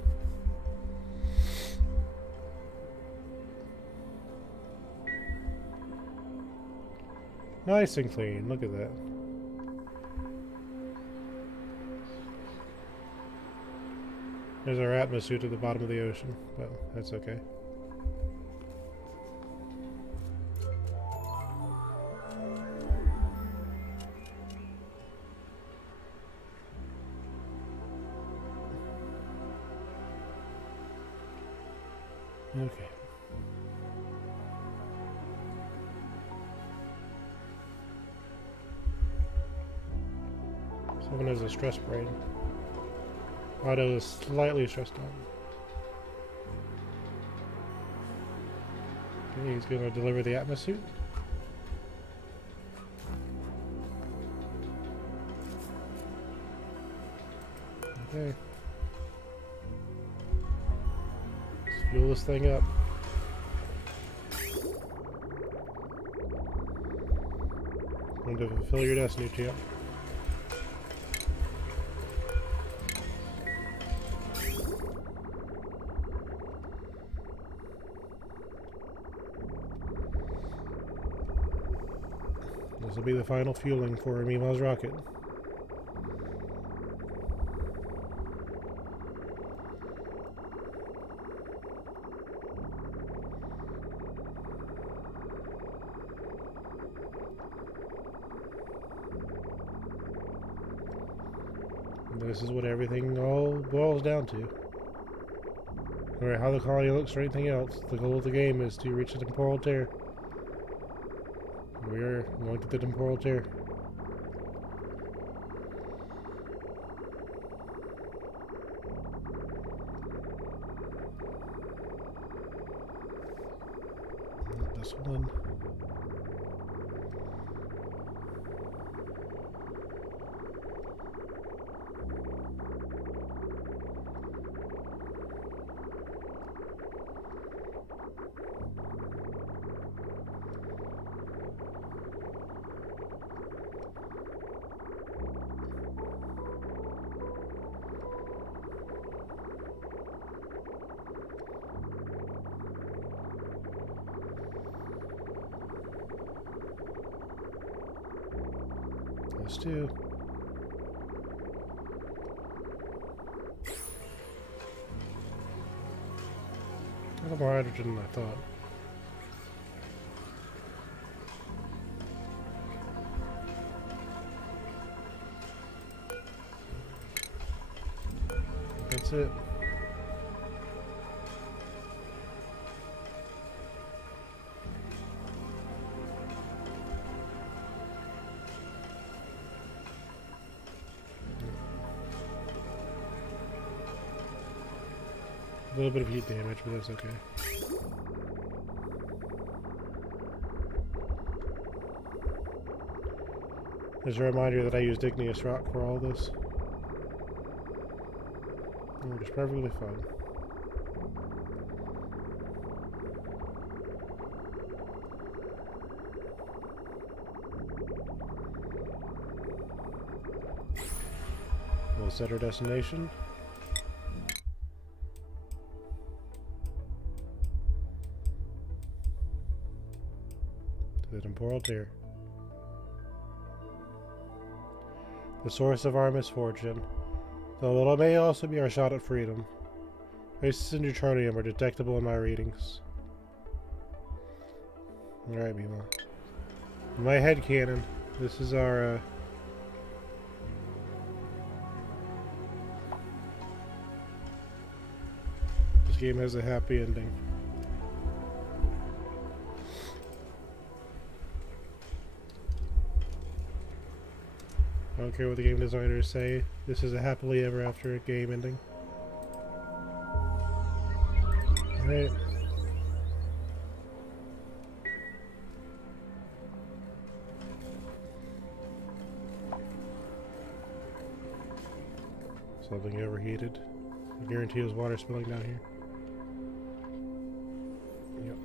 Nice and clean. Look at that. There's our atmosphere at the bottom of the ocean, but that's okay. Okay. Someone has a stress brain. Otto is slightly stressed out. Okay, he's going to deliver the atmosphere. Okay. Fuel this thing up. Time to fulfill your destiny, champ. This will be the final fueling for Mima's rocket. This is what everything all boils down to. No matter how the colony looks or anything else, the goal of the game is to reach the temporal tear. We're going to the temporal tear. This one. Those two. A little more hydrogen than I thought. That's it. little bit of heat damage, but that's okay. There's a reminder that I used igneous rock for all this. Which is perfectly fine. We'll set our destination. To the temporal tear. The source of our misfortune, though it may also be our shot at freedom. Traces in neutronium are detectable in my readings. Alright, Mima. In my headcanon, this is our, this game has a happy ending. I don't care what the game designers say, this is a happily ever after game ending. Alright. Something overheated. I guarantee there's water spilling down here. Yep.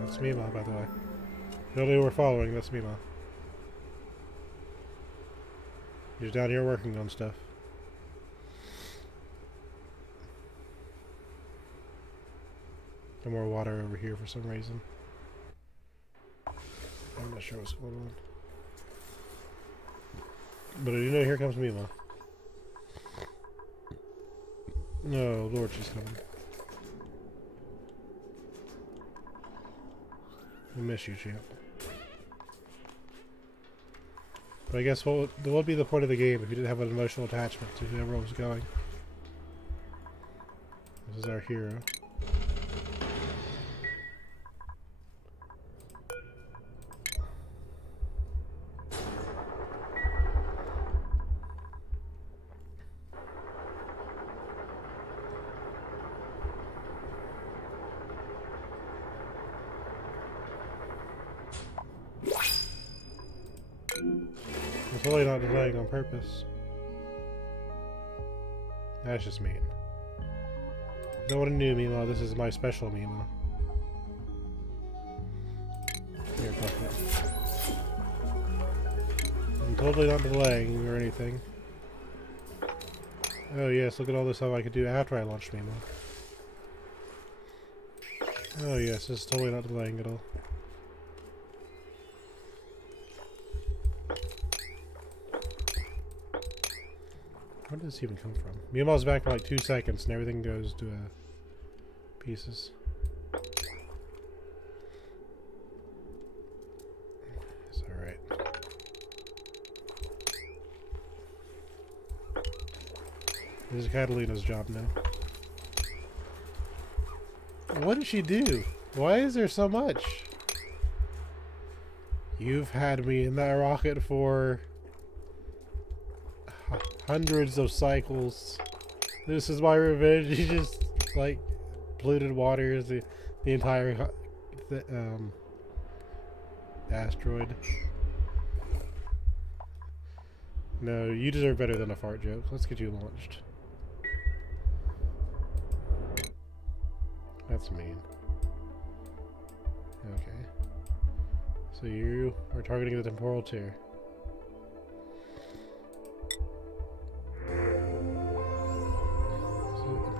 That's Mima, by the way. Nobody we're following, that's Mima. He's down here working on stuff. No more water over here for some reason. I'm not sure what's going on. But I do know here comes Mima. No, Lord, she's coming. I miss you, champ. But I guess what would be the point of the game if you didn't have an emotional attachment to whoever was going? This is our hero. I'm totally not delaying on purpose. That's just mean. I don't want a new Mima, this is my special Mima. Here, Bucket. I'm totally not delaying or anything. Oh yes, look at all the stuff I could do after I launched Mima. Oh yes, this is totally not delaying at all. Where did this even come from? Mima's back for like 2 seconds and everything goes to pieces. It's alright. This is Catalina's job now. What did she do? Why is there so much? You've had me in that rocket for hundreds of cycles. This is my revenge. You just like polluted waters, the entire asteroid. No, you deserve better than a fart joke. Let's get you launched. That's mean. Okay. So you are targeting the temporal tear.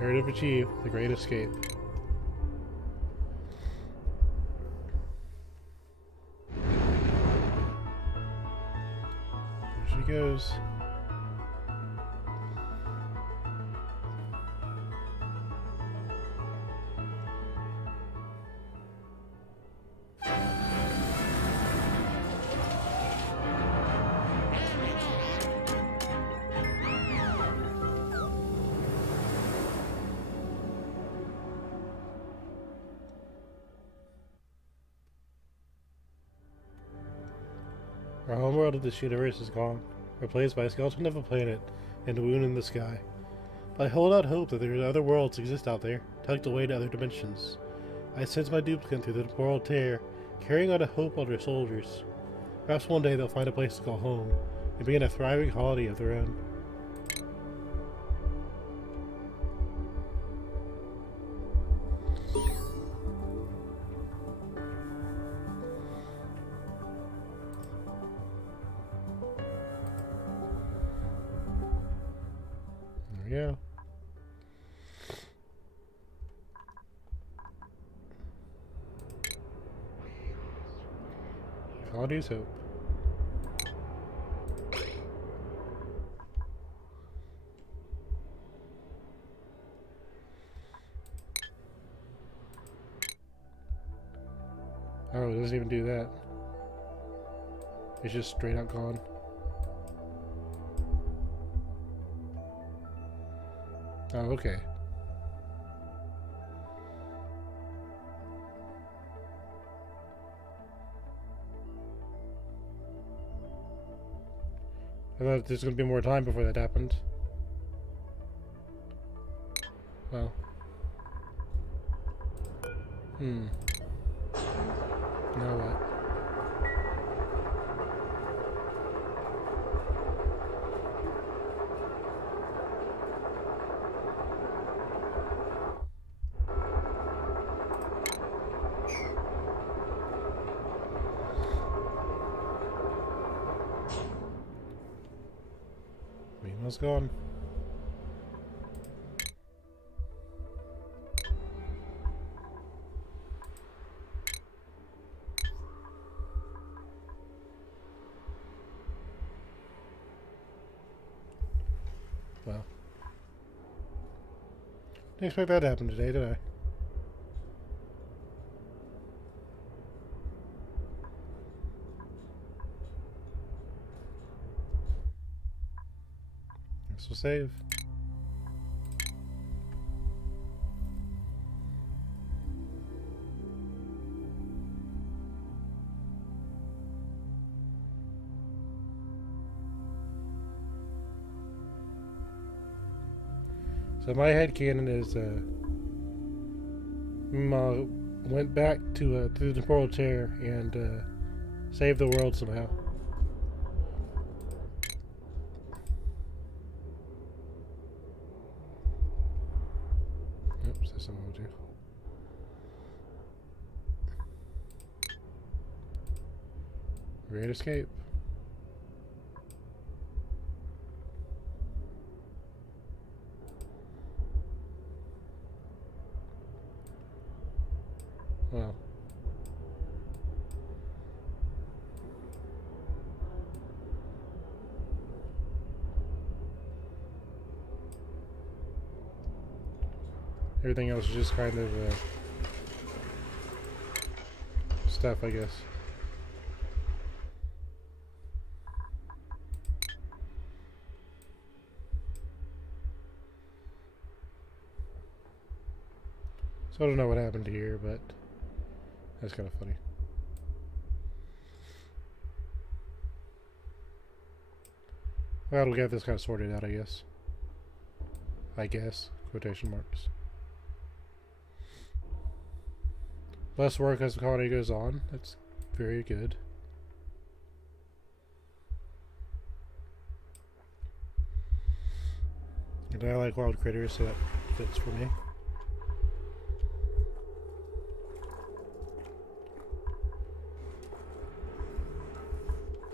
Imperative achieve, the great escape. There she goes. Our homeworld of this universe is gone, replaced by a skeleton of a planet and a moon in the sky. But I hold out hope that there are other worlds exist out there, tucked away to other dimensions. I sense my duplicate through the temporal tear, carrying out a hope on their soldiers. Perhaps one day they'll find a place to call home, and begin a thriving colony of their own. There we go. Colony's hope. Oh, it doesn't even do that. It's just straight out gone. Oh, okay. I thought there's going to be more time before that happened. Well. Now what? Meanwhile's gone. Well, didn't expect that to happen today, did I? Guess we'll save. So my headcanon is went back to the temporal chair and saved the world somehow. Oops, that's something I'll do. Great escape. Well. Everything else is just kind of stuff, I guess. So I don't know what happened here, but that's kind of funny. Well, we'll get this kind of sorted out, I guess. Quotation marks. Less work as the colony goes on. That's very good. And I like wild critters, so that fits for me.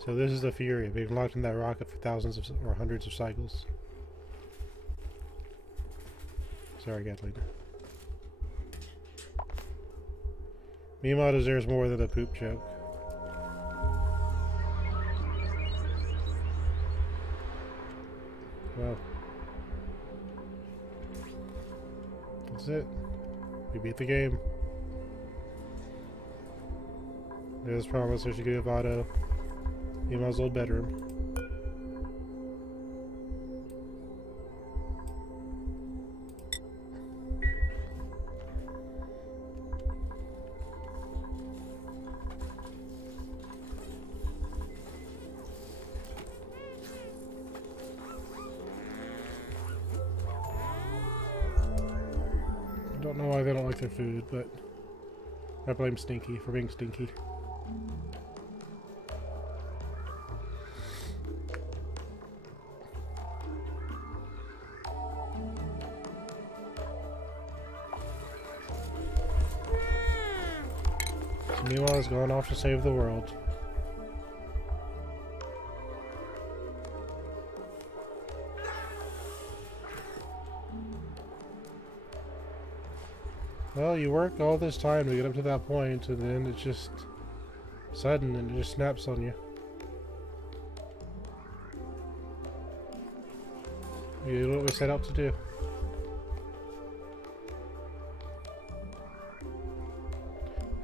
So this is the Fury, being locked in that rocket for thousands of, or hundreds of cycles. Sorry, Gatlina. Mima deserves more than a poop joke. Well. That's it. We beat the game. As promised, there's a good Vado. Mima's old bedroom. don't know why they don't like their food, but I blame Stinky for being stinky. Meanwhile, is going off to save the world. Well, you work all this time to get up to that point, and then it's just sudden and it just snaps on you. You do what we set out to do.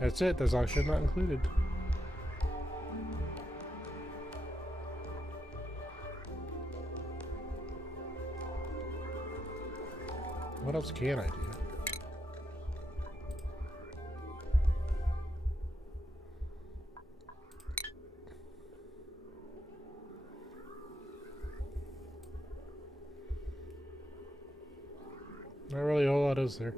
That's it, that's actually not included. What else can I do? Not really a whole lot, is there?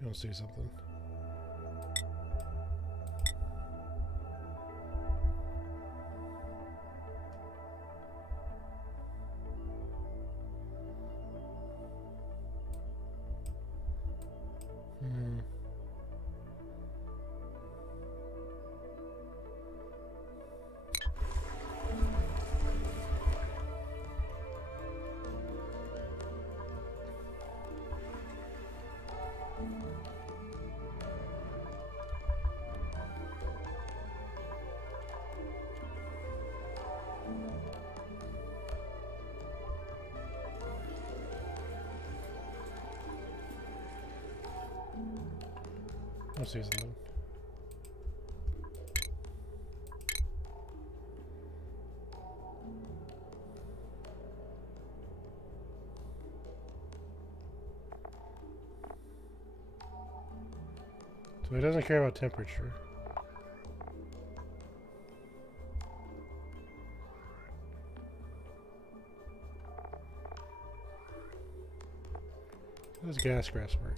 You'll see something. I'll see something. So he doesn't care about temperature. How does gas grass work?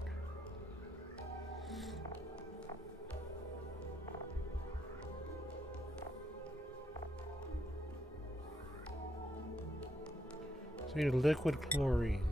So you need liquid chlorine.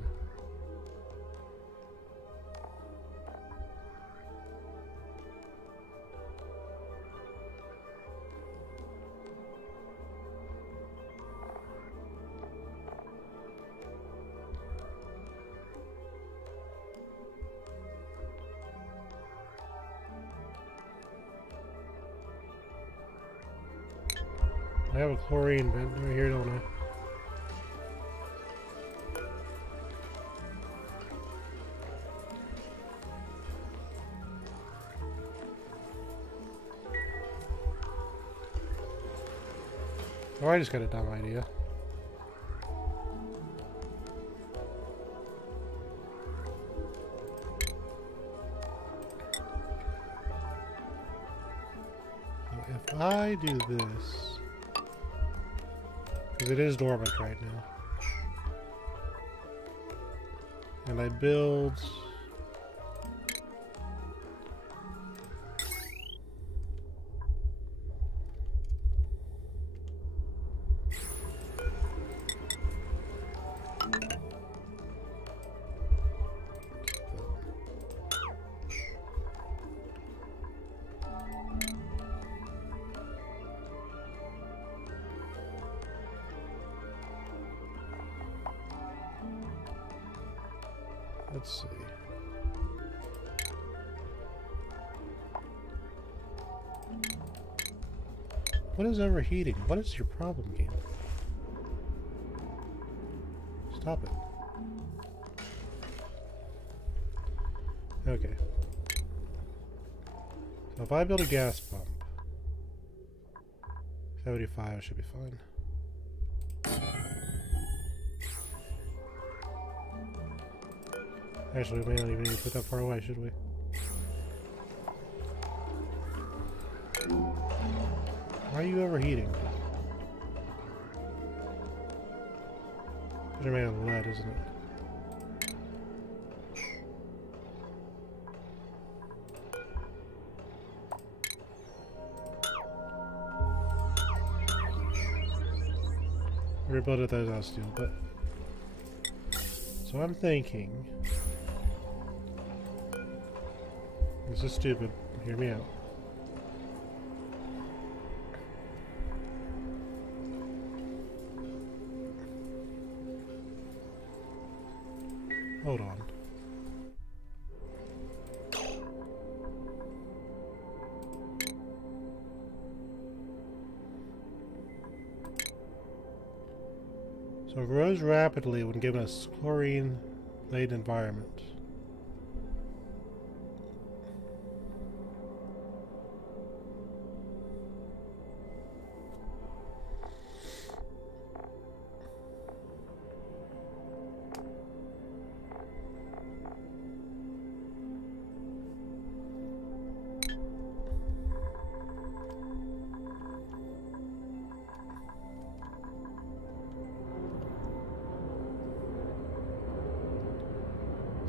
I have a chlorine vent right here, don't I? Oh, I just got a dumb idea. So if I do this, because it is dormant right now, and I build let's see. What is overheating? What is your problem, game? Stop it. Okay. So if I build a gas pump, 75 should be fine. Actually, we may not even need to put that far away, should we? Why are you overheating? They're made of lead, isn't it? Rebuild it those out of steel, but so I'm thinking this is stupid. Hear me out. Hold on. So it grows rapidly when given a chlorine-laden environment.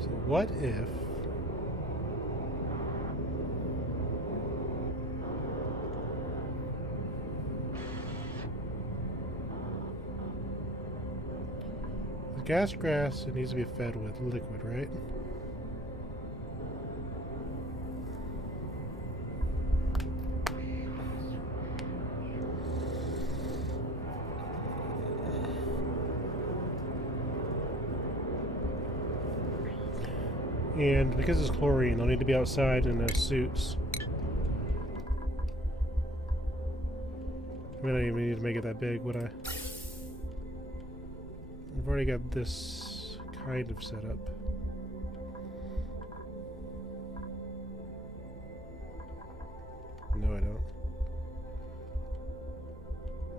So what if the gas grass, it needs to be fed with liquid, right? And because it's chlorine, they'll need to be outside in their suits. I don't even need to make it that big, would I? I've already got this kind of set up. No, I don't.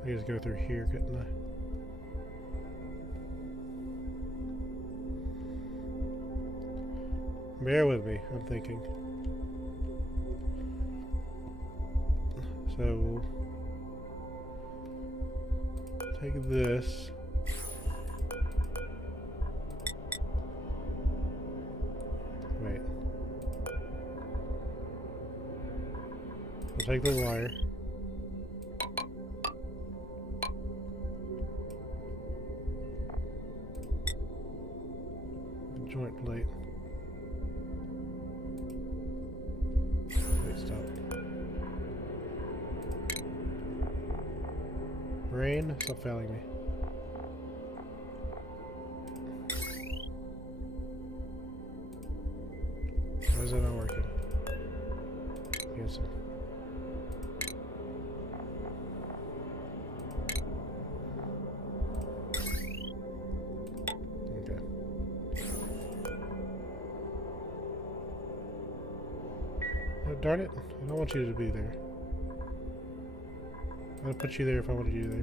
I just go through here, couldn't I? Bear with me, I'm thinking. So we'll take this. Wait. We'll take the wire. Joint plate. Brain, stop failing me. Why is that not working? Cancel. Okay. Oh, darn it. I don't want you to be there. I'll put you there if I wanted you there.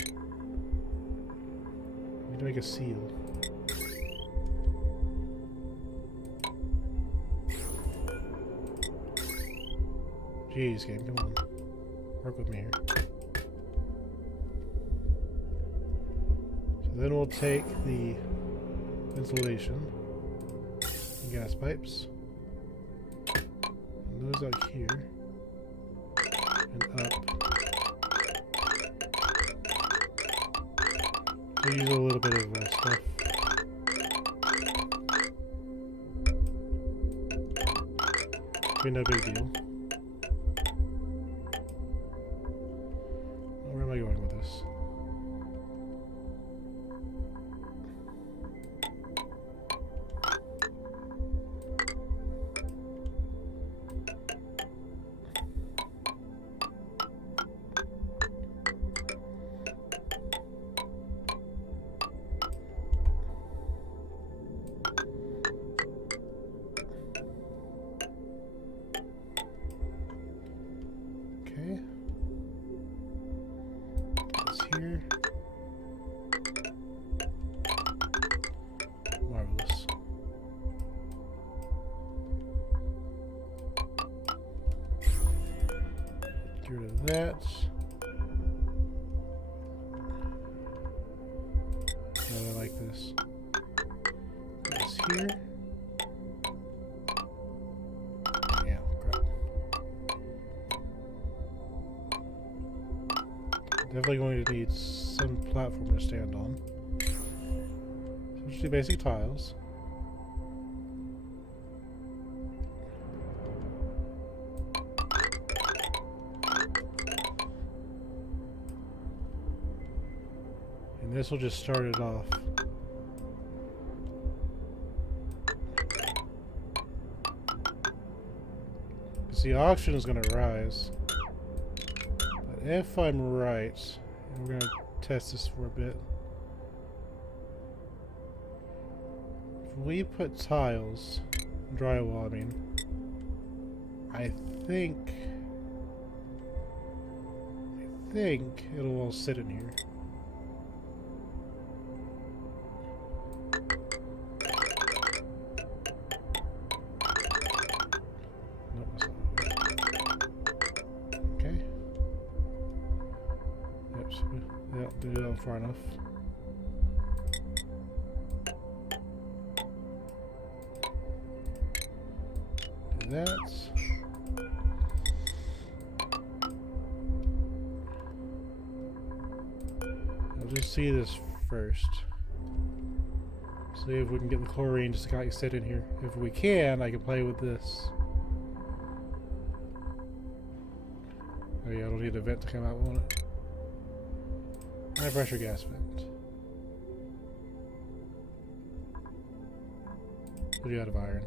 I need to make a seal. Jeez, game, come on. Work with me here. So then we'll take the insulation and gas pipes. And those out here. And up. We'll use a little bit of stuff. Be no big deal. Where am I going with this? that. No, I like this. This here. Yeah, crap. Definitely going to need some platform to stand on. So just do basic tiles. And this will just start it off. Because the auction is going to rise. But if I'm right, and we're going to test this for a bit. If we put tiles, drywall, I mean, I think it'll all sit in here. Okay. Yep, so that'll do that far enough. Do that. I'll just see this first. See if we can get the chlorine just to kind of sit in here. If we can, I can play with this. Oh yeah, I don't need a vent to come out, won't it? High pressure gas vent. We'll do out of iron.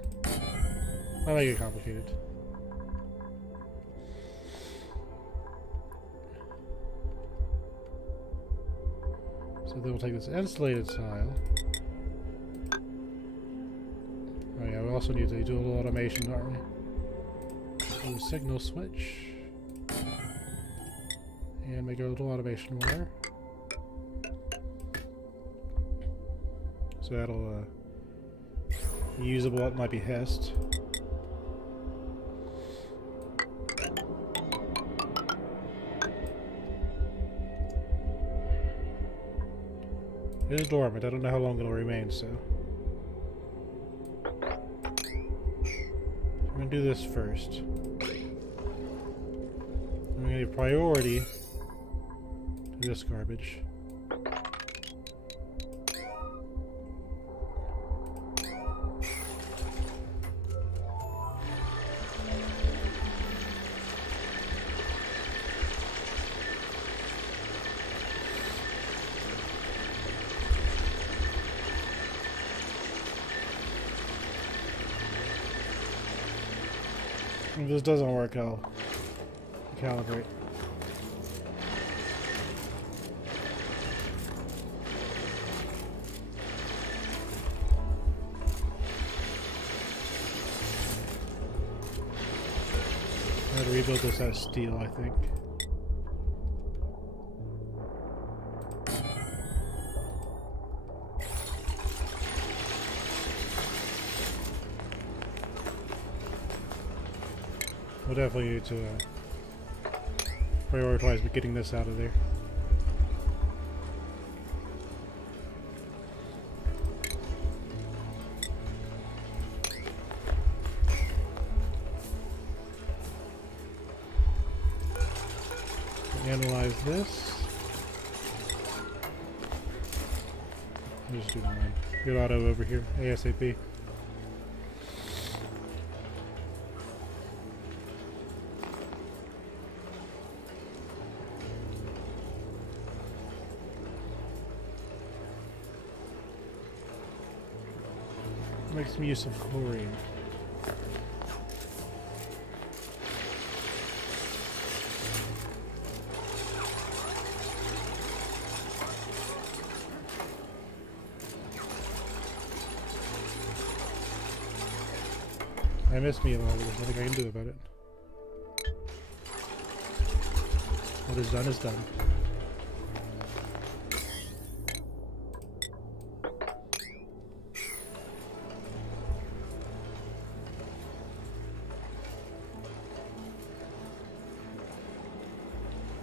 I'll make it complicated. So then we'll take this insulated tile. Oh yeah, we also need to do a little automation, don't we? Do a signal switch. And make a little automation wire. So that'll be usable. It might be HEST. It is dormant. I don't know how long it'll remain, so. I'm going to do this first. I'm going to give priority to this garbage. If this doesn't work, I'll calibrate. I had to rebuild this out of steel, I think. We'll definitely need to prioritize getting this out of there. Analyze this. I'll just do mine. Get auto over here, ASAP. Make some use of chlorine. I miss me a lot of this. Nothing I can do about it. What is done is done.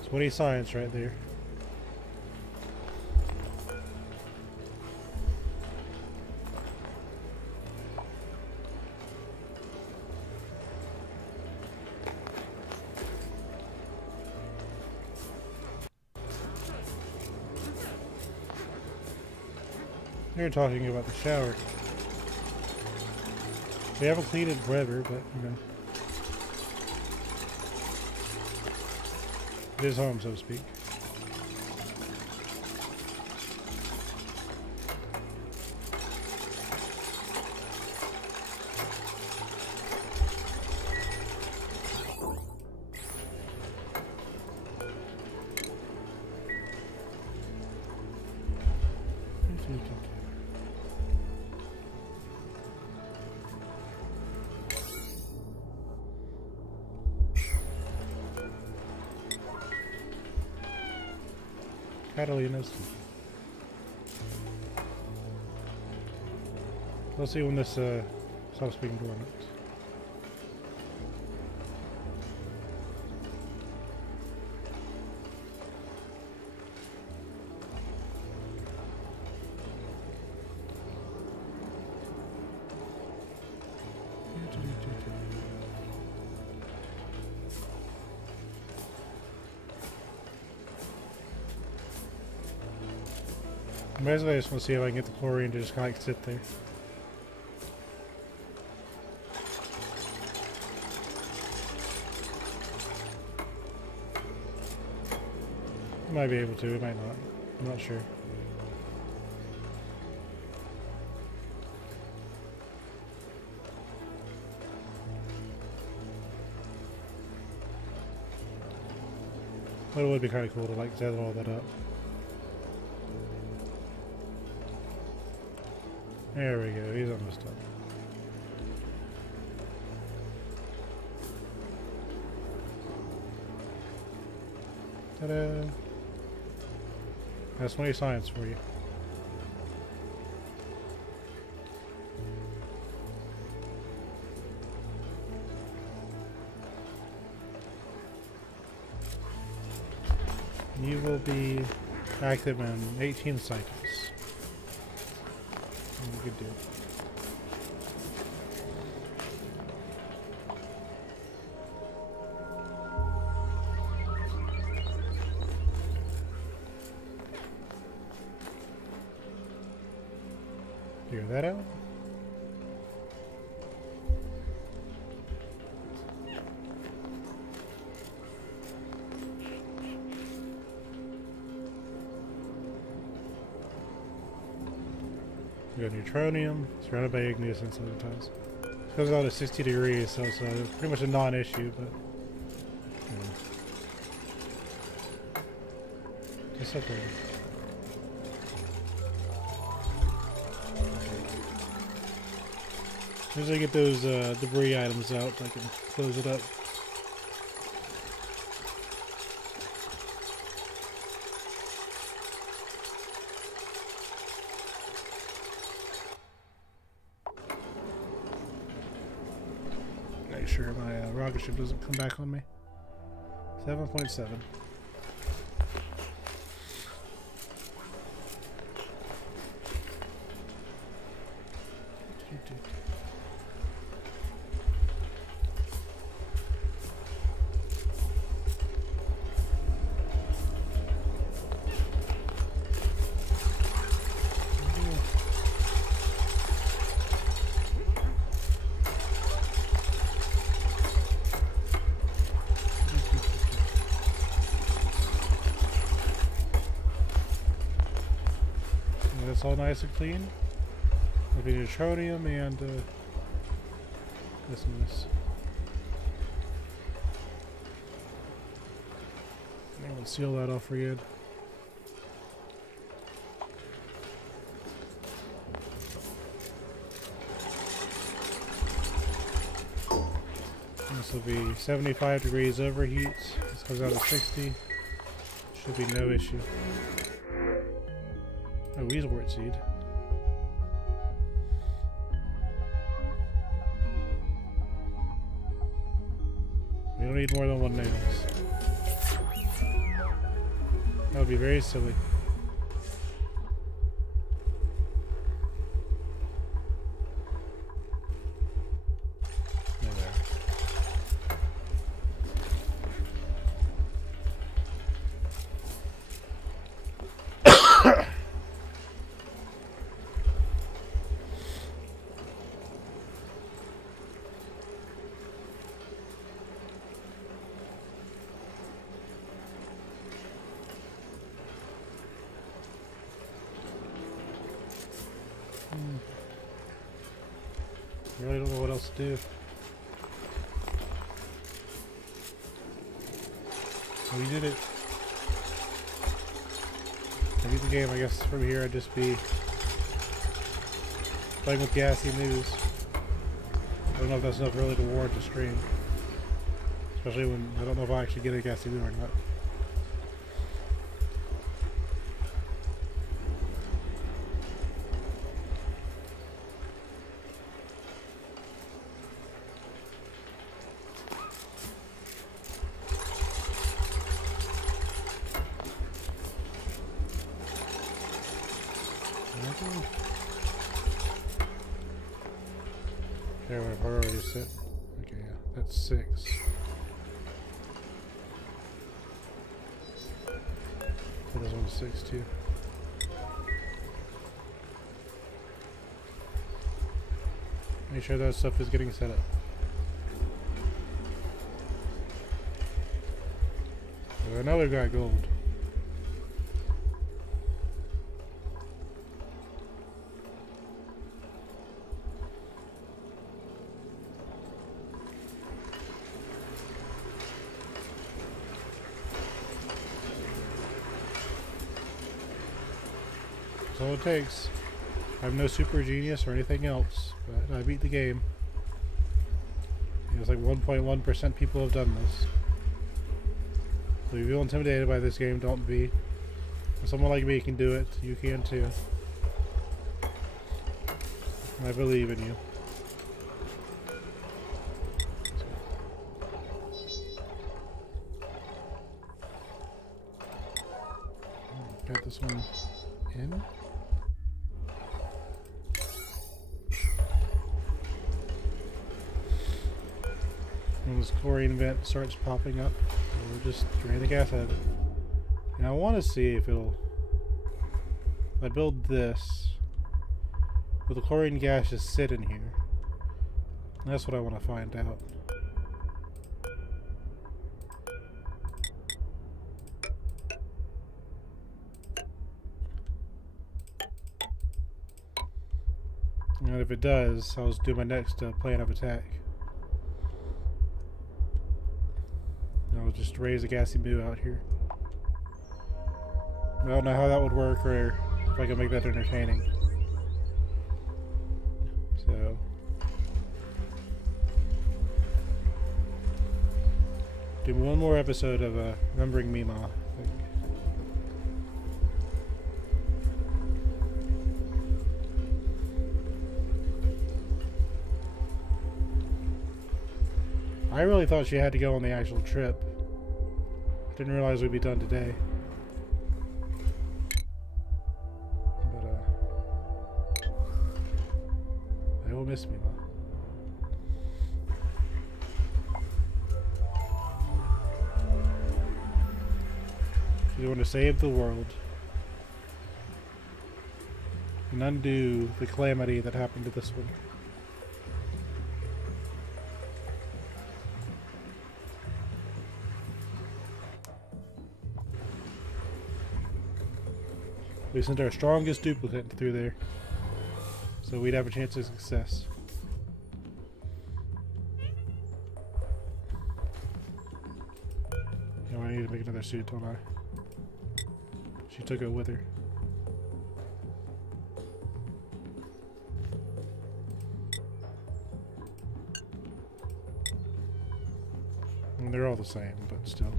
20 science right there. You're talking about the shower. We haven't cleaned it forever, but you know. It is home, so to speak. Catalina's. Let's see when this stops being dormant. Basically, I just want to see if I can get the chlorine to just kind of like sit there. I might be able to, it might not. I'm not sure. But it would be kind of cool to like set all that up. There we go, he's almost done. Ta-da! That's 20 science for you. You will be active in 18 cycles. Good deal. Figure that out. We got neutronium, surrounded by igneous and sometimes. It goes out to 60 degrees, so it's pretty much a non-issue, but you know. Just up there. As soon as I get those debris items out, I can close it up. Make sure my rocket ship doesn't come back on me. 7.7. That's all nice and clean. There'll be neutronium and this and this. And we'll seal that off for good. This will be 75 degrees overheat. This goes out to 60. Should be no issue. Oh, weasewort seed. We don't need more than one nails. That would be very silly. I really don't know what else to do. Oh, we did it. I beat the game. I guess from here I'd just be playing with gassy news. I don't know if that's enough really to warrant a stream. Especially when I don't know if I actually get a gassy news or not. There, I've already set. Okay, yeah, that's 6. So this one's 6 too. Make sure that stuff is getting set up. So I know we've got gold. That's all it takes. I'm no super genius or anything else, but I beat the game. It's like 1.1% people have done this. So if you feel intimidated by this game, don't be. If someone like me can do it, you can too. I believe in you. Got this one in. When this chlorine vent starts popping up, we'll just drain the gas out of it. Now I want to see if it'll... If I build this, will the chlorine gas just sit in here? That's what I want to find out. And if it does, I'll just do my next plan of attack. I'll just raise a gassy boo out here. I don't know how that would work or if I can make that entertaining. So... do one more episode of Remembering Mima, I think. I really thought she had to go on the actual trip. Didn't realize we'd be done today. But, I will miss me, Ma. She's going to save the world. And undo the calamity that happened to this one. We sent our strongest duplicate through there, so we'd have a chance of success. You know, I need to make another suit, don't I? She took it with her. I mean, they're all the same, but still.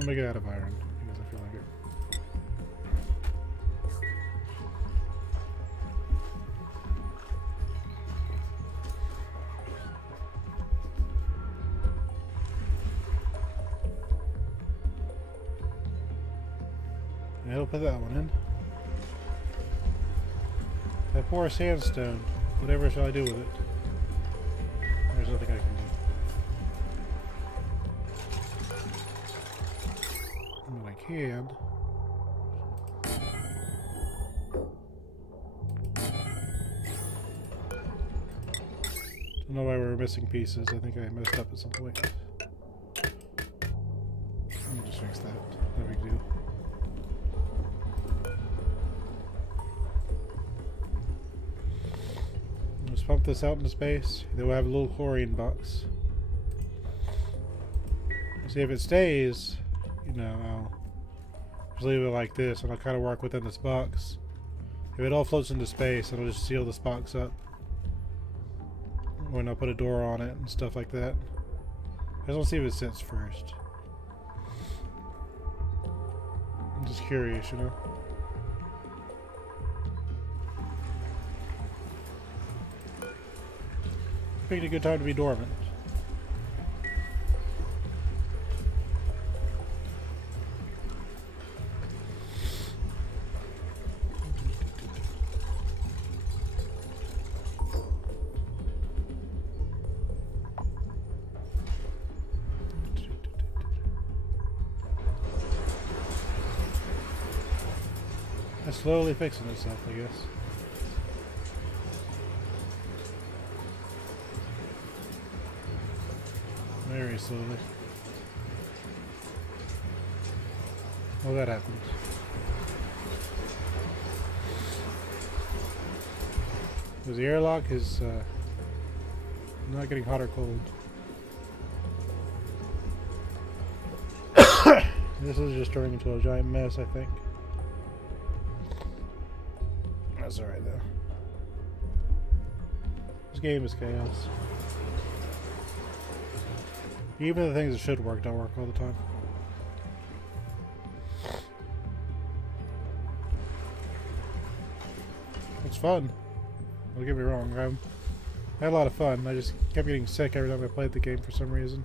I'll make it out of iron, because I feel like it. And it'll put that one in. That poor sandstone. Whatever shall I do with it? There's nothing I can do. What I can. I don't know why we were missing pieces. I think I messed up at some point. Let me just fix that. No big deal. Let's pump this out into space. Then we'll have a little chlorine box. See if it stays, you know, I'll just leave it like this and I'll kind of work within this box. If it all floats into space, then I'll just seal this box up. When I'll put a door on it and stuff like that. I just want to see if it sits first. I'm just curious, you know. Picked a good time to be dormant. It's slowly fixing itself, I guess. Very slowly. Well, that happened. Because the airlock is not getting hot or cold. This is just turning into a giant mess, I think. That's alright though. This game is chaos. Even the things that should work don't work all the time. It's fun. Don't get me wrong. I had a lot of fun. I just kept getting sick every time I played the game for some reason.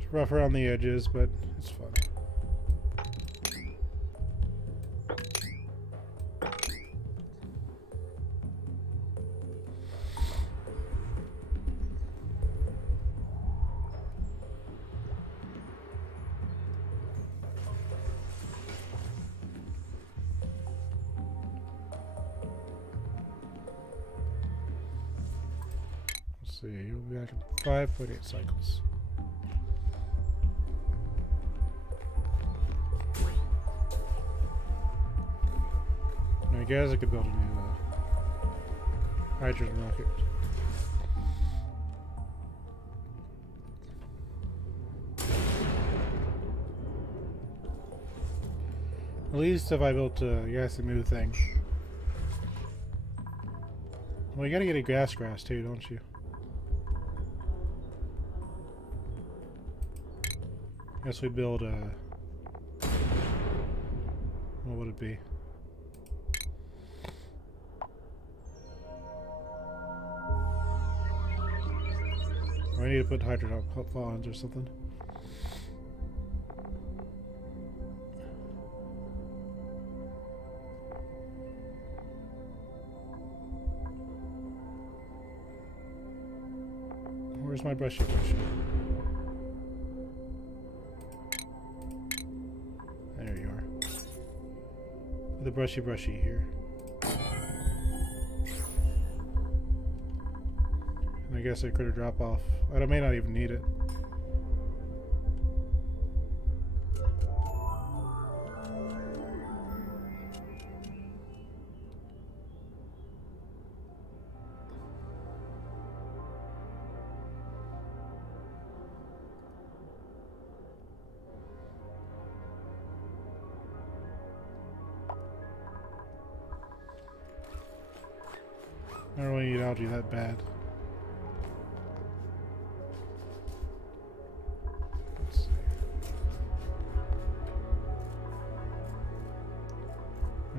It's rough around the edges, but it's fun. See, you'll be back in 5.8 cycles. I guess I could build a new hydrogen rocket. At least if I built a gassy new thing. Well, you gotta get a grass too, don't you? Guess we build a... what would it be? I need to put hydrogen bonds or something. Where's my brushy brush? There you are. The brushy here. And I guess I could drop off. I may not even need it. I don't really need algae that bad. Let's see.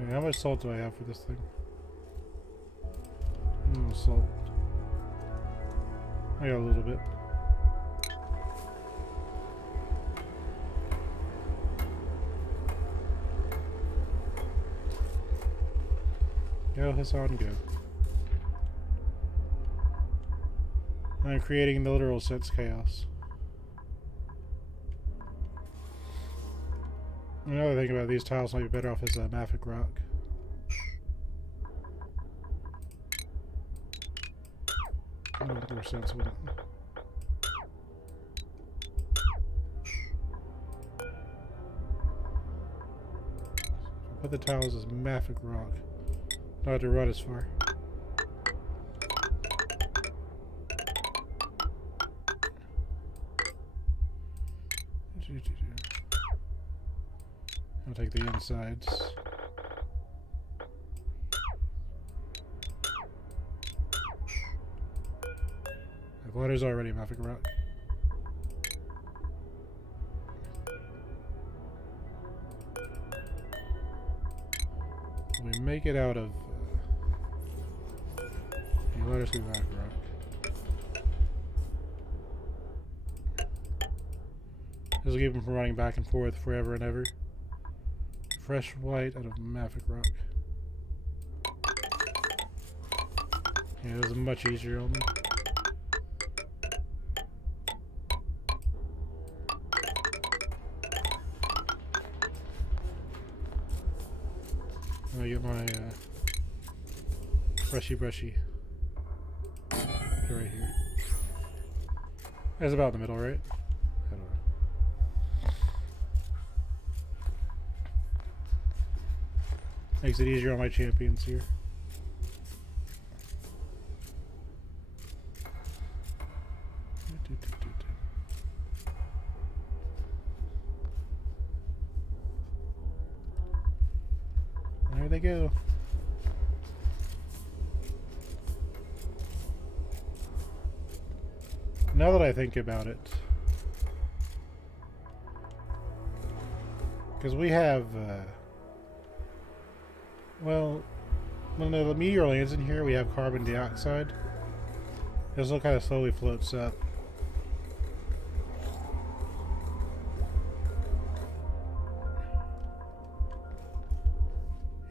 Okay, how much salt do I have for this thing? No salt. I got a little bit. Go, Hassan, go. I'm creating the literal sense chaos. Another thing about these tiles might be better off as a mafic rock. That would make more sense, wouldn't it? Put the tiles as mafic rock. Not have to run as far. I'll take the insides. The water's already mafic rock. We make it out of the water's gonna be mafic rock. This will keep them from running back and forth forever and ever. Fresh white out of mafic rock. Yeah, it was much easier on me. Let me get my brushy right here. That's about in the middle, right? I don't know. Makes it easier on my champions here. There they go. Now that I think about it, because we have, well, when the meteor lands in here, we have carbon dioxide. This one kind of slowly floats up.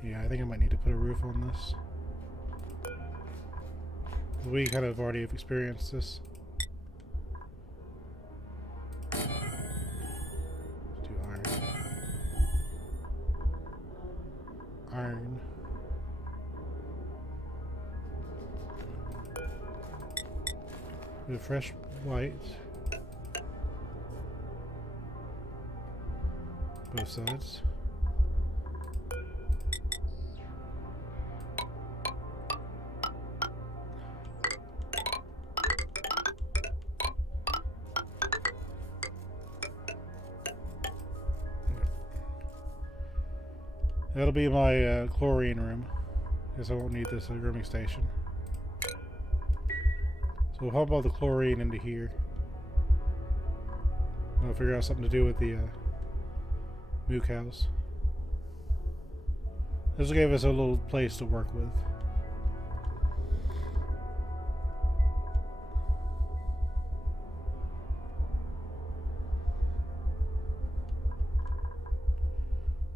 Yeah, I think I might need to put a roof on this. We kind of already have experienced this. Let's do iron. Iron. With fresh white. Both sides. That'll be my chlorine room. Guess I won't need this grooming station. So we'll pump all the chlorine into here. I'll figure out something to do with the moo cows. This will give us a little place to work with.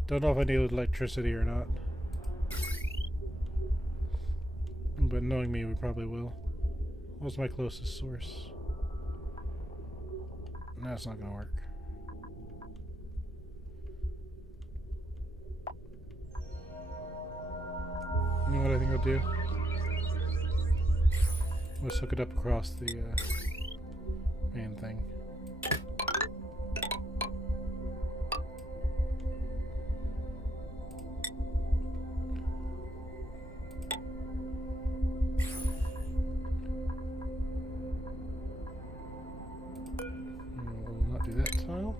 Don't know if I need electricity or not. But knowing me, we probably will. What's my closest source? That's not gonna work. You know what I think I'll do? Let's hook it up across the main thing. Do that tile.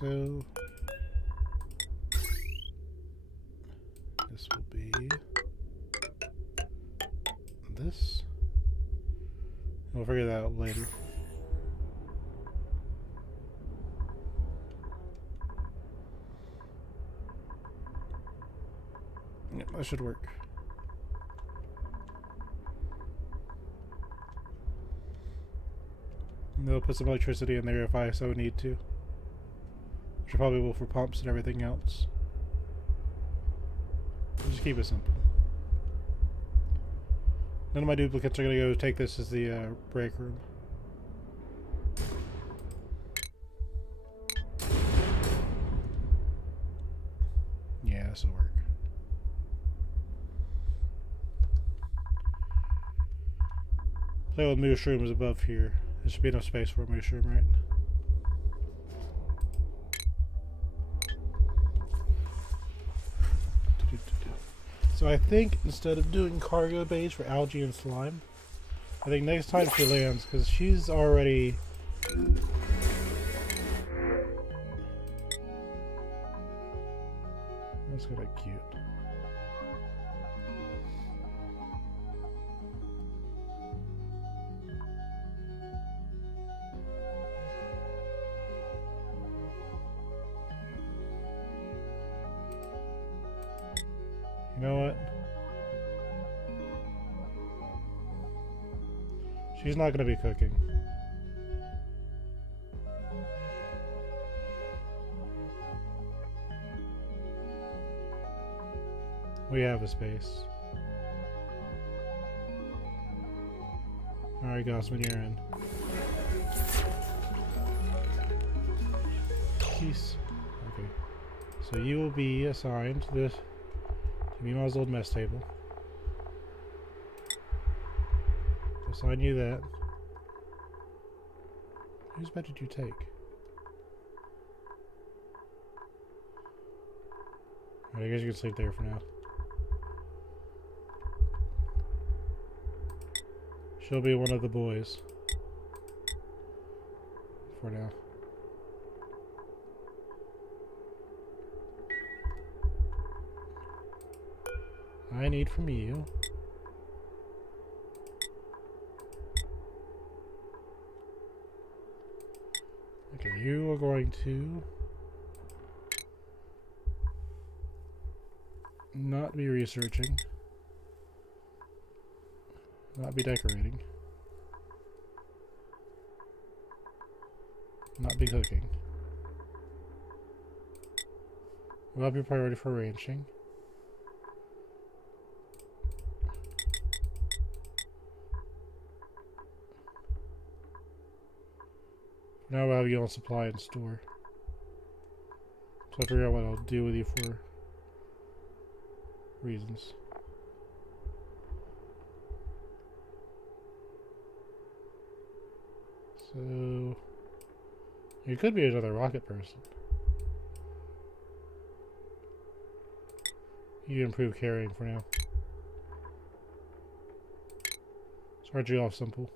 So this. We'll figure that out later. Yep, that should work. And they'll put some electricity in there if I so need to. Which I probably will for pumps and everything else. Just keep it simple. None of my duplicates are going to go take this as the break room. Yeah, this will work. Play with moose rooms above here. There should be enough space for a moose room, right? So I think instead of doing cargo bays for algae and slime, I think next time she lands, because she's already... That's kind of cute. You know what? She's not going to be cooking. We have a space. Alright, Gossman, you're in. Peace. Okay. So you will be assigned to this. Mima's old mess table. Assign you that. Whose bed did you take? Alright, I guess you can sleep there for now. She'll be one of the boys. For now. I need from you okay, you are going to not be researching, not be decorating, not be cooking. We'll have your priority for ranching. Now we'll have you on supply and store. So I'll figure out what I'll do with you for reasons. So you could be another rocket person. You improve carrying for now. Start you off simple.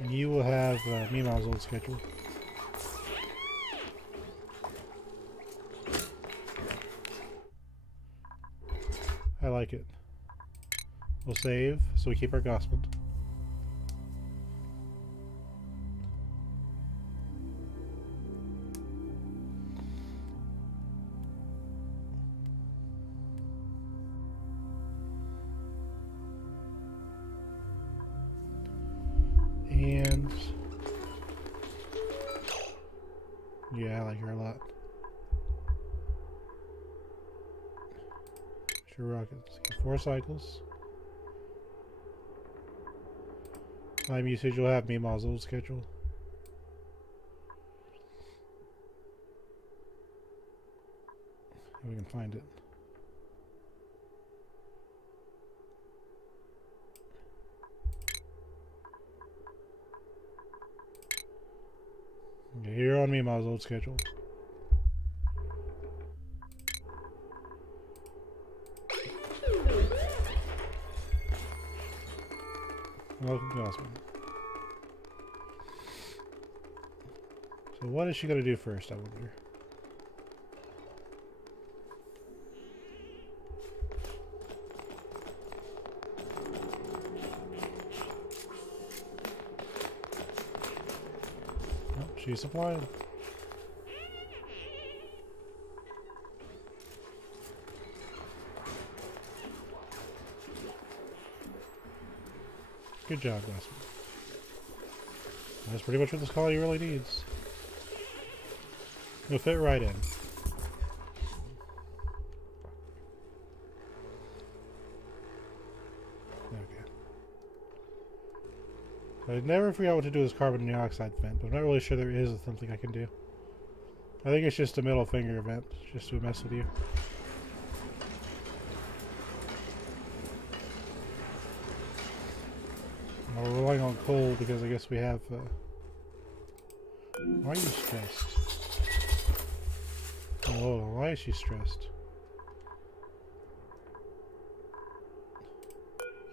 And you will have Mima's old schedule. I like it. We'll save, so we keep our gospel. And yeah, I like her a lot. Sure, rockets. 4 cycles. Time usage will have Mima's old schedule. If we can find it. Okay, you're on Mima's old schedule. Welcome to Osman. So what is she going to do first, I wonder? She's supplied. Good job, Glassman. That's pretty much what this colony really needs. You'll fit right in. I never forgot what to do with this carbon dioxide vent, but I'm not really sure there is something I can do. I think it's just a middle finger vent, just to mess with you. We're relying on coal because I guess we have... Why are you stressed? Oh, hold on. Why is she stressed?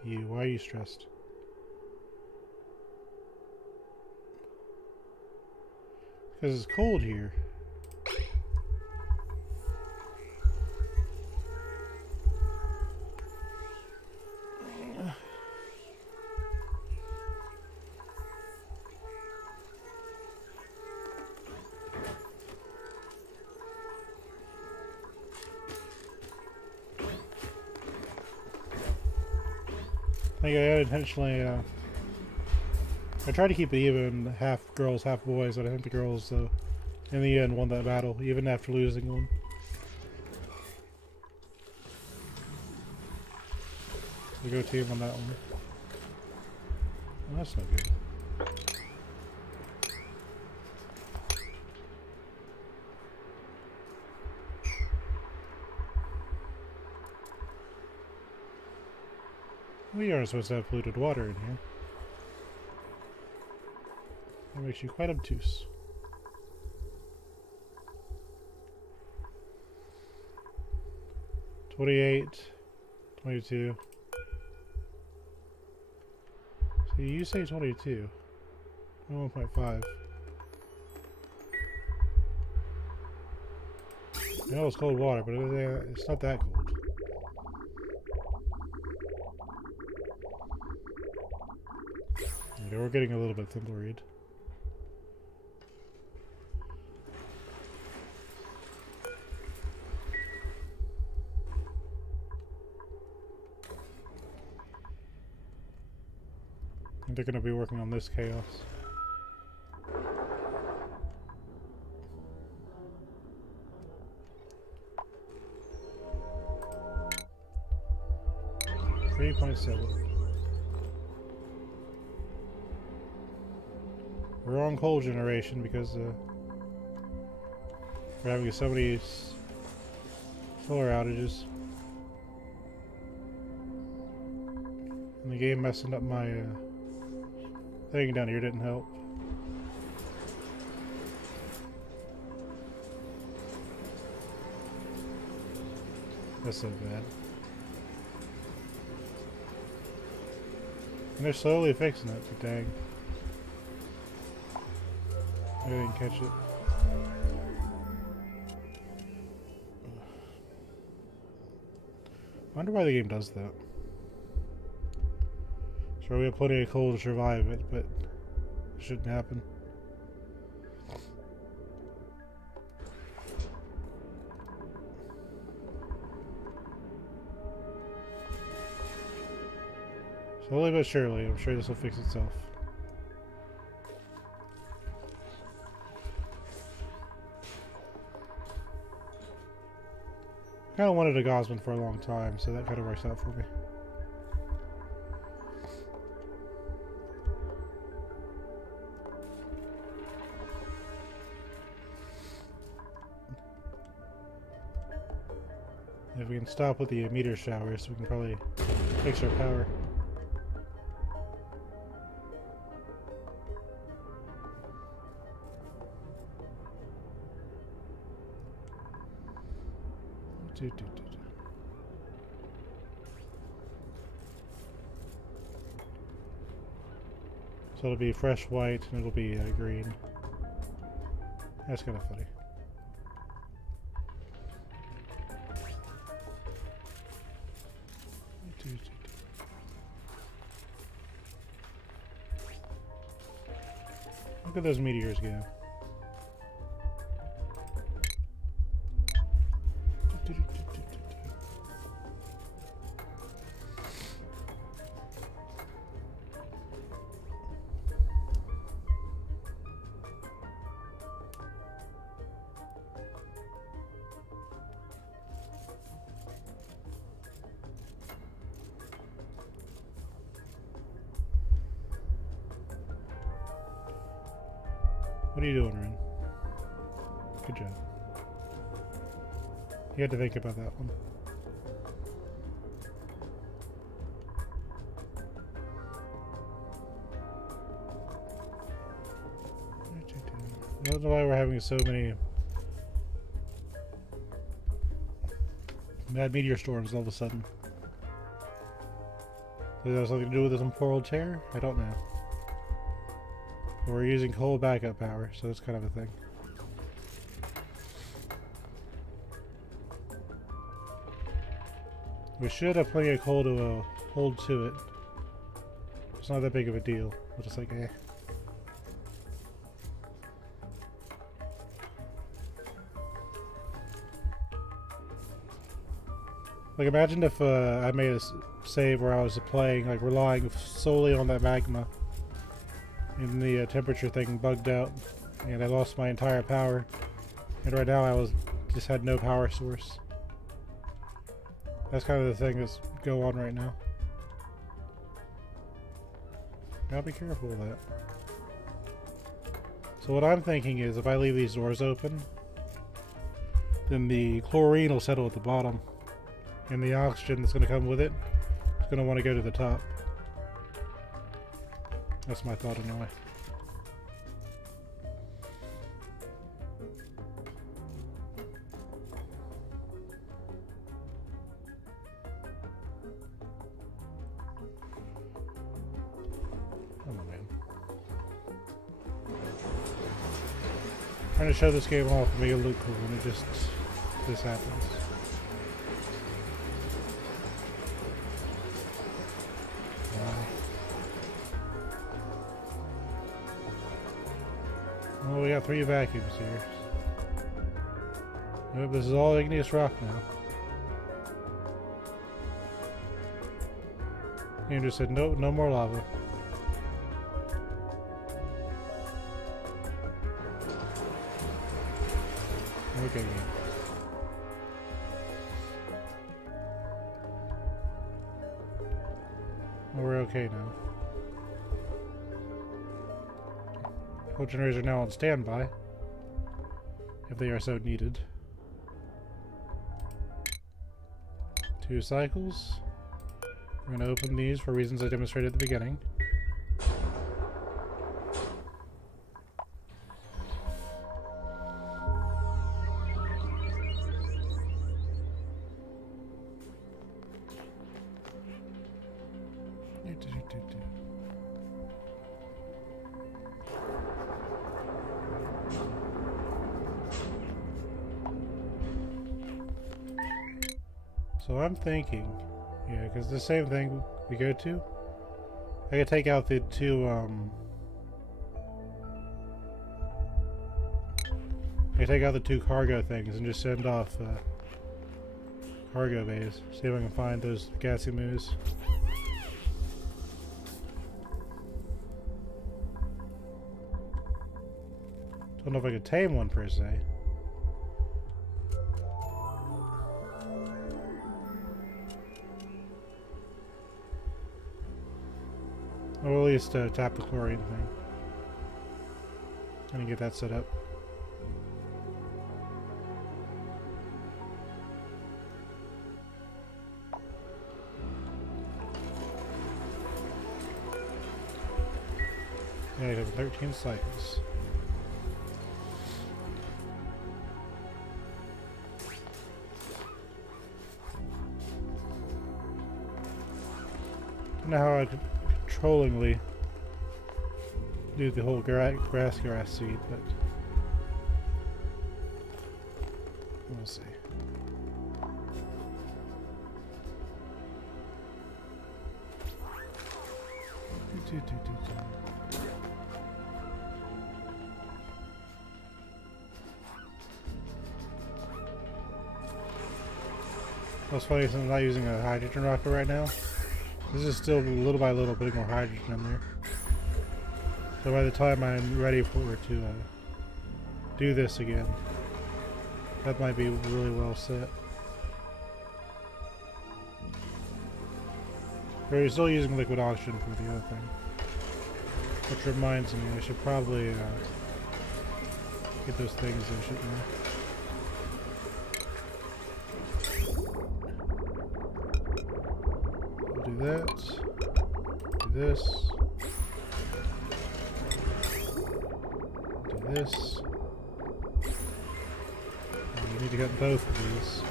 You, why are you stressed? Because it's cold here. I think I unintentionally, I tried to keep it even, half girls, half boys, but I think the girls, in the end, won that battle, even after losing one. So go team on that one. Well, that's no good. We aren't supposed to have polluted water in here. That makes you quite obtuse. $28, $22. So you say 22. 1.5. I know it's cold water, but it's not that cold. Yeah, we're getting a little bit thimbled. They're going to be working on this chaos. $3.7. We're on coal generation because we're having so many solar outages. And the game messing up my thing down here didn't help. That's so bad. And they're slowly fixing it, but dang. I didn't catch it. I wonder why the game does that. Sure, we have plenty of coal to survive it, but it shouldn't happen. Slowly but surely, I'm sure this will fix itself. I kind of wanted a Gosman for a long time, so that kind of works out for me. If we can stop with the meteor showers, we can probably fix our power. So it'll be fresh white and it'll be green. That's kind of funny. Look at those meteors go. are you doing, Ren? Good job. You had to think about that one. I don't know why we're having so many mad meteor storms all of a sudden. Does that have something to do with the temporal tear? I don't know. We're using coal backup power, so it's kind of a thing. We should have plenty of coal to hold to it. It's not that big of a deal. We're just like, eh. Like, imagine if I made a save where I was playing, like, relying solely on that magma, and the temperature thing bugged out, and I lost my entire power, and right now I just had no power source. That's kind of the thing that's going on right now. Gotta be careful with that. So what I'm thinking is, if I leave these doors open, then the chlorine will settle at the bottom. And the oxygen that's going to come with it is going to want to go to the top. That's my thought anyway. Oh man. Trying to show this game off and make it look cool, and this happens. Well, we got 3 vacuums here. Nope, this is all igneous rock now. Andrew said, nope, no more lava. Okay. Well, we're okay now. Coal generators are now on standby, if they are so needed. 2 cycles. We're going to open these for reasons I demonstrated at the beginning. So I'm thinking, yeah, because the same thing we go to, I could take out the 2, I could take out the 2 cargo things and just send off cargo bays. See if I can find those gassy moos. Don't know if I could tame one per se. Or at least tap the chlorine thing. And get that set up. Yeah, you have 13 cycles. I don't know how I controllingly do the whole grass seed, but we'll see. That's funny, since I'm not using a hydrogen rocket right now. This is still little by little putting more hydrogen in there. So by the time I'm ready for it to do this again, that might be really well set. But you're still using liquid oxygen for the other thing. Which reminds me, I should probably get those things and shit in there. We'll do that. Do this. Do this. And we need to get both of these.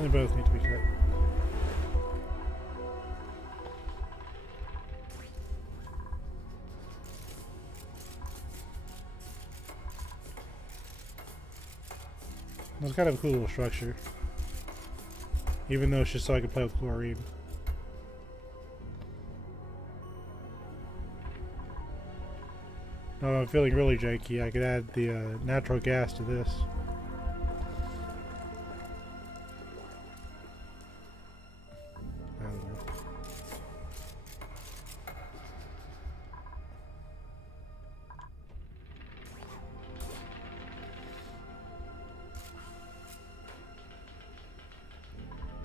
They both need to be cut. It's kind of a cool little structure. Even though it's just so I can play with chlorine. Now I'm feeling really janky. I could add the natural gas to this. I don't know.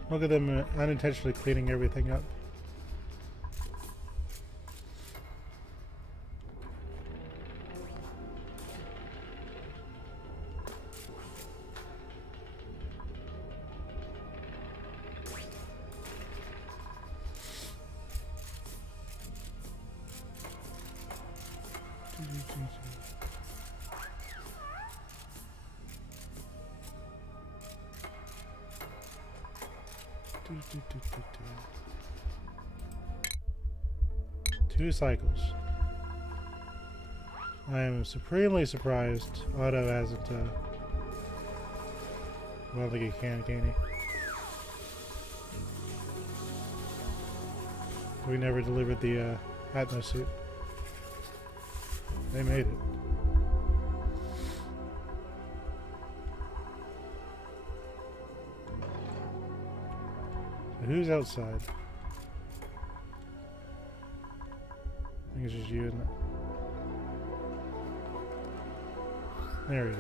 Look at them unintentionally cleaning everything up. Two cycles. I am supremely surprised Otto hasn't, well, I don't think he can he? We never delivered the, Atmos suit. They made it. So who's outside? I think it's just you, isn't it? There he is.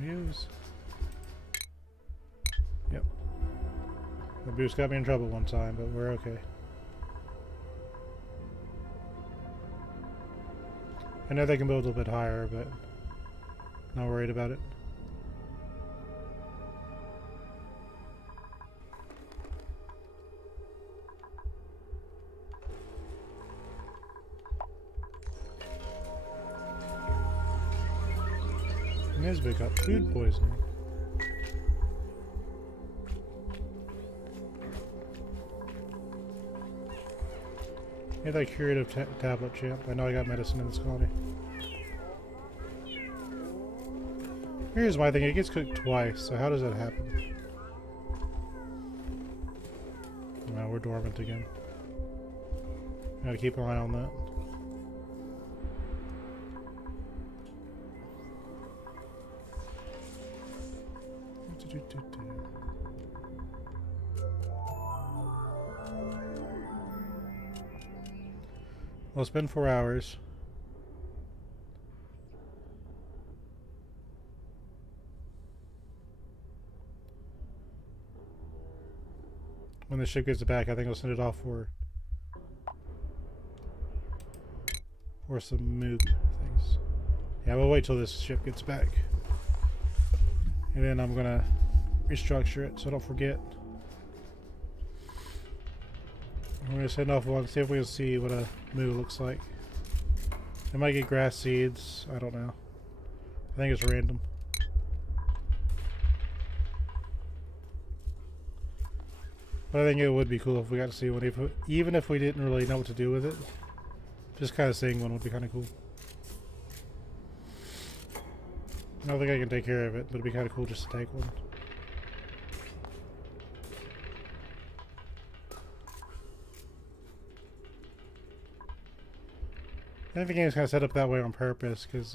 There he is. Yep. The boost got me in trouble one time, but we're okay. I know they can build a little bit higher, but not worried about it. Nisbet got food poisoning. Hey, that curative tablet, champ. I know I got medicine in this colony. Here's my thing, it gets cooked twice, so how does that happen? No, we're dormant again. Gotta keep an eye on that. Well, it's been 4 hours. When the ship gets back, I think I'll send it off for some mook things. Yeah, we'll wait till this ship gets back. And then I'm gonna restructure it so I don't forget. I'm gonna send off one, see if we can see what a moo looks like. I might get grass seeds, I don't know. I think it's random. But I think it would be cool if we got to see one, even if we didn't really know what to do with it. Just kind of seeing one would be kind of cool. I don't think I can take care of it, but it'd be kind of cool just to take one. I think the game's kind of set up that way on purpose, because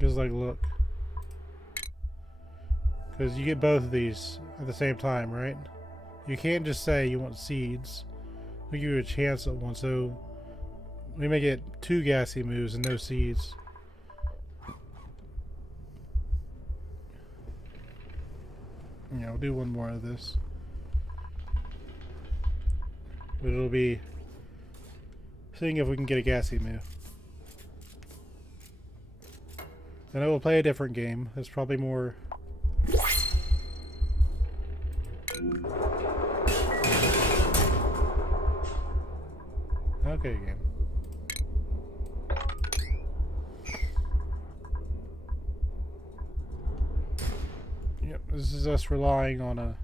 like, look. Because you get both of these at the same time, right? You can't just say you want seeds. We give you a chance at one, so we may get 2 gassy moves and no seeds. Yeah, we'll do one more of this. But it'll be seeing if we can get a gassy move. Then I will play a different game. That's probably more... Okay, game. Yep, this is us relying on a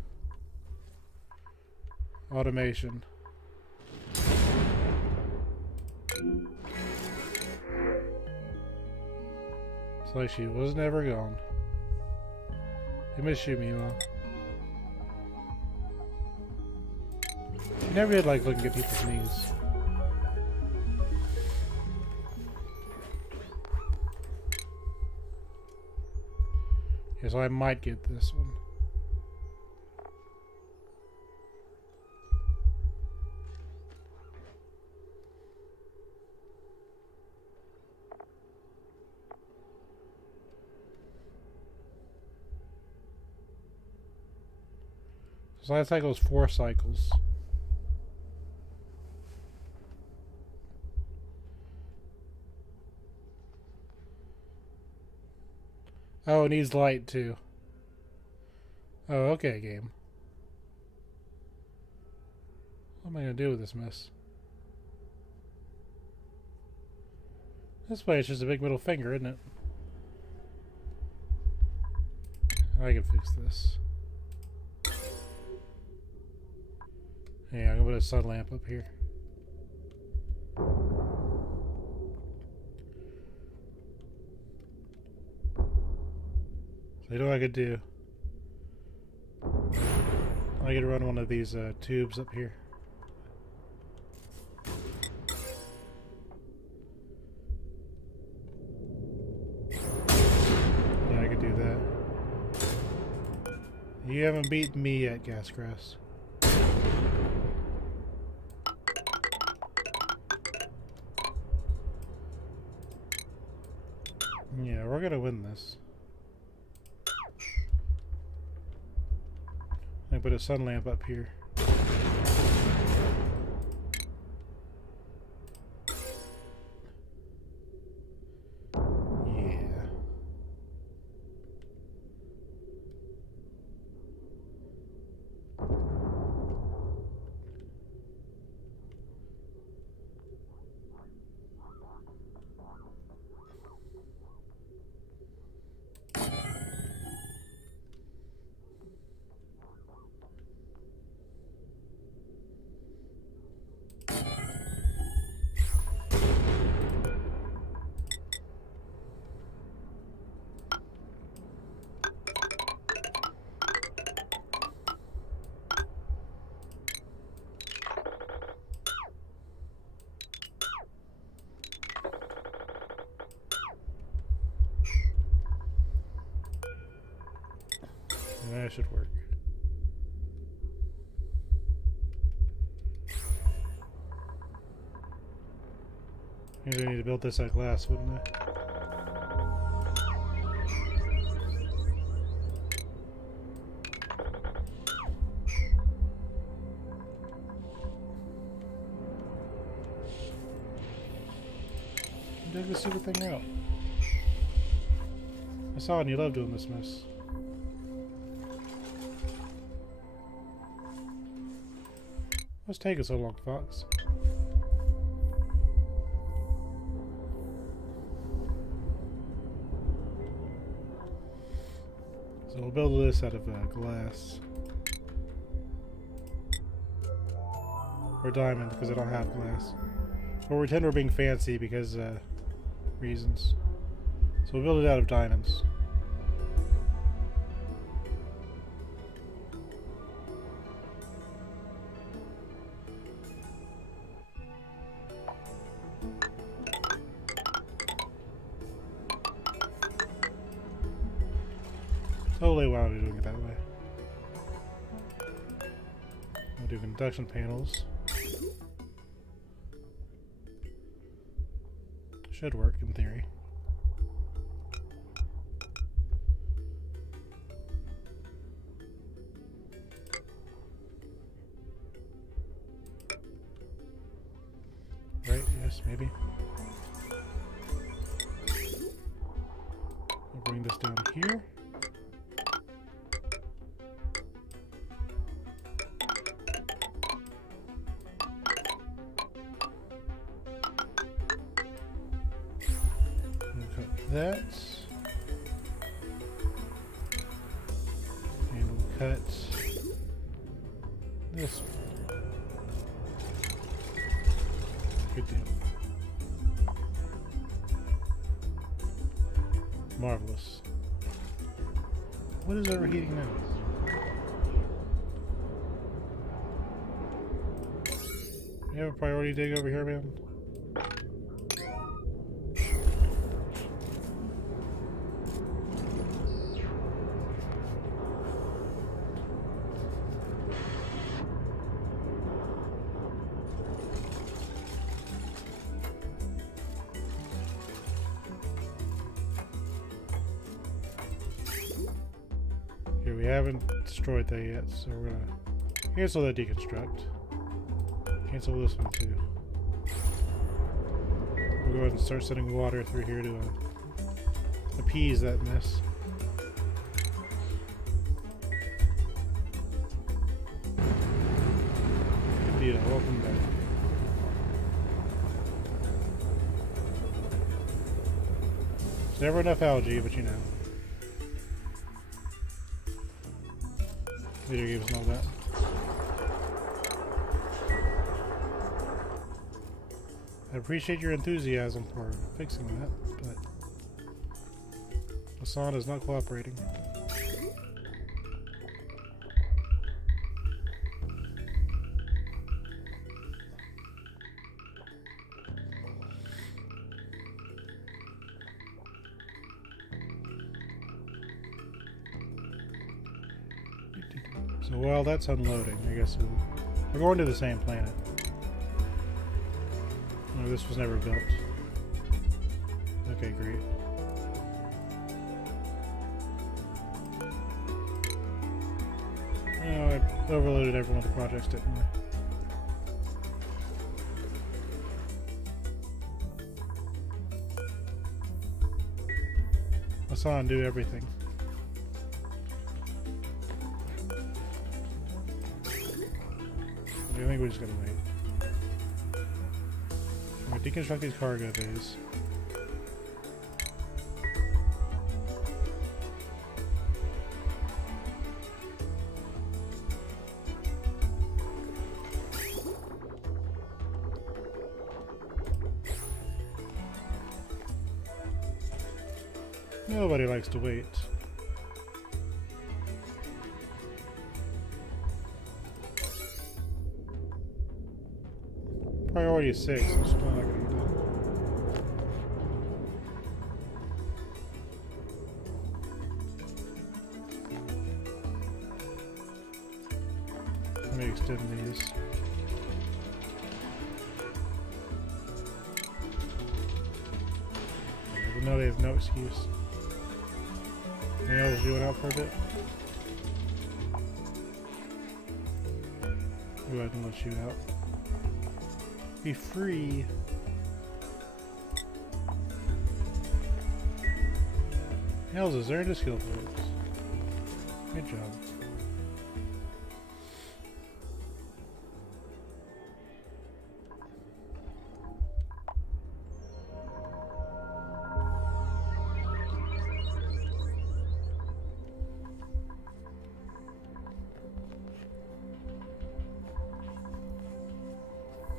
automation. It's like she was never gone. I miss you, Mila. You never did like looking at people's knees. Okay, so I might get this one. So last cycle is 4 cycles. Oh, it needs light too. Oh, okay, game. What am I gonna do with this mess? This way it's just a big middle finger, isn't it? I can fix this. Yeah, I'm gonna put a sun lamp up here. So you know what I could do? I could run one of these tubes up here. Yeah, I could do that. You haven't beaten me yet, Gasgrass. Yeah, we're gonna win this. I put a sun lamp up here. Yeah. That should work. Maybe I need to build this out of glass, wouldn't I? Dig this stupid thing out. I saw it and you love doing this mess. What's taking so long, Fox? So we'll build this out of glass. Or diamond, because I don't have glass. We'll pretend we're being fancy because, reasons. So we'll build it out of diamonds. do conduction panels. Should work in theory. Right, yes, maybe. I'll bring this down here. That, and we'll cut this. Good deal. Marvelous. What is overheating now? You have a priority dig over here, man? Here, we haven't destroyed that yet, so we're gonna cancel that deconstruct. Cancel this one too. We'll go ahead and start sending water through here to appease that mess. Good deal, welcome back. There's never enough algae, but you know. Video games and all that. I appreciate your enthusiasm for fixing that, but Hassan is not cooperating. So while that's unloading, I guess we're going to the same planet. No, this was never built. Okay, great. Oh, I overloaded every one of the projects, didn't I? I saw him do everything. I think we're just gonna wait. I'm gonna deconstruct these cargo bays. Nobody likes to wait. Priority is 6, I'm still not gonna get done. Let me extend these. Even though they have no excuse. Nails doing out for a bit. Go ahead and let you out. Be free. Hells, is there a skill folks? Good job.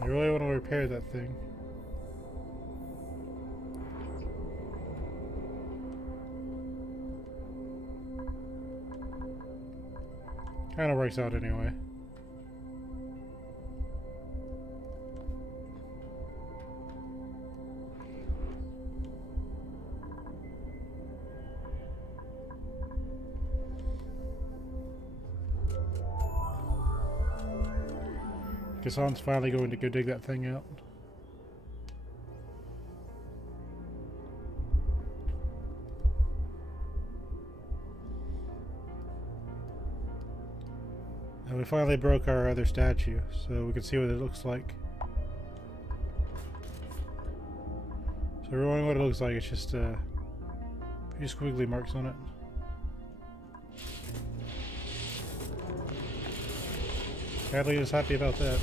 I really want to repair that thing. Kind of works out anyway. Gassan's finally going to go dig that thing out. And we finally broke our other statue, so we can see what it looks like. So everyone, what it looks like, it's just a few squiggly marks on it. Hadley is happy about that.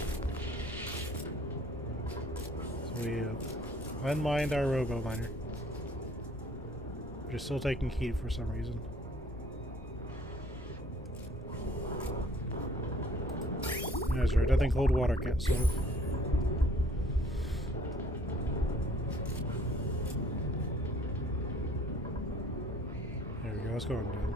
So we unmined our robo miner, which is still taking heat for some reason. That's right, nothing cold water can't solve. There we go, it's going down.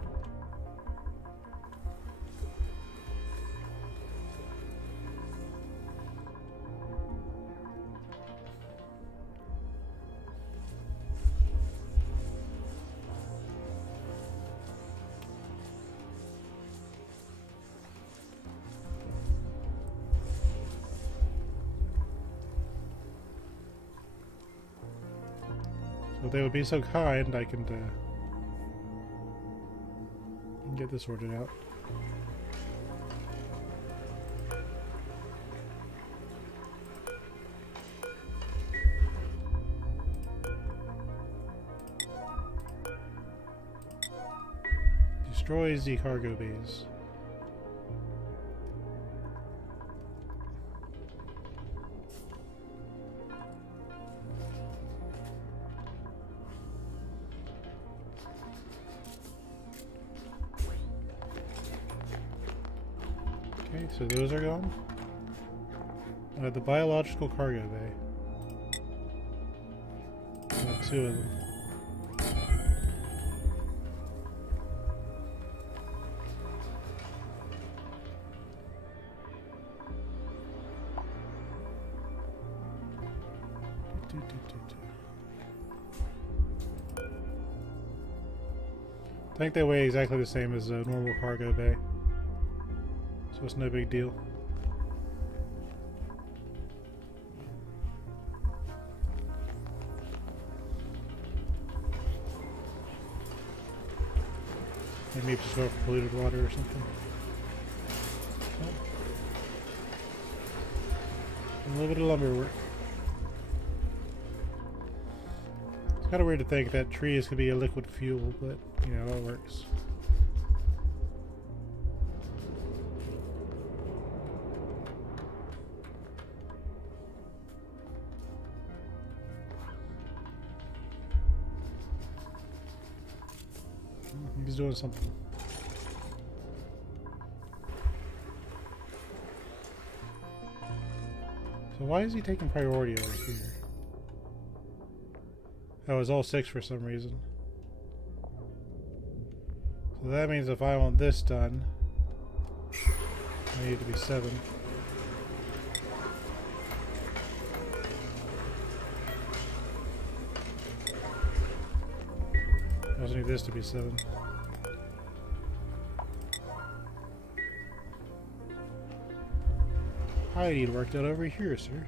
So if they would be so kind, I can get this sorted out. Destroys the cargo bays. Okay, so those are gone. The biological cargo bay. Two of them. I think they weigh exactly the same as a normal cargo bay, so it's no big deal. Maybe just go for polluted water or something. Oh. A little bit of lumber work. It's kind of weird to think that trees could be a liquid fuel, but you know, it works. He's doing something. So why is he taking priority over here? Oh, it's all 6 for some reason. So that means if I want this done, I need to be 7. I also need this to be 7. I need work done over here, sir.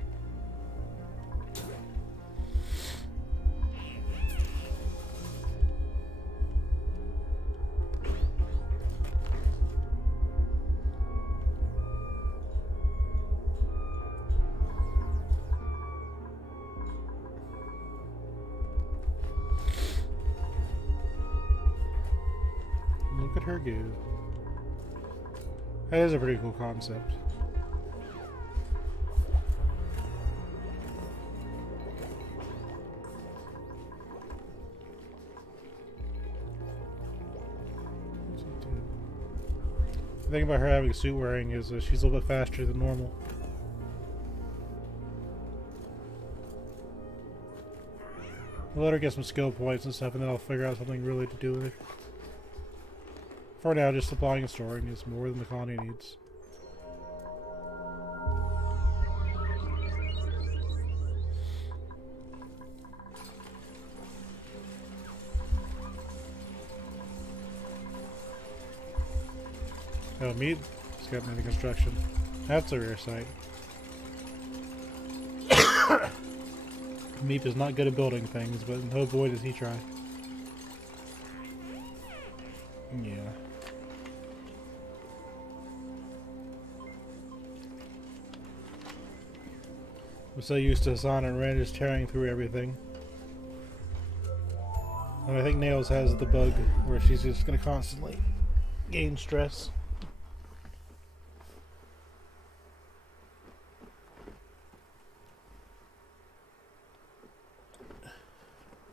Look at her go. That is a pretty cool concept. The thing about her having a suit wearing is she's a little bit faster than normal. We'll let her get some skill points and stuff, and then I'll figure out something really to do with her. For now, just supplying and storing is more than the colony needs. Oh, meat? It's got into construction. That's a rare sight. Meep is not good at building things, but oh boy does he try. Yeah. I'm so used to Hassan and Ren just tearing through everything. And I think Nails has the bug where she's just going to constantly gain stress.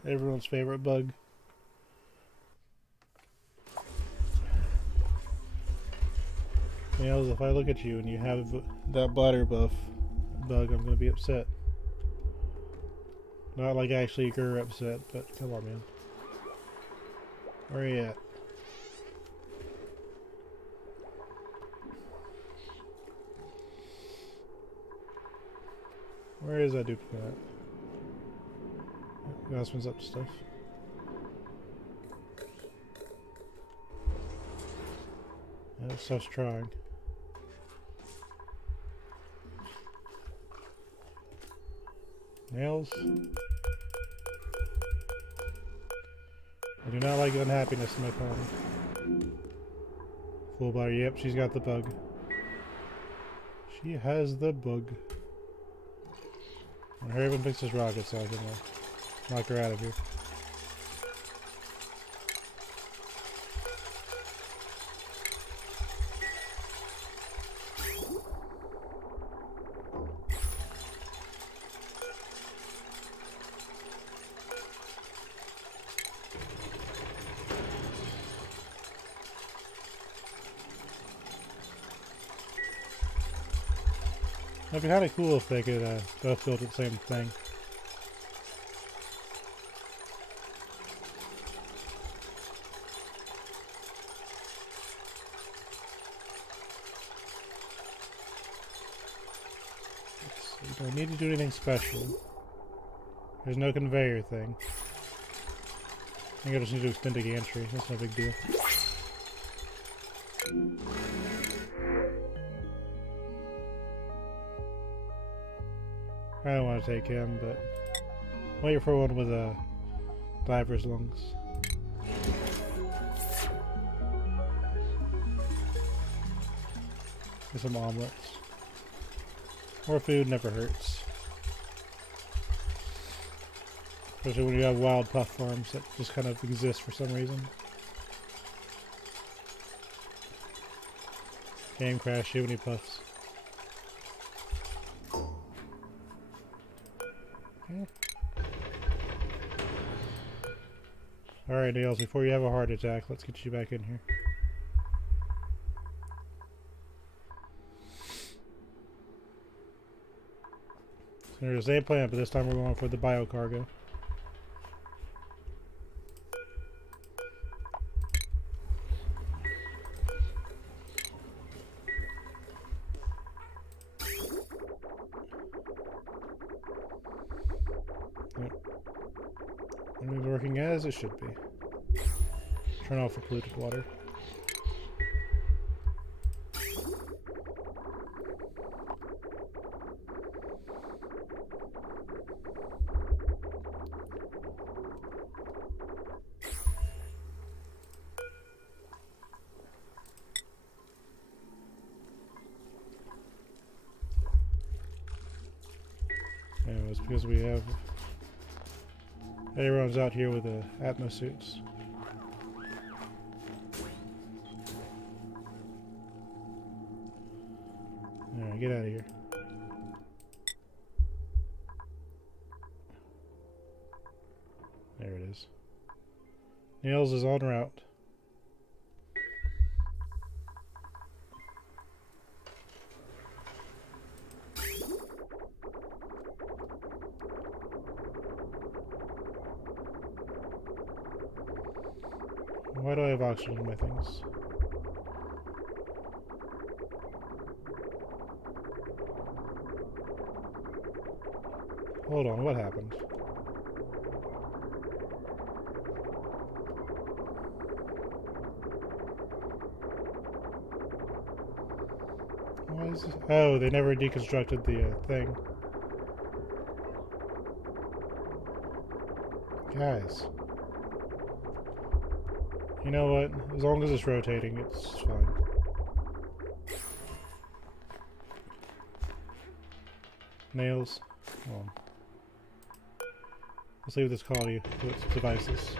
Everyone's favorite bug. Nails, if I look at you and you have that bladder buff bug, I'm gonna be upset. Not like actually you're upset, but come on, man. Where are you at? Where is that duplicate at? Gossman's up to stuff. That stuff's trying. Nails. I do not like unhappiness in my phone. Full body, yep, she's got the bug. She has the bug. And hurry up and fix this rocket so I can knock her out of here. It'd be kind of cool if they could both build the same thing. Let's see, do I need to do anything special? There's no conveyor thing. I think I just need to extend a gantry. That's no big deal. I don't want to take him, but wait for one with a diver's lungs. Get some omelets. More food never hurts. Especially when you have wild puff farms that just kind of exist for some reason. Game crash, too many puffs. Alright, Nails, before you have a heart attack, let's get you back in here. So there's the same plan, but this time we're going for the bio cargo. Everything's working as it should be. Turn off the polluted water. Anyways, because we have everyone's out here with the Atmos suits. Alright, get out of here. There it is. Nails is en route. Why do I have oxygen in my things? Hold on, what happened? Why is this? Oh, they never deconstructed the thing. Guys. You know what? As long as it's rotating, it's fine. Nails. Hold on. Let's leave this quality to its devices.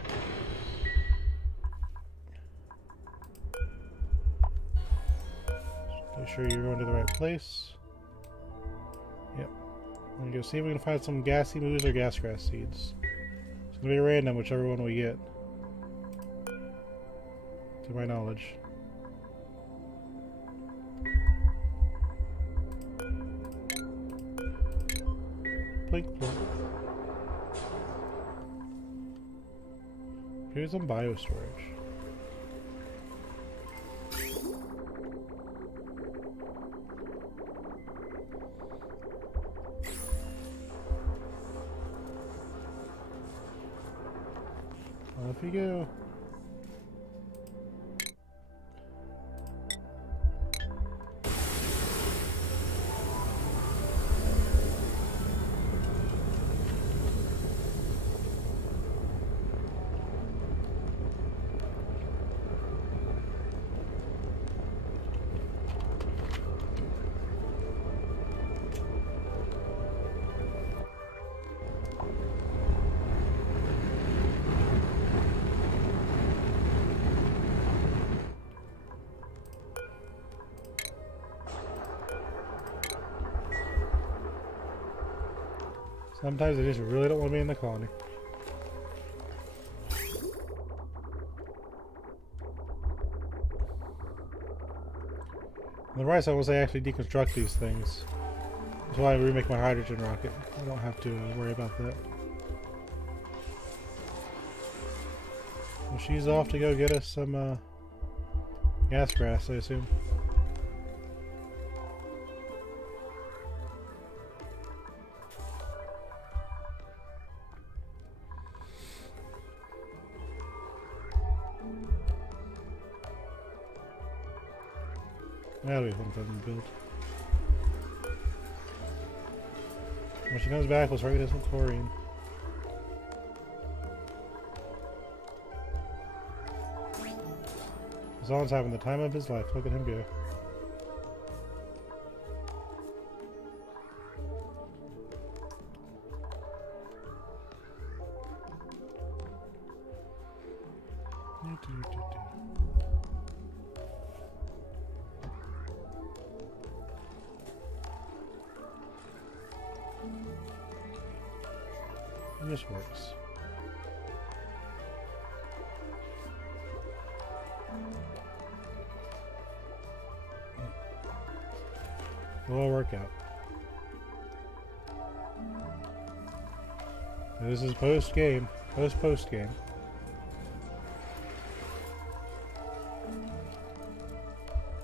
Make sure you're going to the right place. Yep. I'm gonna go see if we can find some gassy moves or gas grass seeds. It's gonna be random, whichever one we get. To my knowledge. Blink, blink. Here's some bio storage. Off you go. Sometimes I just really don't want to be in the colony. On the right side, once I actually deconstruct these things, that's why I remake my hydrogen rocket. I don't have to worry about that. Well, she's off to go get us some gas grass, I assume. That'll be fun for them to build. When she comes back, let's try to get some chlorine. Zion's having the time of his life. Look at him go. And this works. It'll all work out. This is post game. Post game.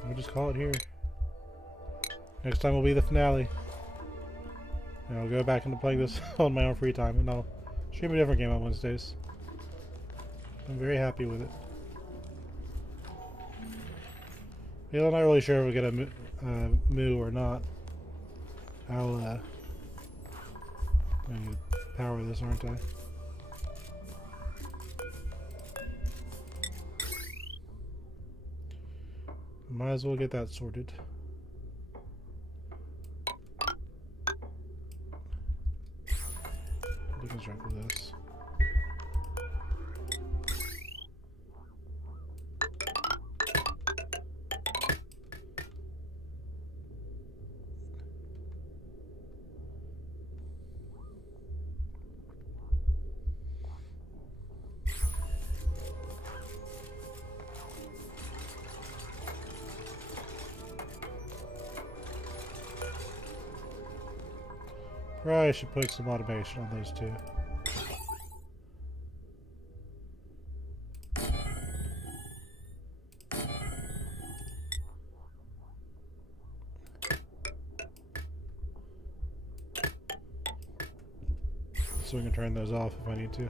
We'll just call it here. Next time will be the finale. And I'll go back into playing this on my own free time, and I'll stream a different game on Wednesdays. I'm very happy with it. Yeah, I'm not really sure if we get a moo or not. I'll I need to power this, aren't I? Might as well get that sorted. Deconstruct with this. Probably I should put some automation on those two. So we can turn those off if I need to.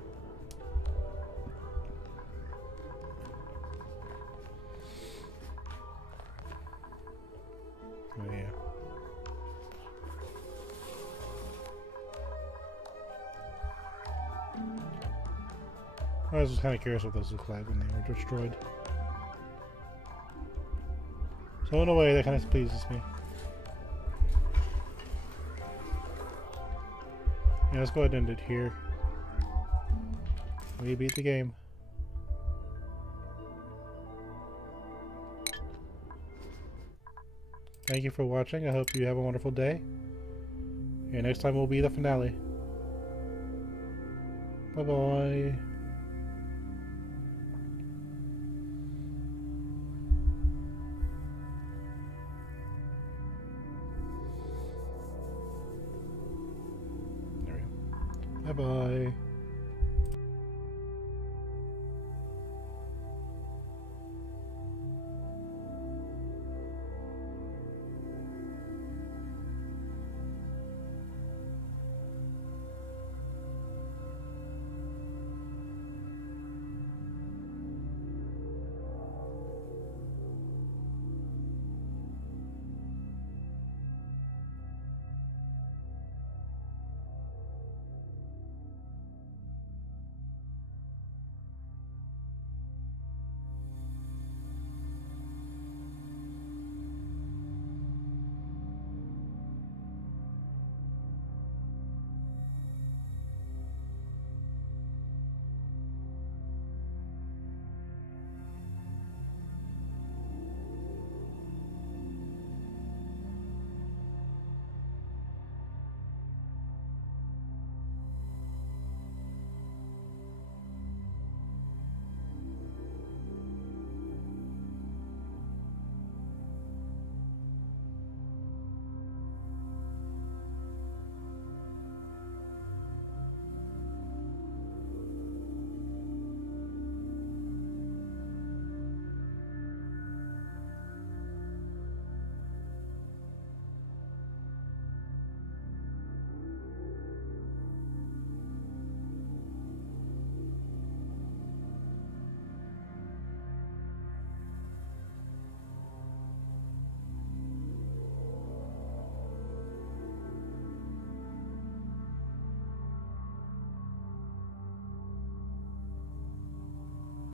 Oh yeah. I was just kind of curious what those look like when they were destroyed. So in a way, that kind of pleases me. Yeah, let's go ahead and end it here. We beat the game. Thank you for watching. I hope you have a wonderful day. And next time will be the finale. Bye-bye. There we go. Bye-bye.